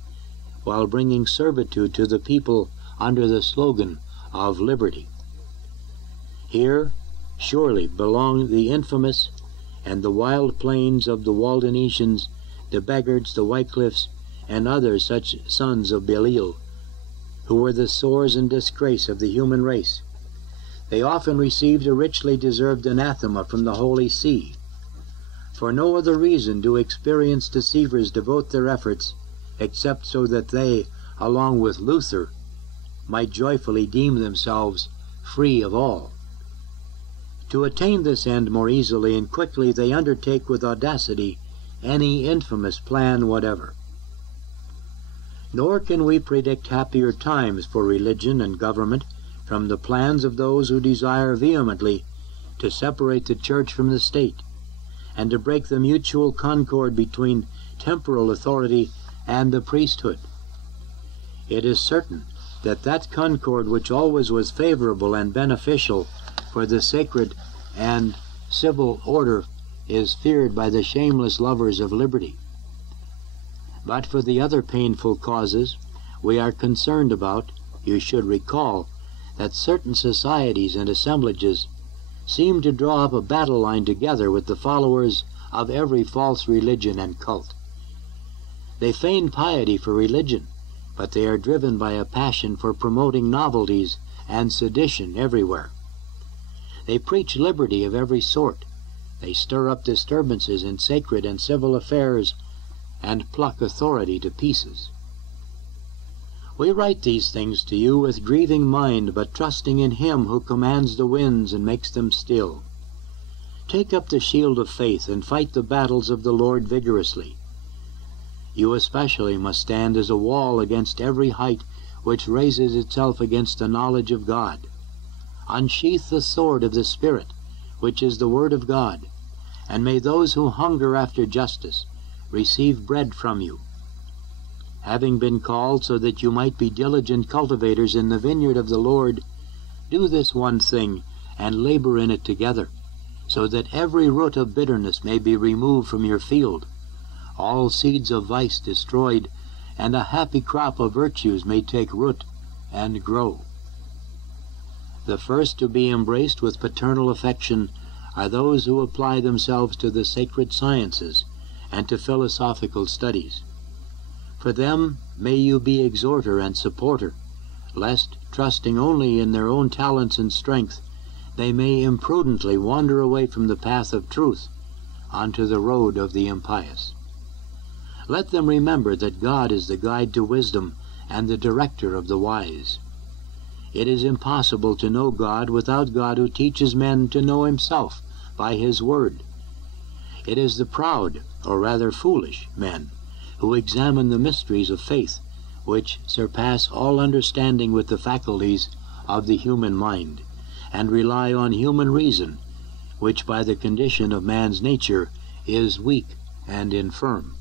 while bringing servitude to the people under the slogan of liberty. Here surely belong the infamous and the wild plains of the Waldenesians, the Beggards, the Wycliffes, and other such sons of Belial, who were the sores and disgrace of the human race. They often received a richly deserved anathema from the Holy See. For no other reason do experienced deceivers devote their efforts, except so that they, along with Luther, might joyfully deem themselves free of all. To attain this end more easily and quickly, they undertake with audacity any infamous plan whatever. Nor can we predict happier times for religion and government from the plans of those who desire vehemently to separate the Church from the state, and to break the mutual concord between temporal authority and the priesthood. It is certain that that concord which always was favorable and beneficial for the sacred and civil order is feared by the shameless lovers of liberty. But for the other painful causes we are concerned about, you should recall that certain societies and assemblages seem to draw up a battle line together with the followers of every false religion and cult. They feign piety for religion, but they are driven by a passion for promoting novelties and sedition everywhere. They preach liberty of every sort. They stir up disturbances in sacred and civil affairs and pluck authority to pieces. We write these things to you with grieving mind, but trusting in Him who commands the winds and makes them still. Take up the shield of faith and fight the battles of the Lord vigorously. You especially must stand as a wall against every height which raises itself against the knowledge of God. Unsheath the sword of the Spirit, which is the Word of God, and may those who hunger after justice receive bread from you. Having been called so that you might be diligent cultivators in the vineyard of the Lord, do this one thing and labor in it together, so that every root of bitterness may be removed from your field, all seeds of vice destroyed, and a happy crop of virtues may take root and grow. The first to be embraced with paternal affection are those who apply themselves to the sacred sciences and to philosophical studies. For them may you be exhorter and supporter, lest, trusting only in their own talents and strength, they may imprudently wander away from the path of truth onto the road of the impious. Let them remember that God is the guide to wisdom and the director of the wise. It is impossible to know God without God who teaches men to know Himself by His word. It is the proud, or rather foolish, men who examine the mysteries of faith, which surpass all understanding with the faculties of the human mind, and rely on human reason, which by the condition of man's nature is weak and infirm.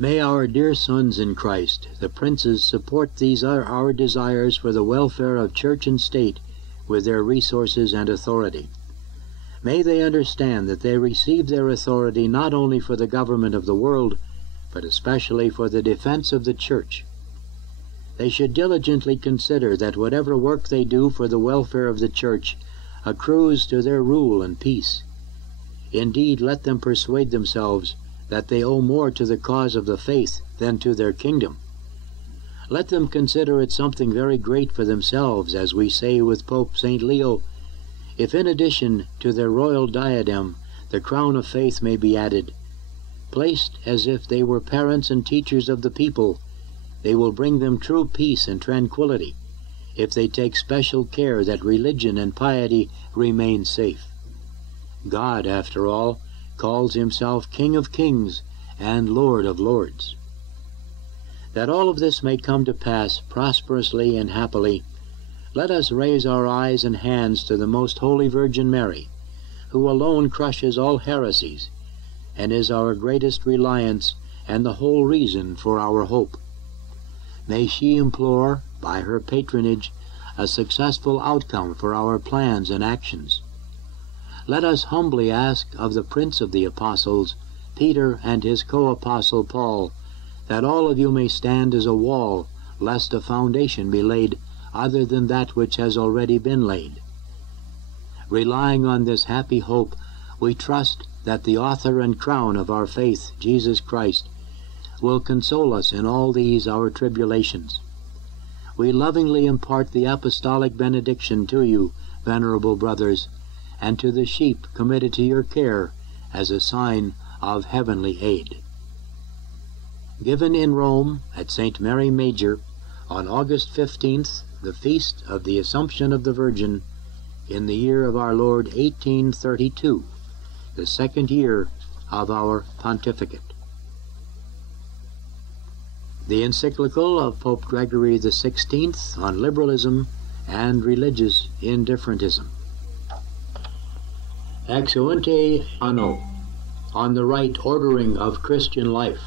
May our dear sons in Christ, the princes, support these our desires for the welfare of church and state with their resources and authority. May they understand that they receive their authority not only for the government of the world, but especially for the defense of the Church. They should diligently consider that whatever work they do for the welfare of the Church accrues to their rule and peace. Indeed, let them persuade themselves that they owe more to the cause of the faith than to their kingdom. Let them consider it something very great for themselves, as we say with Pope St. Leo, if in addition to their royal diadem the crown of faith may be added. Placed as if they were parents and teachers of the people, they will bring them true peace and tranquility, if they take special care that religion and piety remain safe. God, after all, calls himself King of Kings and Lord of Lords. That all of this may come to pass prosperously and happily, let us raise our eyes and hands to the Most Holy Virgin Mary, who alone crushes all heresies, and is our greatest reliance and the whole reason for our hope. May she implore, by her patronage, a successful outcome for our plans and actions. Let us humbly ask of the Prince of the Apostles, Peter, and his co-apostle Paul, that all of you may stand as a wall, lest a foundation be laid other than that which has already been laid. Relying on this happy hope, we trust that the author and crown of our faith, Jesus Christ, will console us in all these our tribulations. We lovingly impart the apostolic benediction to you, venerable brothers, and to the sheep committed to your care as a sign of heavenly aid. Given in Rome at St. Mary Major on August 15th, the feast of the Assumption of the Virgin, in the year of our Lord 1832, the second year of our pontificate. The encyclical of Pope Gregory XVI on liberalism and religious indifferentism. XIII Anno, on the right ordering of Christian life.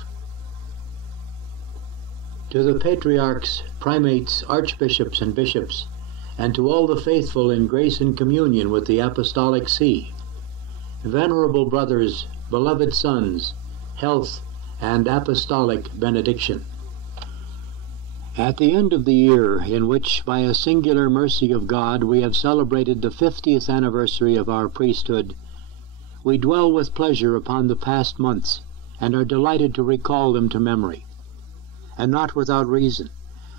To the patriarchs, primates, archbishops, and bishops, and to all the faithful in grace and communion with the Apostolic See, venerable brothers, beloved sons, health and apostolic benediction. At the end of the year, in which by a singular mercy of God we have celebrated the 50th anniversary of our priesthood, we dwell with pleasure upon the past months, and are delighted to recall them to memory. And not without reason,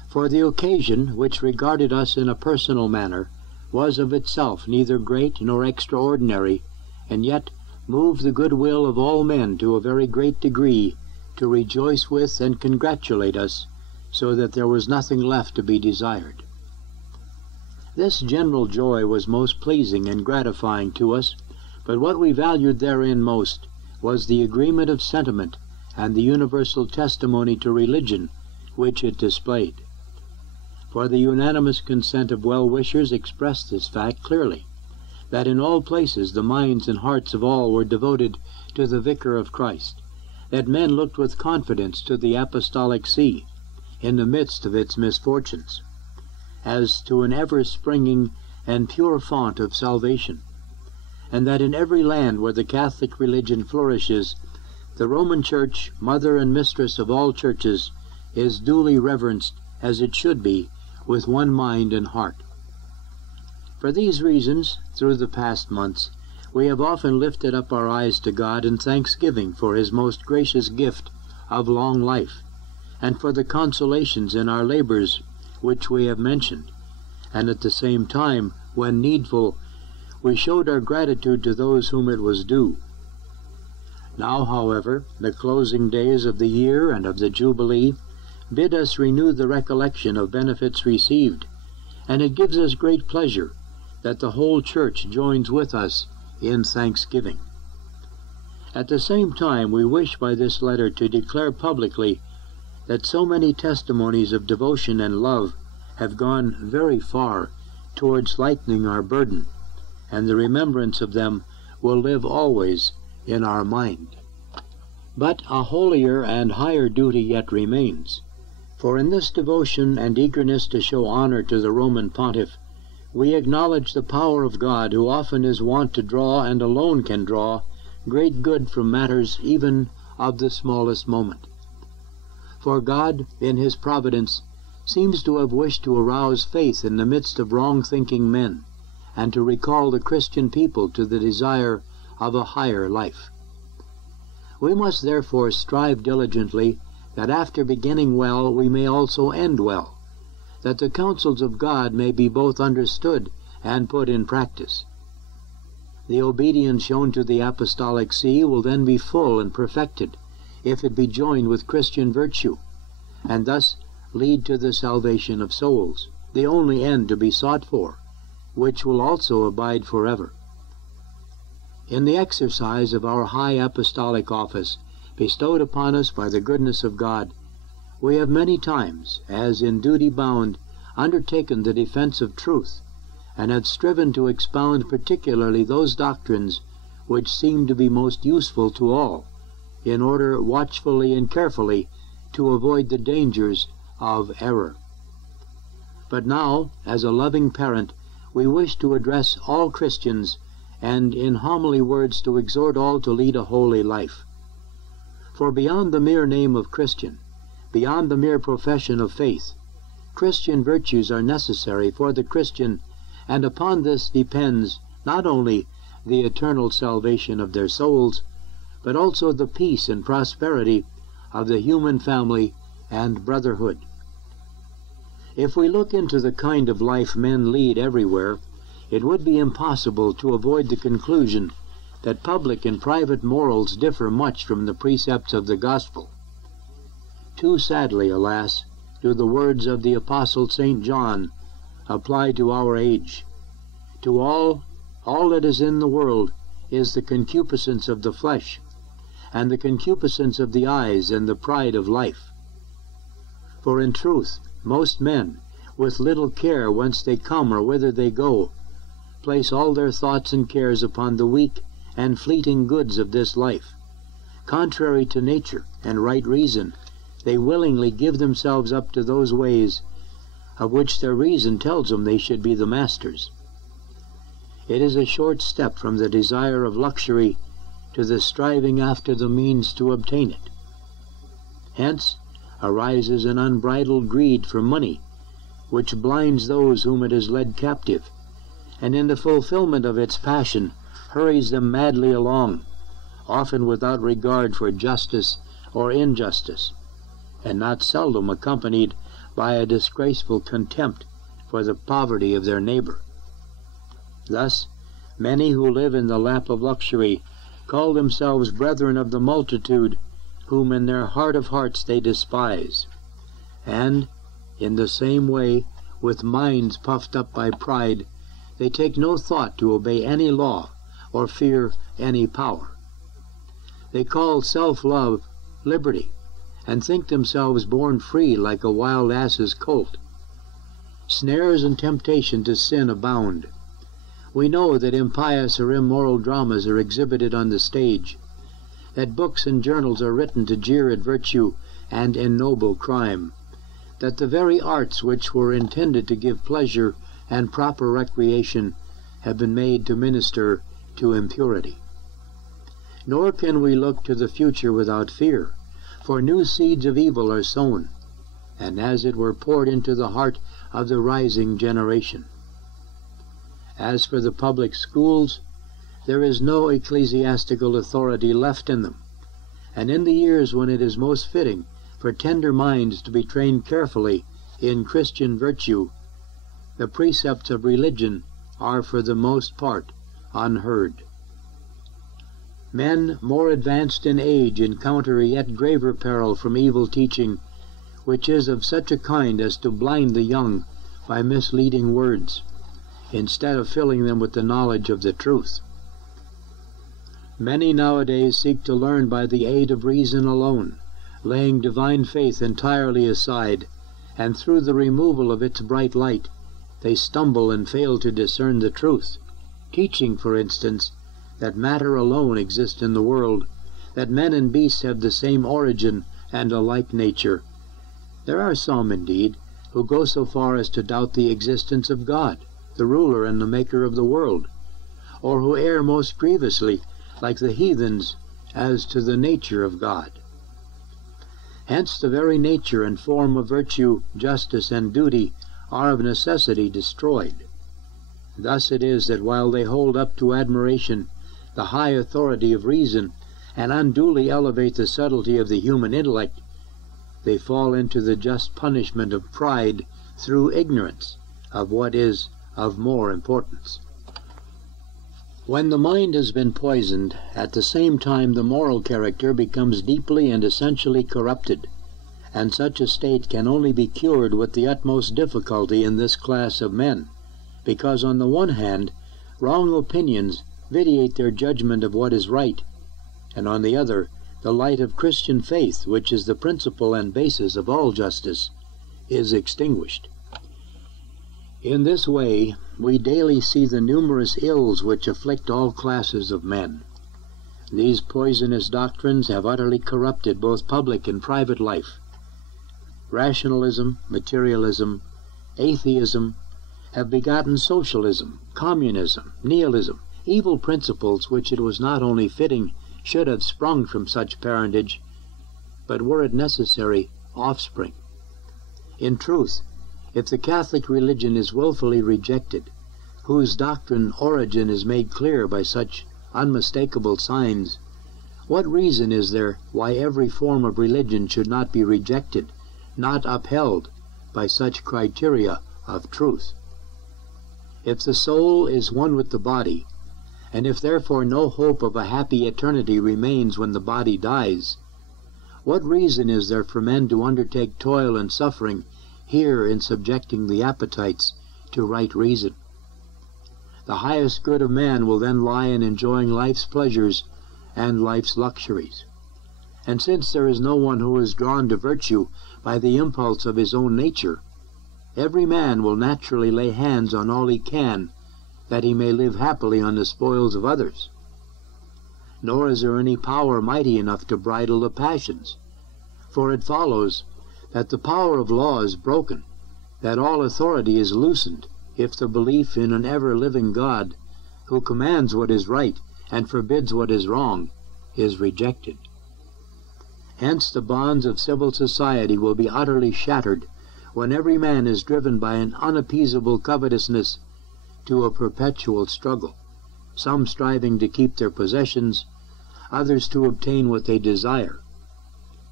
for the occasion, which regarded us in a personal manner, was of itself neither great nor extraordinary, and yet moved the good will of all men to a very great degree to rejoice with and congratulate us, so that there was nothing left to be desired. This general joy was most pleasing and gratifying to us, but what we valued therein most was the agreement of sentiment and the universal testimony to religion which it displayed. For the unanimous consent of well-wishers expressed this fact clearly, that in all places the minds and hearts of all were devoted to the Vicar of Christ, that men looked with confidence to the Apostolic See, in the midst of its misfortunes, as to an ever-springing and pure fount of salvation, and that in every land where the Catholic religion flourishes, the Roman Church, mother and mistress of all churches, is duly reverenced as it should be, with one mind and heart. For these reasons, through the past months, we have often lifted up our eyes to God in thanksgiving for his most gracious gift of long life, and for the consolations in our labors which we have mentioned, and at the same time, when needful, we showed our gratitude to those whom it was due. Now, however, the closing days of the year and of the Jubilee bid us renew the recollection of benefits received, and it gives us great pleasure that the whole Church joins with us in thanksgiving. At the same time, we wish by this letter to declare publicly that so many testimonies of devotion and love have gone very far towards lightening our burden, and the remembrance of them will live always in our mind. But a holier and higher duty yet remains, for in this devotion and eagerness to show honor to the Roman Pontiff, we acknowledge the power of God, who often is wont to draw, and alone can draw, great good from matters even of the smallest moment. For God, in his providence, seems to have wished to arouse faith in the midst of wrong-thinking men, and to recall the Christian people to the desire of a higher life. We must therefore strive diligently that after beginning well we may also end well, that the counsels of God may be both understood and put in practice. The obedience shown to the apostolic see will then be full and perfected, if it be joined with Christian virtue, and thus lead to the salvation of souls, the only end to be sought for, which will also abide forever. In the exercise of our high apostolic office, bestowed upon us by the goodness of God, we have many times, as in duty bound, undertaken the defense of truth, and have striven to expound particularly those doctrines which seem to be most useful to all, in order watchfully and carefully to avoid the dangers of error. But now, as a loving parent, we wish to address all Christians, and in homily words to exhort all to lead a holy life. For beyond the mere name of Christian, beyond the mere profession of faith, Christian virtues are necessary for the Christian, and upon this depends not only the eternal salvation of their souls, but also the peace and prosperity of the human family and brotherhood. If we look into the kind of life men lead everywhere, it would be impossible to avoid the conclusion that public and private morals differ much from the precepts of the gospel. Too sadly, alas, do the words of the Apostle St. John apply to our age. To all that is in the world is the concupiscence of the flesh, and the concupiscence of the eyes, and the pride of life. For in truth, most men, with little care whence they come or whither they go, place all their thoughts and cares upon the weak and fleeting goods of this life. Contrary to nature and right reason, they willingly give themselves up to those ways of which their reason tells them they should be the masters. It is a short step from the desire of luxury to the striving after the means to obtain it. Hence arises an unbridled greed for money, which blinds those whom it has led captive, and in the fulfillment of its passion hurries them madly along, often without regard for justice or injustice, and not seldom accompanied by a disgraceful contempt for the poverty of their neighbor. Thus, many who live in the lap of luxury call themselves brethren of the multitude, whom in their heart of hearts they despise, and, in the same way, with minds puffed up by pride, they take no thought to obey any law or fear any power. They call self-love liberty, and think themselves born free like a wild ass's colt. Snares and temptation to sin abound. We know that impious or immoral dramas are exhibited on the stage, that books and journals are written to jeer at virtue and ennoble crime, that the very arts which were intended to give pleasure and proper recreation have been made to minister to impurity. Nor can we look to the future without fear, for new seeds of evil are sown, and as it were poured into the heart of the rising generation. As for the public schools, there is no ecclesiastical authority left in them, and in the years when it is most fitting for tender minds to be trained carefully in Christian virtue, the precepts of religion are for the most part unheard. Men more advanced in age encounter a yet graver peril from evil teaching, which is of such a kind as to blind the young by misleading words, instead of filling them with the knowledge of the truth. Many nowadays seek to learn by the aid of reason alone, laying divine faith entirely aside, and through the removal of its bright light, they stumble and fail to discern the truth, teaching, for instance, that matter alone exists in the world, that men and beasts have the same origin and a like nature. There are some, indeed, who go so far as to doubt the existence of God, the ruler and the maker of the world, or who err most grievously, like the heathens, as to the nature of God. Hence the very nature and form of virtue, justice, and duty are of necessity destroyed. Thus it is that while they hold up to admiration the high authority of reason, and unduly elevate the subtlety of the human intellect, they fall into the just punishment of pride through ignorance of what is of more importance. When the mind has been poisoned, at the same time the moral character becomes deeply and essentially corrupted, and such a state can only be cured with the utmost difficulty in this class of men, because on the one hand, wrong opinions vitiate their judgment of what is right, and on the other, the light of Christian faith, which is the principle and basis of all justice, is extinguished. In this way, we daily see the numerous ills which afflict all classes of men. These poisonous doctrines have utterly corrupted both public and private life. Rationalism, materialism, atheism have begotten socialism, communism, nihilism, evil principles which it was not only fitting should have sprung from such parentage, but were it necessary, offspring. In truth, if the Catholic religion is willfully rejected, whose doctrine origin is made clear by such unmistakable signs, what reason is there why every form of religion should not be rejected, not upheld by such criteria of truth? If the soul is one with the body, and if therefore no hope of a happy eternity remains when the body dies, what reason is there for men to undertake toil and suffering here in subjecting the appetites to right reason? The highest good of man will then lie in enjoying life's pleasures and life's luxuries. And since there is no one who is drawn to virtue by the impulse of his own nature, every man will naturally lay hands on all he can, that he may live happily on the spoils of others. Nor is there any power mighty enough to bridle the passions, for it follows that the power of law is broken, that all authority is loosened, if the belief in an ever-living God, who commands what is right and forbids what is wrong, is rejected. Hence the bonds of civil society will be utterly shattered when every man is driven by an unappeasable covetousness to a perpetual struggle, some striving to keep their possessions, others to obtain what they desire.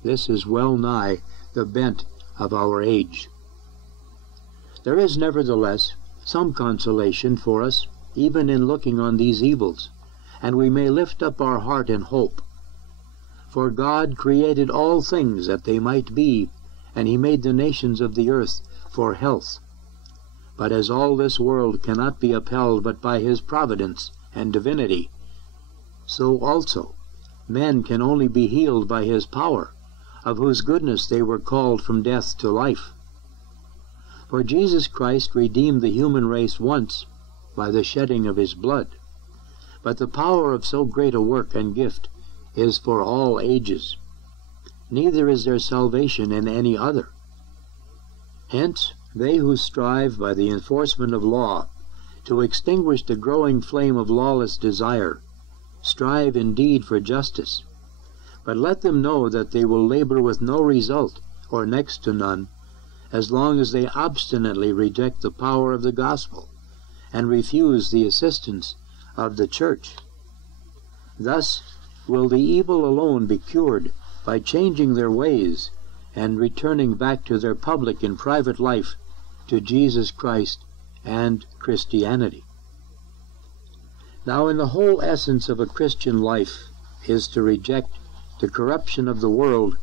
This is well nigh the bent of our age. There is nevertheless some consolation for us even in looking on these evils, and we may lift up our heart in hope. For God created all things that they might be, and he made the nations of the earth for health. But as all this world cannot be upheld but by his providence and divinity, so also men can only be healed by his power, of whose goodness they were called from death to life. For Jesus Christ redeemed the human race once by the shedding of his blood, but the power of so great a work and gift is for all ages. Neither is there salvation in any other. Hence, they who strive by the enforcement of law to extinguish the growing flame of lawless desire strive indeed for justice, but let them know that they will labor with no result, or next to none, as long as they obstinately reject the power of the gospel and refuse the assistance of the Church. Thus will the evil alone be cured by changing their ways and returning back to their public and private life, to Jesus Christ and Christianity. Now, in the whole essence of a Christian life is to reject the corruption of the world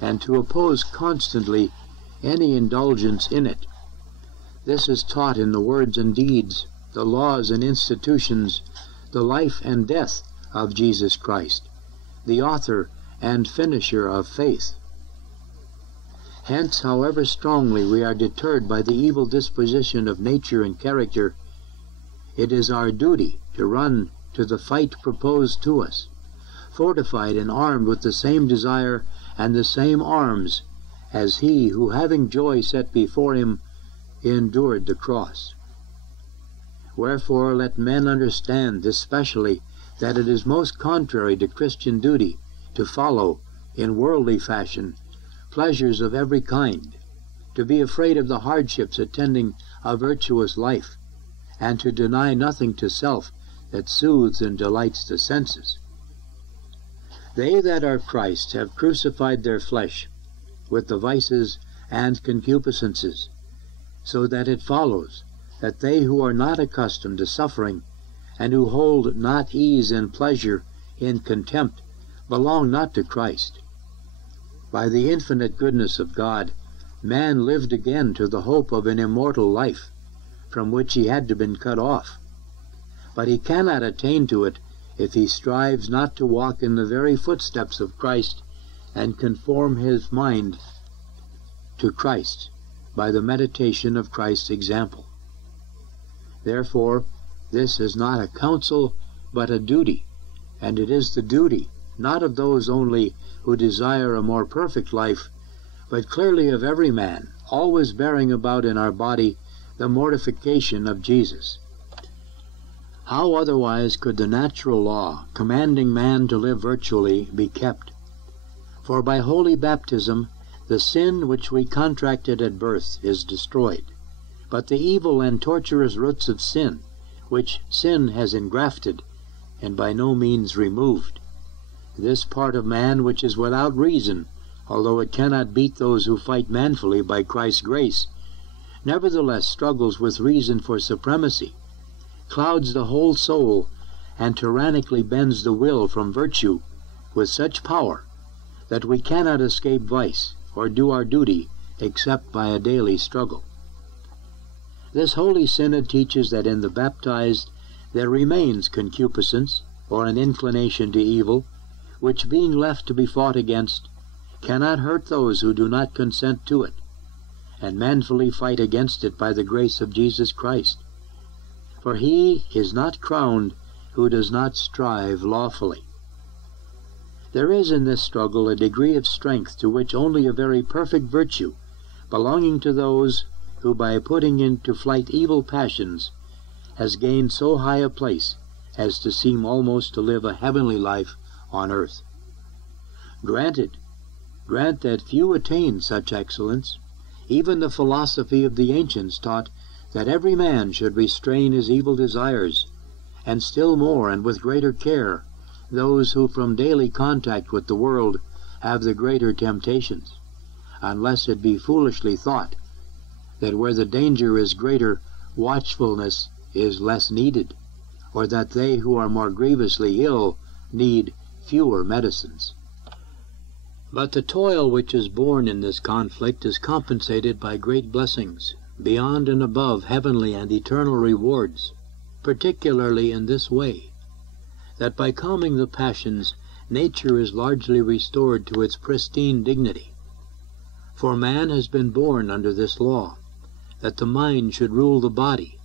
and to oppose constantly any indulgence in it. This is taught in the words and deeds, the laws and institutions, the life and death of Jesus Christ, the author and finisher of faith. Hence, however strongly we are deterred by the evil disposition of nature and character, it is our duty to run to the fight proposed to us, fortified and armed with the same desire and the same arms as he who, having joy set before him, endured the cross. Wherefore let men understand this specially, that it is most contrary to Christian duty to follow, in worldly fashion, pleasures of every kind, to be afraid of the hardships attending a virtuous life, and to deny nothing to self that soothes and delights the senses. They that are Christ's have crucified their flesh, with the vices and concupiscences, so that it follows that they who are not accustomed to suffering, and who hold not ease and pleasure in contempt, belong not to Christ. By the infinite goodness of God, man lived again to the hope of an immortal life, from which he had to been cut off. But he cannot attain to it if he strives not to walk in the very footsteps of Christ and conform his mind to Christ by the meditation of Christ's example. Therefore, this is not a counsel, but a duty, and it is the duty, not of those only who desire a more perfect life, but clearly of every man, always bearing about in our body the mortification of Jesus. How otherwise could the natural law, commanding man to live virtually, be kept? For by holy baptism, the sin which we contracted at birth is destroyed, but the evil and torturous roots of sin, which sin has engrafted, and by no means removed. This part of man which is without reason, although it cannot beat those who fight manfully by Christ's grace, nevertheless struggles with reason for supremacy, clouds the whole soul, and tyrannically bends the will from virtue with such power that we cannot escape vice or do our duty except by a daily struggle. This holy synod teaches that in the baptized there remains concupiscence, or an inclination to evil, which being left to be fought against, cannot hurt those who do not consent to it, and manfully fight against it by the grace of Jesus Christ. For he is not crowned who does not strive lawfully. There is in this struggle a degree of strength to which only a very perfect virtue, belonging to those who by putting into flight evil passions has gained so high a place as to seem almost to live a heavenly life on earth. Grant that few attain such excellence. Even the philosophy of the ancients taught that every man should restrain his evil desires, and still more and with greater care those who from daily contact with the world have the greater temptations, unless it be foolishly thought that where the danger is greater, watchfulness is less needed, or that they who are more grievously ill need fewer medicines. But the toil which is born in this conflict is compensated by great blessings, beyond and above heavenly and eternal rewards, particularly in this way, that by calming the passions, nature is largely restored to its pristine dignity. For man has been born under this law, that the mind should rule the body,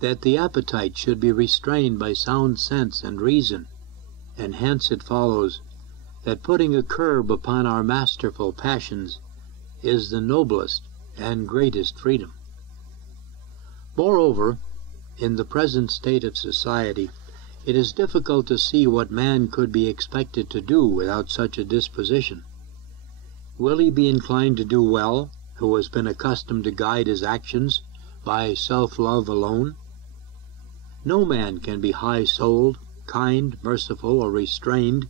that the appetite should be restrained by sound sense and reason, and hence it follows that putting a curb upon our masterful passions is the noblest and greatest freedom. Moreover, in the present state of society, it is difficult to see what man could be expected to do without such a disposition. Will he be inclined to do well, who has been accustomed to guide his actions by self-love alone? No man can be high-souled, kind, merciful, or restrained,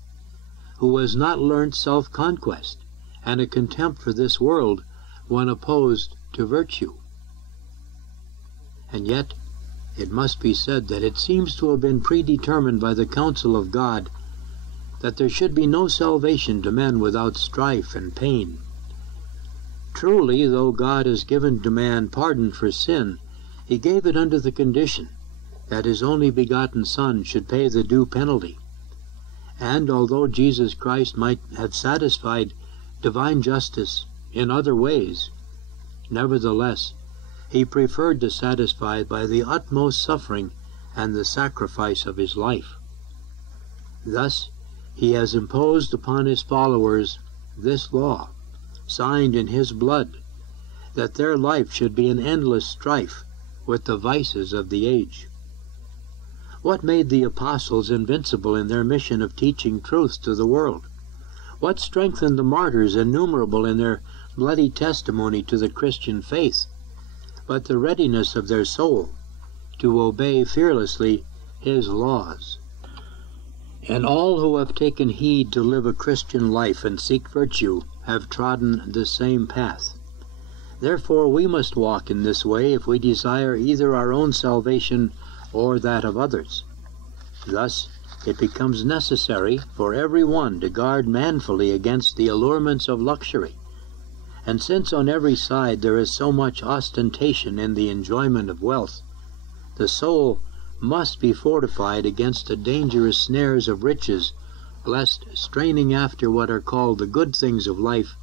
who has not learnt self-conquest and a contempt for this world when opposed to virtue. And yet, it must be said that it seems to have been predetermined by the counsel of God that there should be no salvation to men without strife and pain. Truly, though God has given to man pardon for sin, he gave it under the condition that his only begotten Son should pay the due penalty. And although Jesus Christ might have satisfied divine justice in other ways, nevertheless, he preferred to satisfy by the utmost suffering and the sacrifice of his life. Thus, he has imposed upon his followers this law, signed in his blood, that their life should be an endless strife with the vices of the age. What made the apostles invincible in their mission of teaching truth to the world? What strengthened the martyrs innumerable in their bloody testimony to the Christian faith, but the readiness of their soul to obey fearlessly his laws? And all who have taken heed to live a Christian life and seek virtue have trodden the same path. Therefore we must walk in this way if we desire either our own salvation or that of others. Thus it becomes necessary for every one to guard manfully against the allurements of luxury. And since on every side there is so much ostentation in the enjoyment of wealth, the soul must be fortified against the dangerous snares of riches, lest, straining after what are called the good things of life,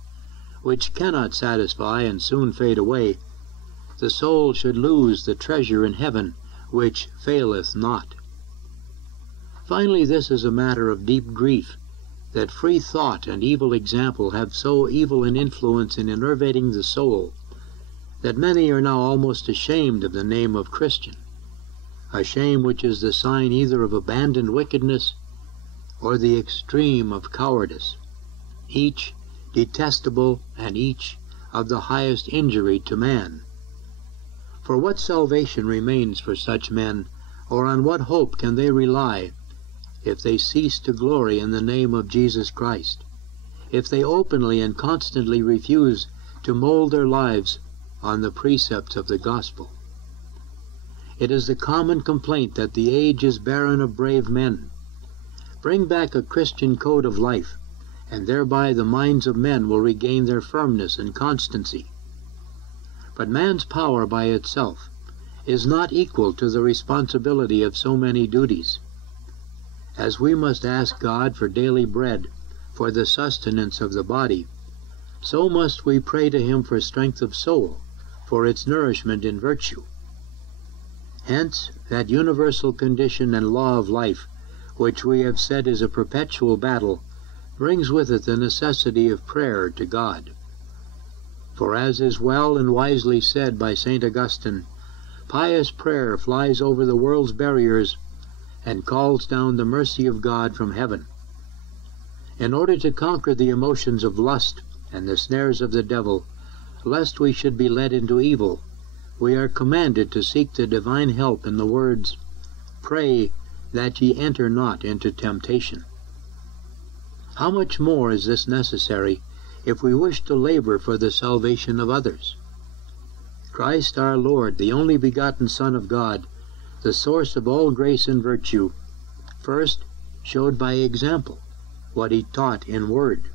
which cannot satisfy and soon fade away, the soul should lose the treasure in heaven, which faileth not. Finally, this is a matter of deep grief, that free thought and evil example have so evil an influence in enervating the soul, that many are now almost ashamed of the name of Christian, a shame which is the sign either of abandoned wickedness or the extreme of cowardice, each detestable and each of the highest injury to man. For what salvation remains for such men, or on what hope can they rely, if they cease to glory in the name of Jesus Christ, if they openly and constantly refuse to mold their lives on the precepts of the gospel? It is the common complaint that the age is barren of brave men. Bring back a Christian code of life, and thereby the minds of men will regain their firmness and constancy. But man's power by itself is not equal to the responsibility of so many duties. As we must ask God for daily bread, for the sustenance of the body, so must we pray to Him for strength of soul, for its nourishment in virtue. Hence, that universal condition and law of life, which we have said is a perpetual battle, brings with it the necessity of prayer to God. For as is well and wisely said by St. Augustine, pious prayer flies over the world's barriers and calls down the mercy of God from heaven. In order to conquer the emotions of lust and the snares of the devil, lest we should be led into evil, we are commanded to seek the divine help in the words, "Pray that ye enter not into temptation." How much more is this necessary if we wish to labor for the salvation of others? Christ our Lord, the only begotten Son of God, the source of all grace and virtue, first showed by example what He taught in word.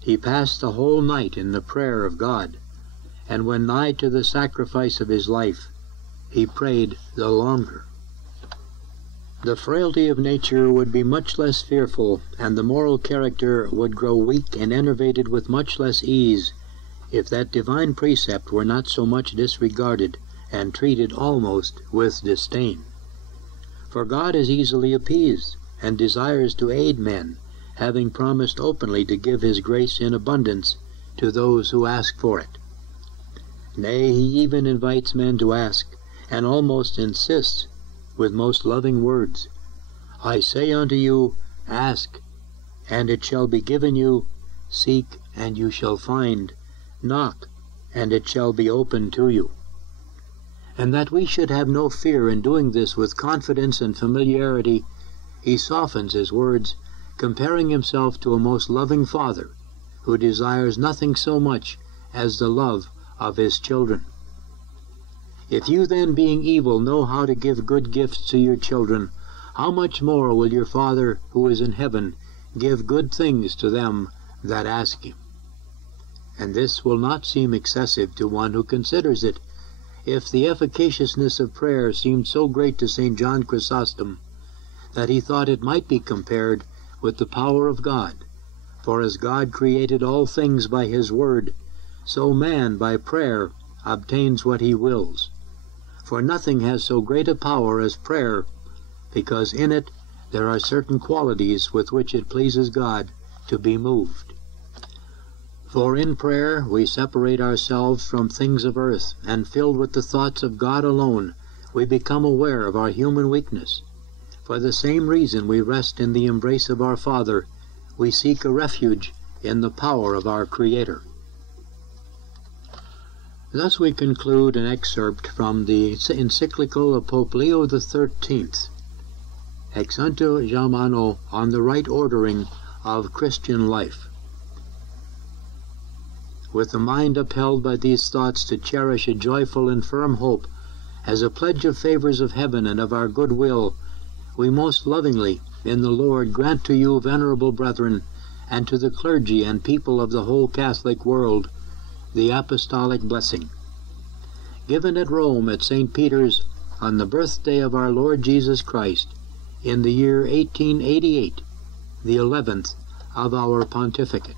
He passed the whole night in the prayer of God, and when nigh to the sacrifice of His life, He prayed the longer. The frailty of nature would be much less fearful, and the moral character would grow weak and enervated with much less ease, if that divine precept were not so much disregarded and treated almost with disdain. For God is easily appeased, and desires to aid men, having promised openly to give His grace in abundance to those who ask for it. Nay, He even invites men to ask, and almost insists with most loving words, "I say unto you, ask, and it shall be given you, seek, and you shall find, knock, and it shall be opened to you." And that we should have no fear in doing this with confidence and familiarity, He softens His words, comparing Himself to a most loving Father, who desires nothing so much as the love of His children. "If you then, being evil, know how to give good gifts to your children, how much more will your Father who is in heaven give good things to them that ask Him?" And this will not seem excessive to one who considers it, if the efficaciousness of prayer seemed so great to St. John Chrysostom, that he thought it might be compared with the power of God. For as God created all things by His word, so man by prayer obtains what he wills. For nothing has so great a power as prayer, because in it there are certain qualities with which it pleases God to be moved. For in prayer we separate ourselves from things of earth, and filled with the thoughts of God alone, we become aware of our human weakness. For the same reason we rest in the embrace of our Father, we seek a refuge in the power of our Creator. Thus we conclude an excerpt from the encyclical of Pope Leo XIII, Exentuamano on the right ordering of Christian life. With the mind upheld by these thoughts to cherish a joyful and firm hope as a pledge of favors of heaven and of our good will, we most lovingly in the Lord grant to you, venerable brethren, and to the clergy and people of the whole Catholic world, the apostolic blessing. Given at Rome at St. Peter's on the birthday of our Lord Jesus Christ, in the year 1888, the 11th of our pontificate.